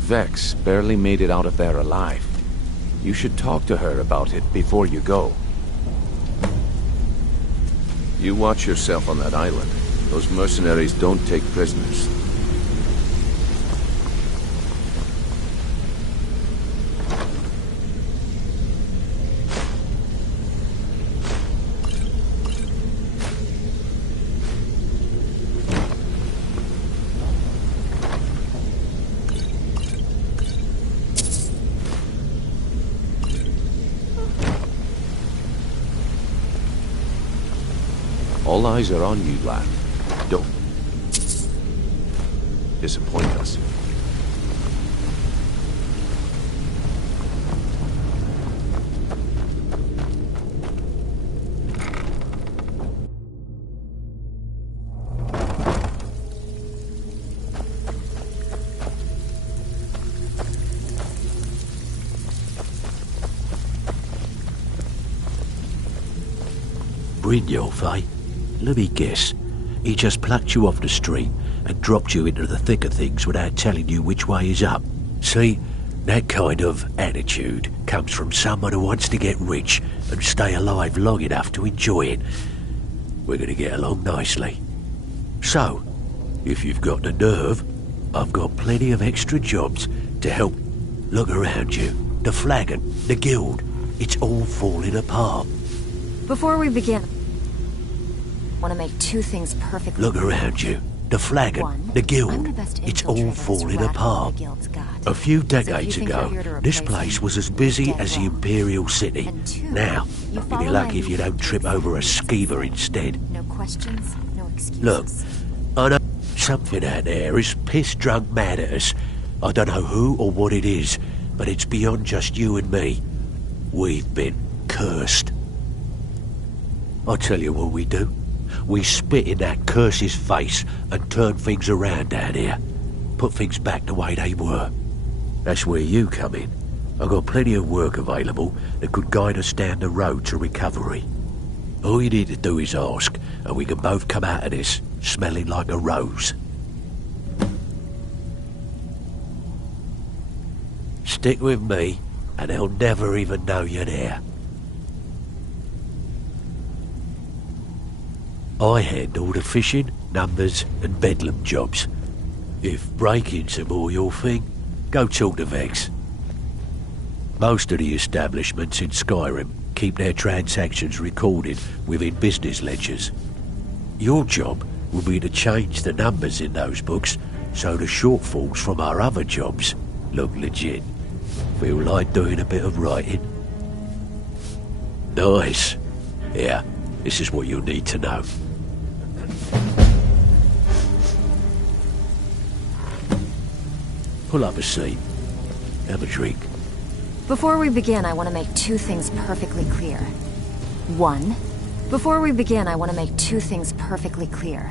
Vex barely made it out of there alive. You should talk to her about it before you go. You watch yourself on that island. Those mercenaries don't take prisoners. All eyes are on you, lad. Don't disappoint us. Brynjolf, eh? Let me guess. He just plucked you off the street and dropped you into the thick of things without telling you which way is up. See, that kind of attitude comes from someone who wants to get rich and stay alive long enough to enjoy it. We're going to get along nicely. So, if you've got the nerve, I've got plenty of extra jobs to help. Look around you. The flagon, the guild, it's all falling apart. Before we begin, I want to make two things perfectly Look around you. The flagon, One, the guild, I'm the best it's all infiltrator this falling rat apart. the guild's got. A few So if you decades think ago, you're here to this replace place me, was as busy you're as the dead wrong. Imperial City. Two, Now, you you'll be follow lucky my if you don't trip over a skeever instead. No questions, no excuses. Look, I know something out there is piss-drunk mad at us. I don't know who or what it is, but it's beyond just you and me. We've been cursed. I'll tell you what we do. We spit in that curse's face and turn things around down here. Put things back the way they were. That's where you come in. I've got plenty of work available that could guide us down the road to recovery. All you need to do is ask, and we can both come out of this smelling like a rose. Stick with me, and they'll never even know you're there. I handle the fishing, numbers, and bedlam jobs. If break-ins are more your thing, go talk to Vex. Most of the establishments in Skyrim keep their transactions recorded within business ledgers. Your job will be to change the numbers in those books so the shortfalls from our other jobs look legit. Feel like doing a bit of writing? Nice. Yeah, this is what you'll need to know. Pull up a seat. Have a drink. Before we begin, I want to make two things perfectly clear. One, before we begin, I want to make two things perfectly clear.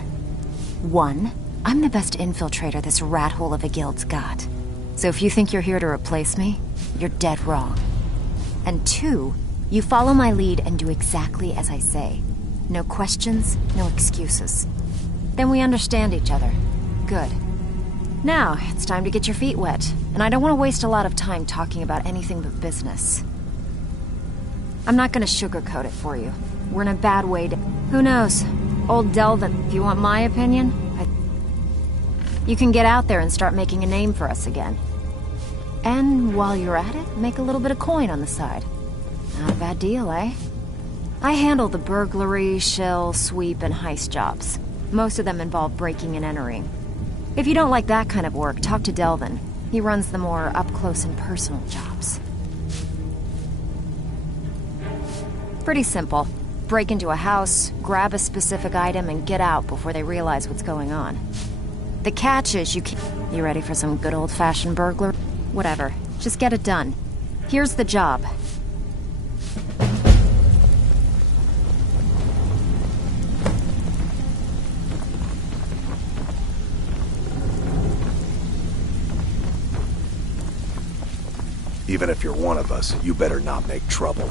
One, I'm the best infiltrator this rat hole of a guild's got. So if you think you're here to replace me, you're dead wrong. And 2, you follow my lead and do exactly as I say. No questions, no excuses. Then we understand each other. Good. Now, it's time to get your feet wet, and I don't want to waste a lot of time talking about anything but business. I'm not gonna sugarcoat it for you. We're in a bad way to... Who knows? Old Delvin, if you want my opinion, you can get out there and start making a name for us again. And while you're at it, make a little bit of coin on the side. Not a bad deal, eh? I handle the burglary, shell, sweep, and heist jobs. Most of them involve breaking and entering. If you don't like that kind of work, talk to Delvin. He runs the more up-close and personal jobs. Pretty simple. Break into a house, grab a specific item, and get out before they realize what's going on. The catch is you ready for some good old-fashioned burglar? Whatever. Just get it done. Here's the job. Even if you're one of us, you better not make trouble.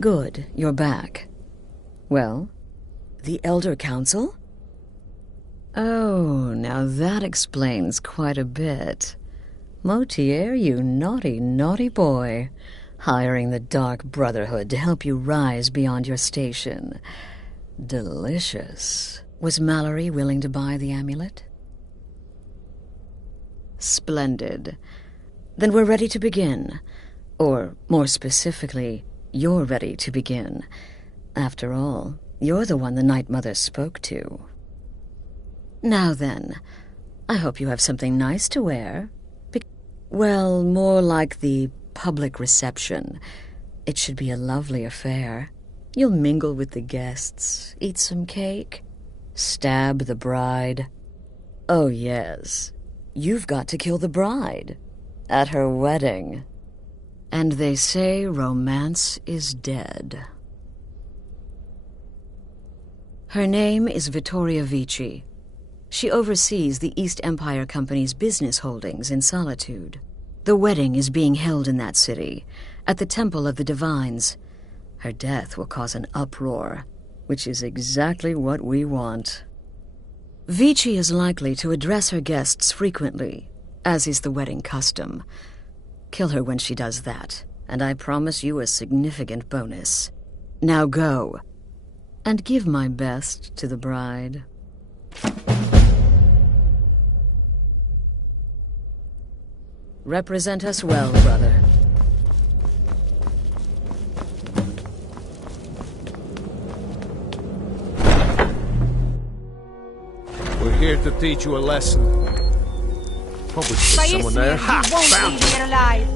Good, you're back. Well, the Elder Council? Oh, now that explains quite a bit. Motier, you naughty, naughty boy. Hiring the Dark Brotherhood to help you rise beyond your station. Delicious. Was Mallory willing to buy the amulet? Splendid. Then we're ready to begin. Or, more specifically, you're ready to begin. After all, you're the one the Night Mother spoke to. Now then, I hope you have something nice to wear. Well, more like the public reception. It should be a lovely affair. You'll mingle with the guests, eat some cake, stab the bride. Oh, yes. You've got to kill the bride at her wedding. And they say romance is dead. Her name is Vittoria Vici. She oversees the East Empire Company's business holdings in Solitude. The wedding is being held in that city, at the Temple of the Divines. Her death will cause an uproar, which is exactly what we want. Vici is likely to address her guests frequently, as is the wedding custom. Kill her when she does that, and I promise you a significant bonus. Now go, and give my best to the bride. Represent us well, brother. We're here to teach you a lesson. Hope we see someone there. You won't Found leave here alive.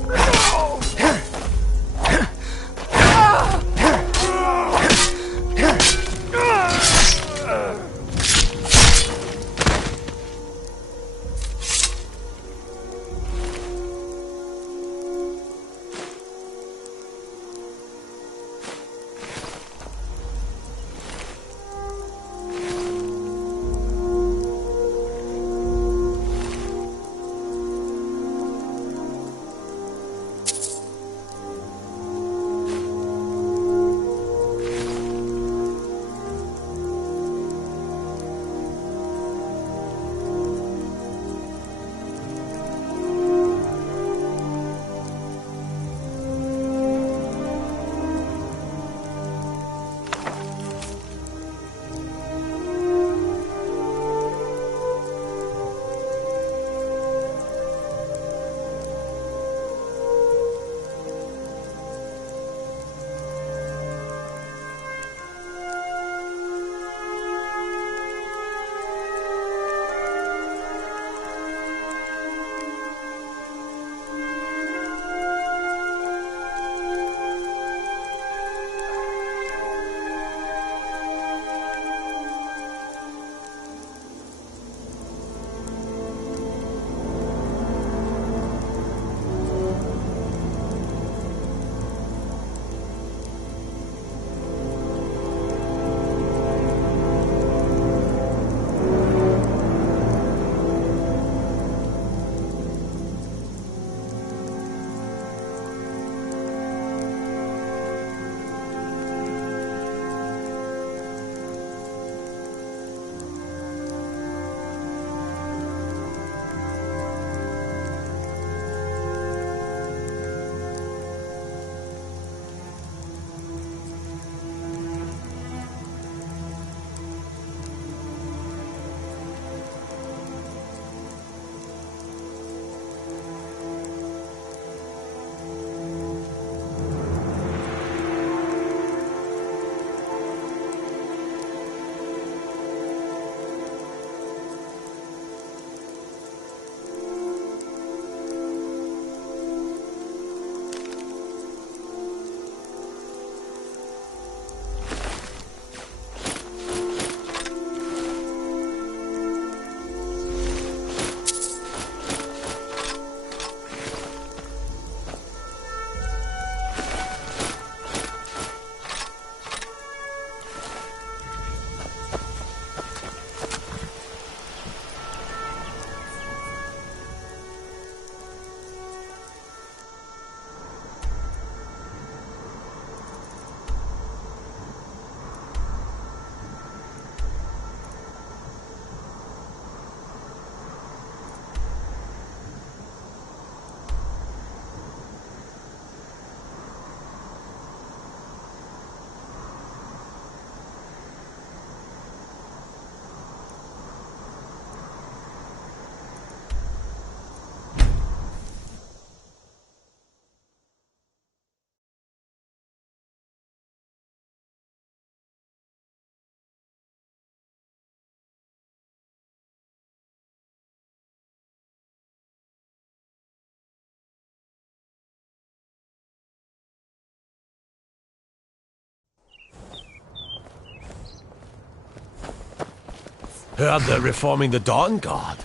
Heard they're reforming the Dawn Guard.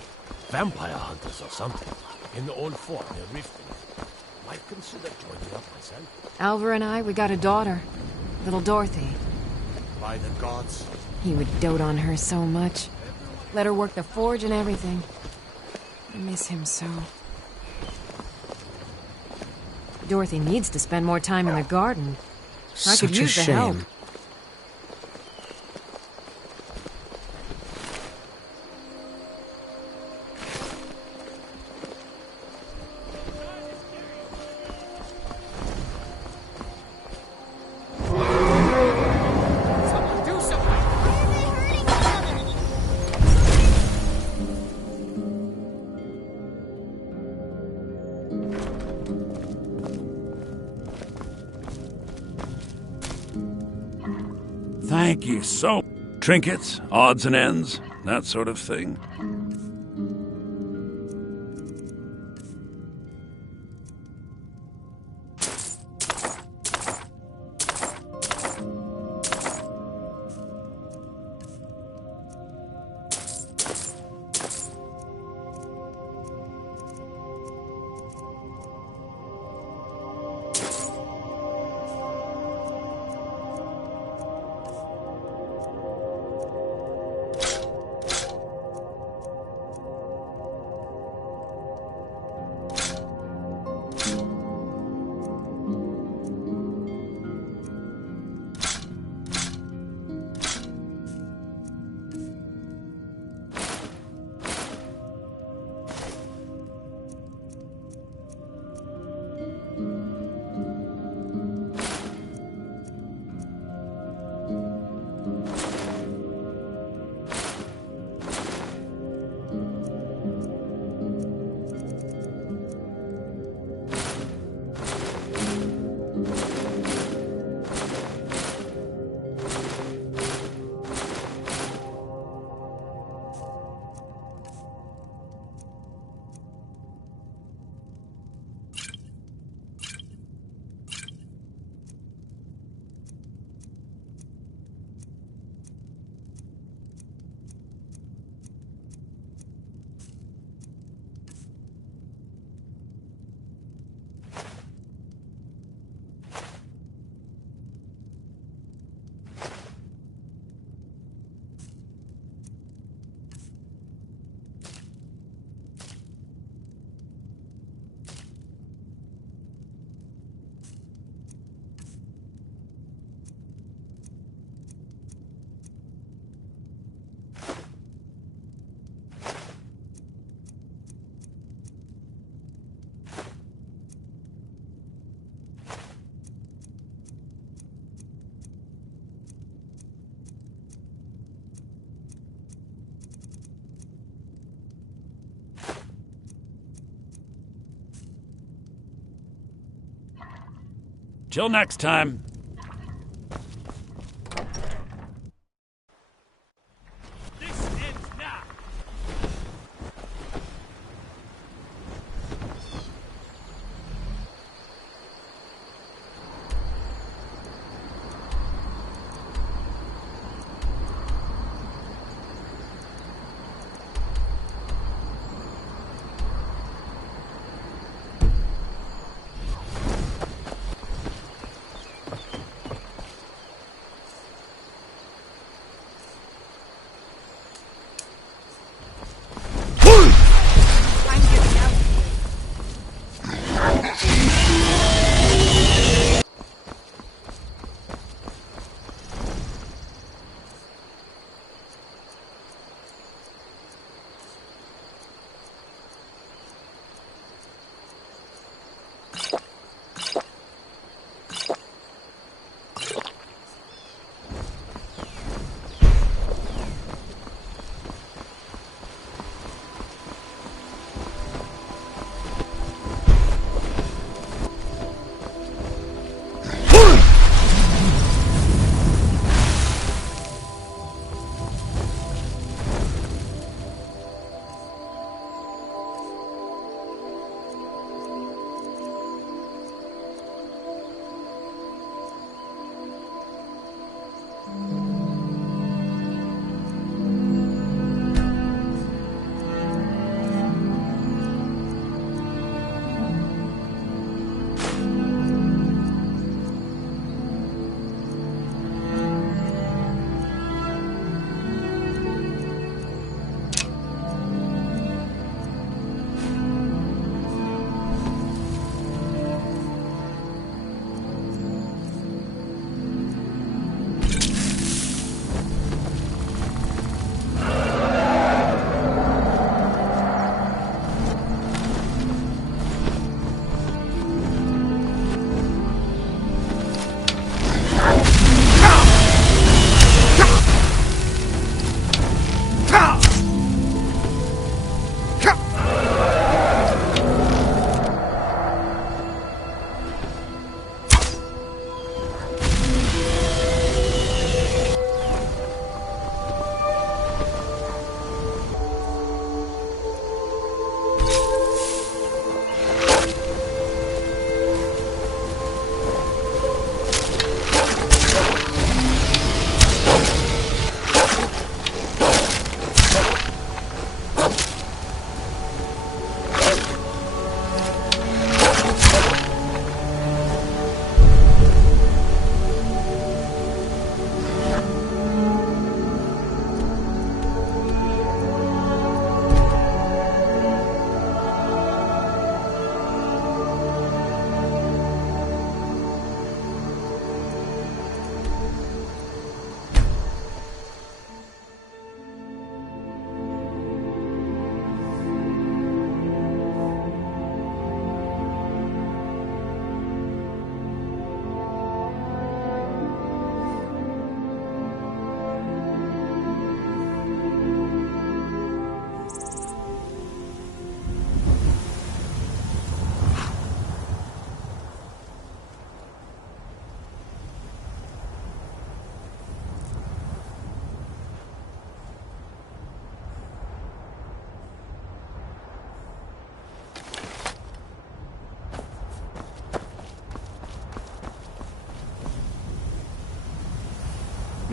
Vampire hunters or something. In the old fort near Riften. Might consider joining up myself. Alvar and I, we got a daughter. Little Dorothy. By the gods. He would dote on her so much. Let her work the forge and everything. I miss him so. Dorothy needs to spend more time in the garden. I could Such a use the help. shame. Thank you so. Trinkets, odds and ends, that sort of thing. Till next time.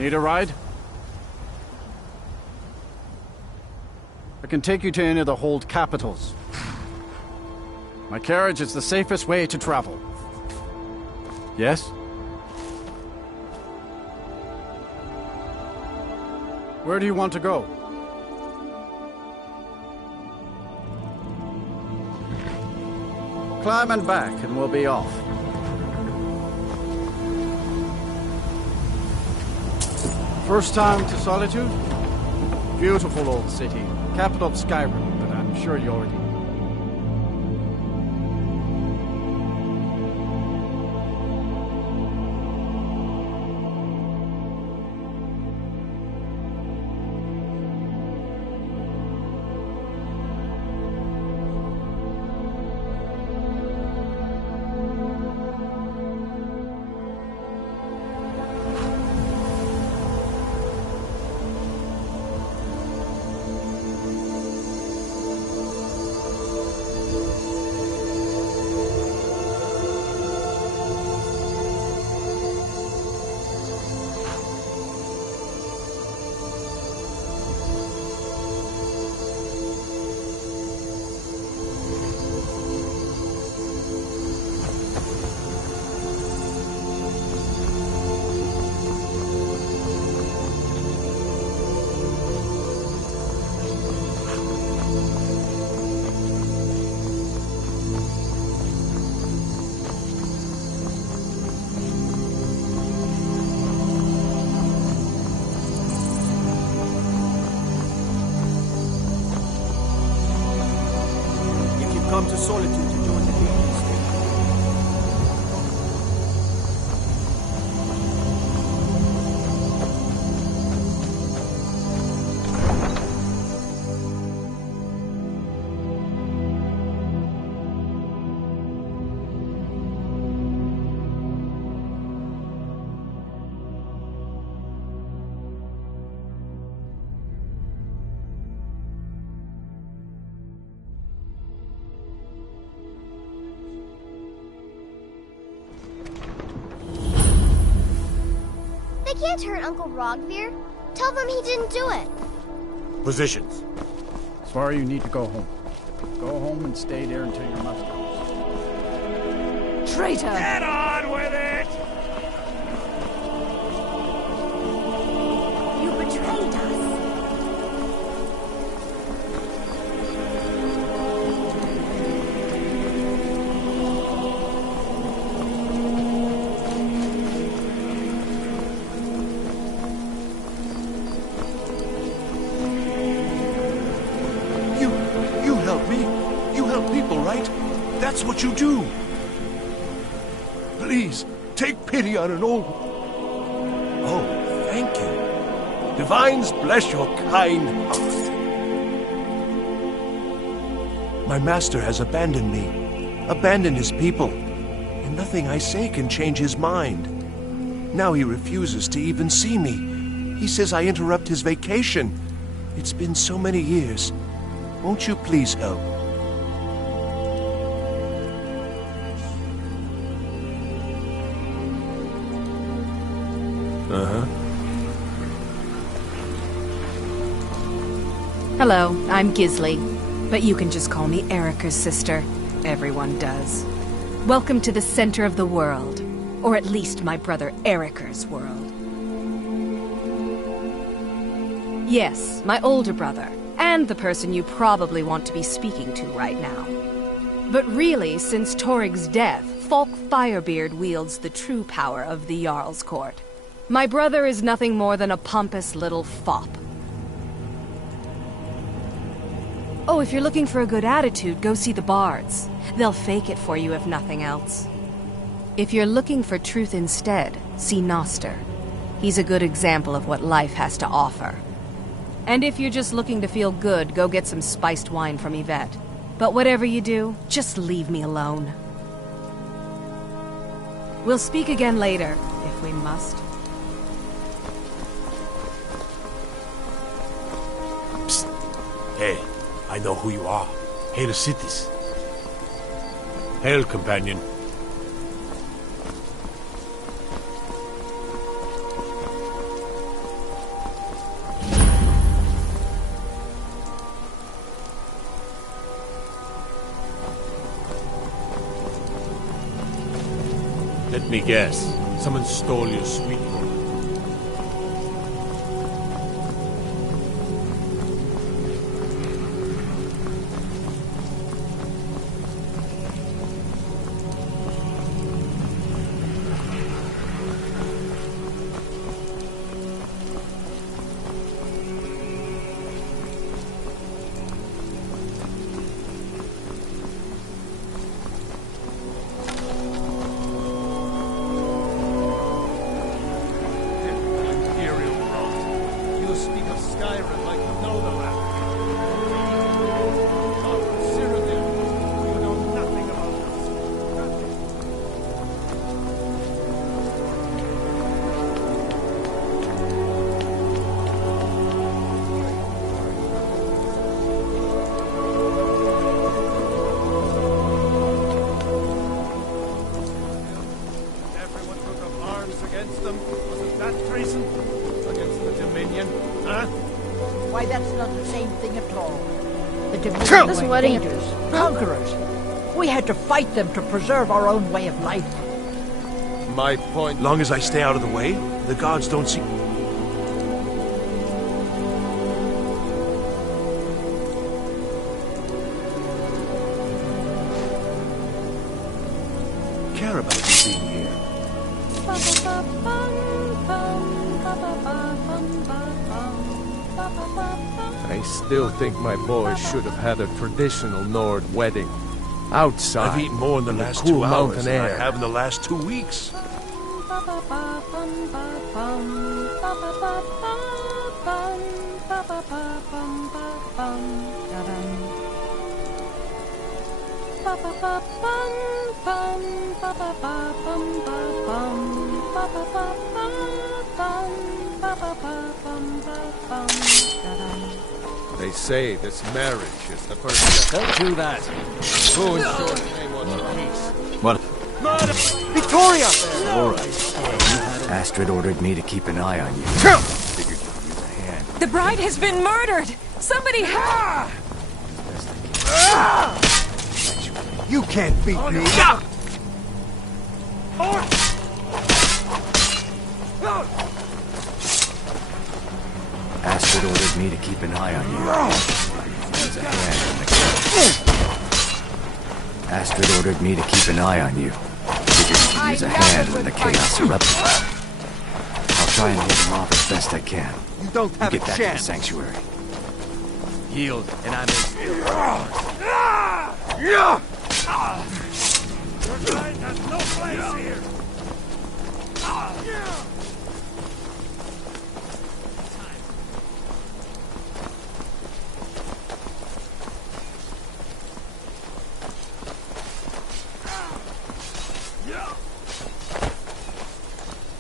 Need a ride? I can take you to any of the hold capitals. My carriage is the safest way to travel. Yes? Where do you want to go? Climb and back, and we'll be off. First time to Solitude? Beautiful old city. Capital of Skyrim, but I'm sure you already know. Come to Solitude to join the Legion State. They can't hurt Uncle Rogvir. Tell them he didn't do it. Positions. Svar, you need to go home. Go home and stay there until your mother comes. Traitor! Get on with it! You betrayed us. You help me. You help people, right? That's what you do. Please, take pity on an old... Oh, thank you. Divines bless your kind heart. My master has abandoned me. Abandoned his people. And nothing I say can change his mind. Now he refuses to even see me. He says I interrupt his vacation. It's been so many years. Won't you please help? Uh-huh. Hello, I'm Gisli, but you can just call me Erica's sister. Everyone does. Welcome to the center of the world, or at least my brother Erica's world. Yes, my older brother, and the person you probably want to be speaking to right now. But really, since Torig's death, Falk Firebeard wields the true power of the Jarl's Court. My brother is nothing more than a pompous little fop. Oh, if you're looking for a good attitude, go see the bards. They'll fake it for you if nothing else. If you're looking for truth instead, see Noster. He's a good example of what life has to offer. And if you're just looking to feel good, go get some spiced wine from Yvette. But whatever you do, just leave me alone. We'll speak again later, if we must. Psst. Hey, I know who you are. Hail Cities. Hail, companion. Let me guess. Someone stole your sweet boy. You speak of Skyrim like you know the land. Not from Cyrodiil. You know nothing about us. Everyone took up arms against them. Wasn't that treason? Against the Dominion, huh? Why, that's not the same thing at all. The Dominion This were wedding- invaders, conquerors. We had to fight them to preserve our own way of life. My point. Long as I stay out of the way, the gods don't see. Care about you being here. I still think my boy should have had a traditional Nord wedding. Outside. I've eaten more in the last cool 2 hours mountain than I air. have in the last 2 weeks. They say this marriage is the first step. Don't do that. Who in short may want peace? What? Victoria! All right. Astrid ordered me to keep an eye on you. Figured you'd use a hand. The bride has been murdered! Somebody help! You can't beat me. Astrid ordered me to keep an eye on you. Use a hand in the chaos. Astrid ordered me to keep an eye on you. Figured you'd use a hand when the chaos erupted. I'll try and hold them off as best I can. You don't have Get a back to the chance. sanctuary. Yield, and I may... Your kind has no place here.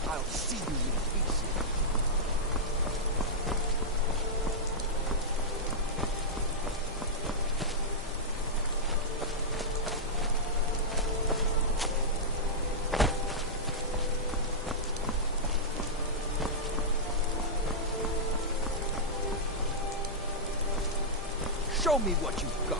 I'll see you in pieces. Show me what you've got.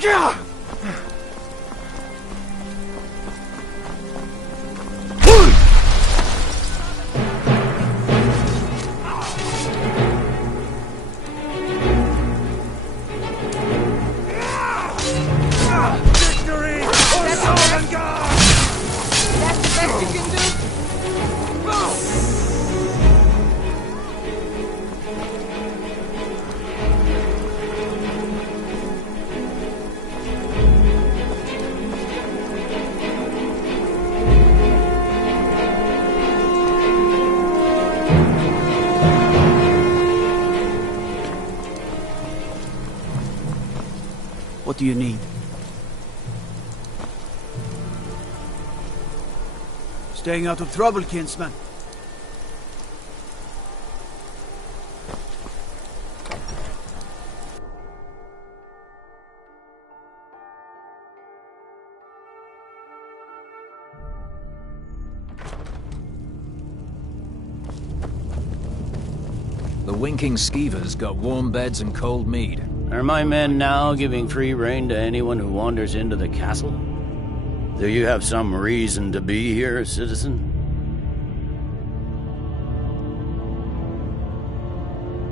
Yeah! Victory! For Solomon God! That's the best you can do? What do you need? Staying out of trouble, kinsman. winking skeevers got warm beds and cold mead. Are my men now giving free rein to anyone who wanders into the castle? Do you have some reason to be here, citizen?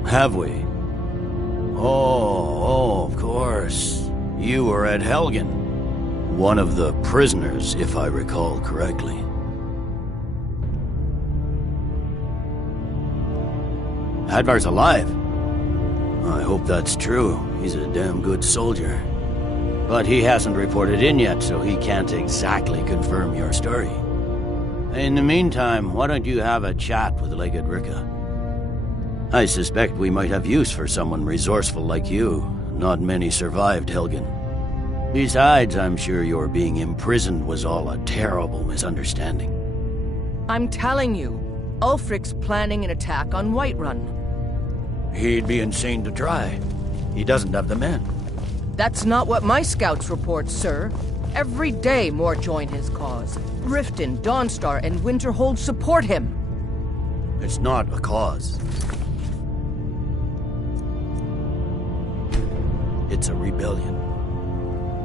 Have we? Oh, of course. You were at Helgen. One of the prisoners, if I recall correctly. Hadvar's alive. I hope that's true. He's a damn good soldier. But he hasn't reported in yet, so he can't exactly confirm your story. In the meantime, why don't you have a chat with Legate Ricka? I suspect we might have use for someone resourceful like you. Not many survived Helgen. Besides, I'm sure your being imprisoned was all a terrible misunderstanding. I'm telling you, Ulfric's planning an attack on Whiterun. He'd be insane to try. He doesn't have the men. That's not what my scouts report, sir. Every day more join his cause. Riften, Dawnstar, and Winterhold support him. It's not a cause. It's a rebellion.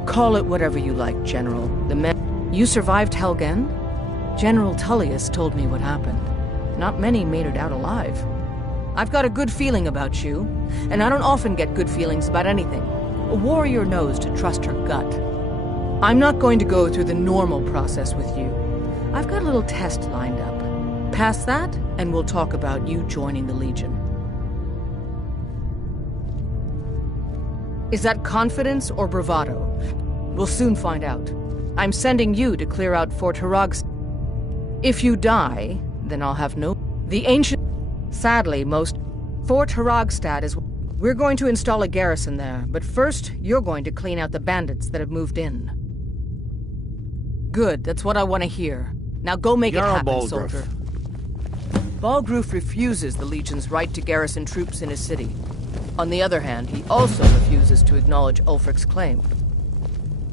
Call it whatever you like, General. The men... You survived Helgen? General Tullius told me what happened. Not many made it out alive. I've got a good feeling about you, and I don't often get good feelings about anything. A warrior knows to trust her gut. I'm not going to go through the normal process with you. I've got a little test lined up. Pass that, and we'll talk about you joining the Legion. Is that confidence or bravado? We'll soon find out. I'm sending you to clear out Fort Harag's. If you die, then I'll have no... The ancient... Sadly, most... Fort Haragstad is... We're going to install a garrison there, but first, you're going to clean out the bandits that have moved in. Good, that's what I want to hear. Now go make it happen, soldier. Balgruf refuses the Legion's right to garrison troops in his city. On the other hand, he also refuses to acknowledge Ulfric's claim.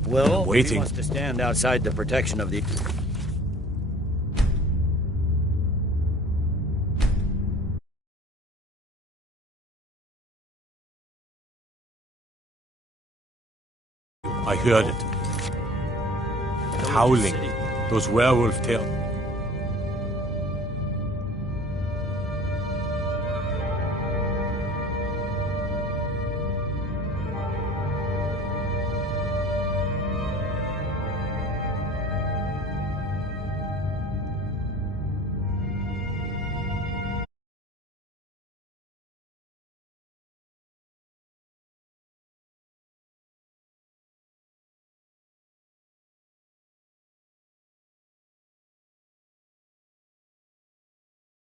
Well, he wants to stand outside the protection of the... I heard it. Howling. Those werewolf tales.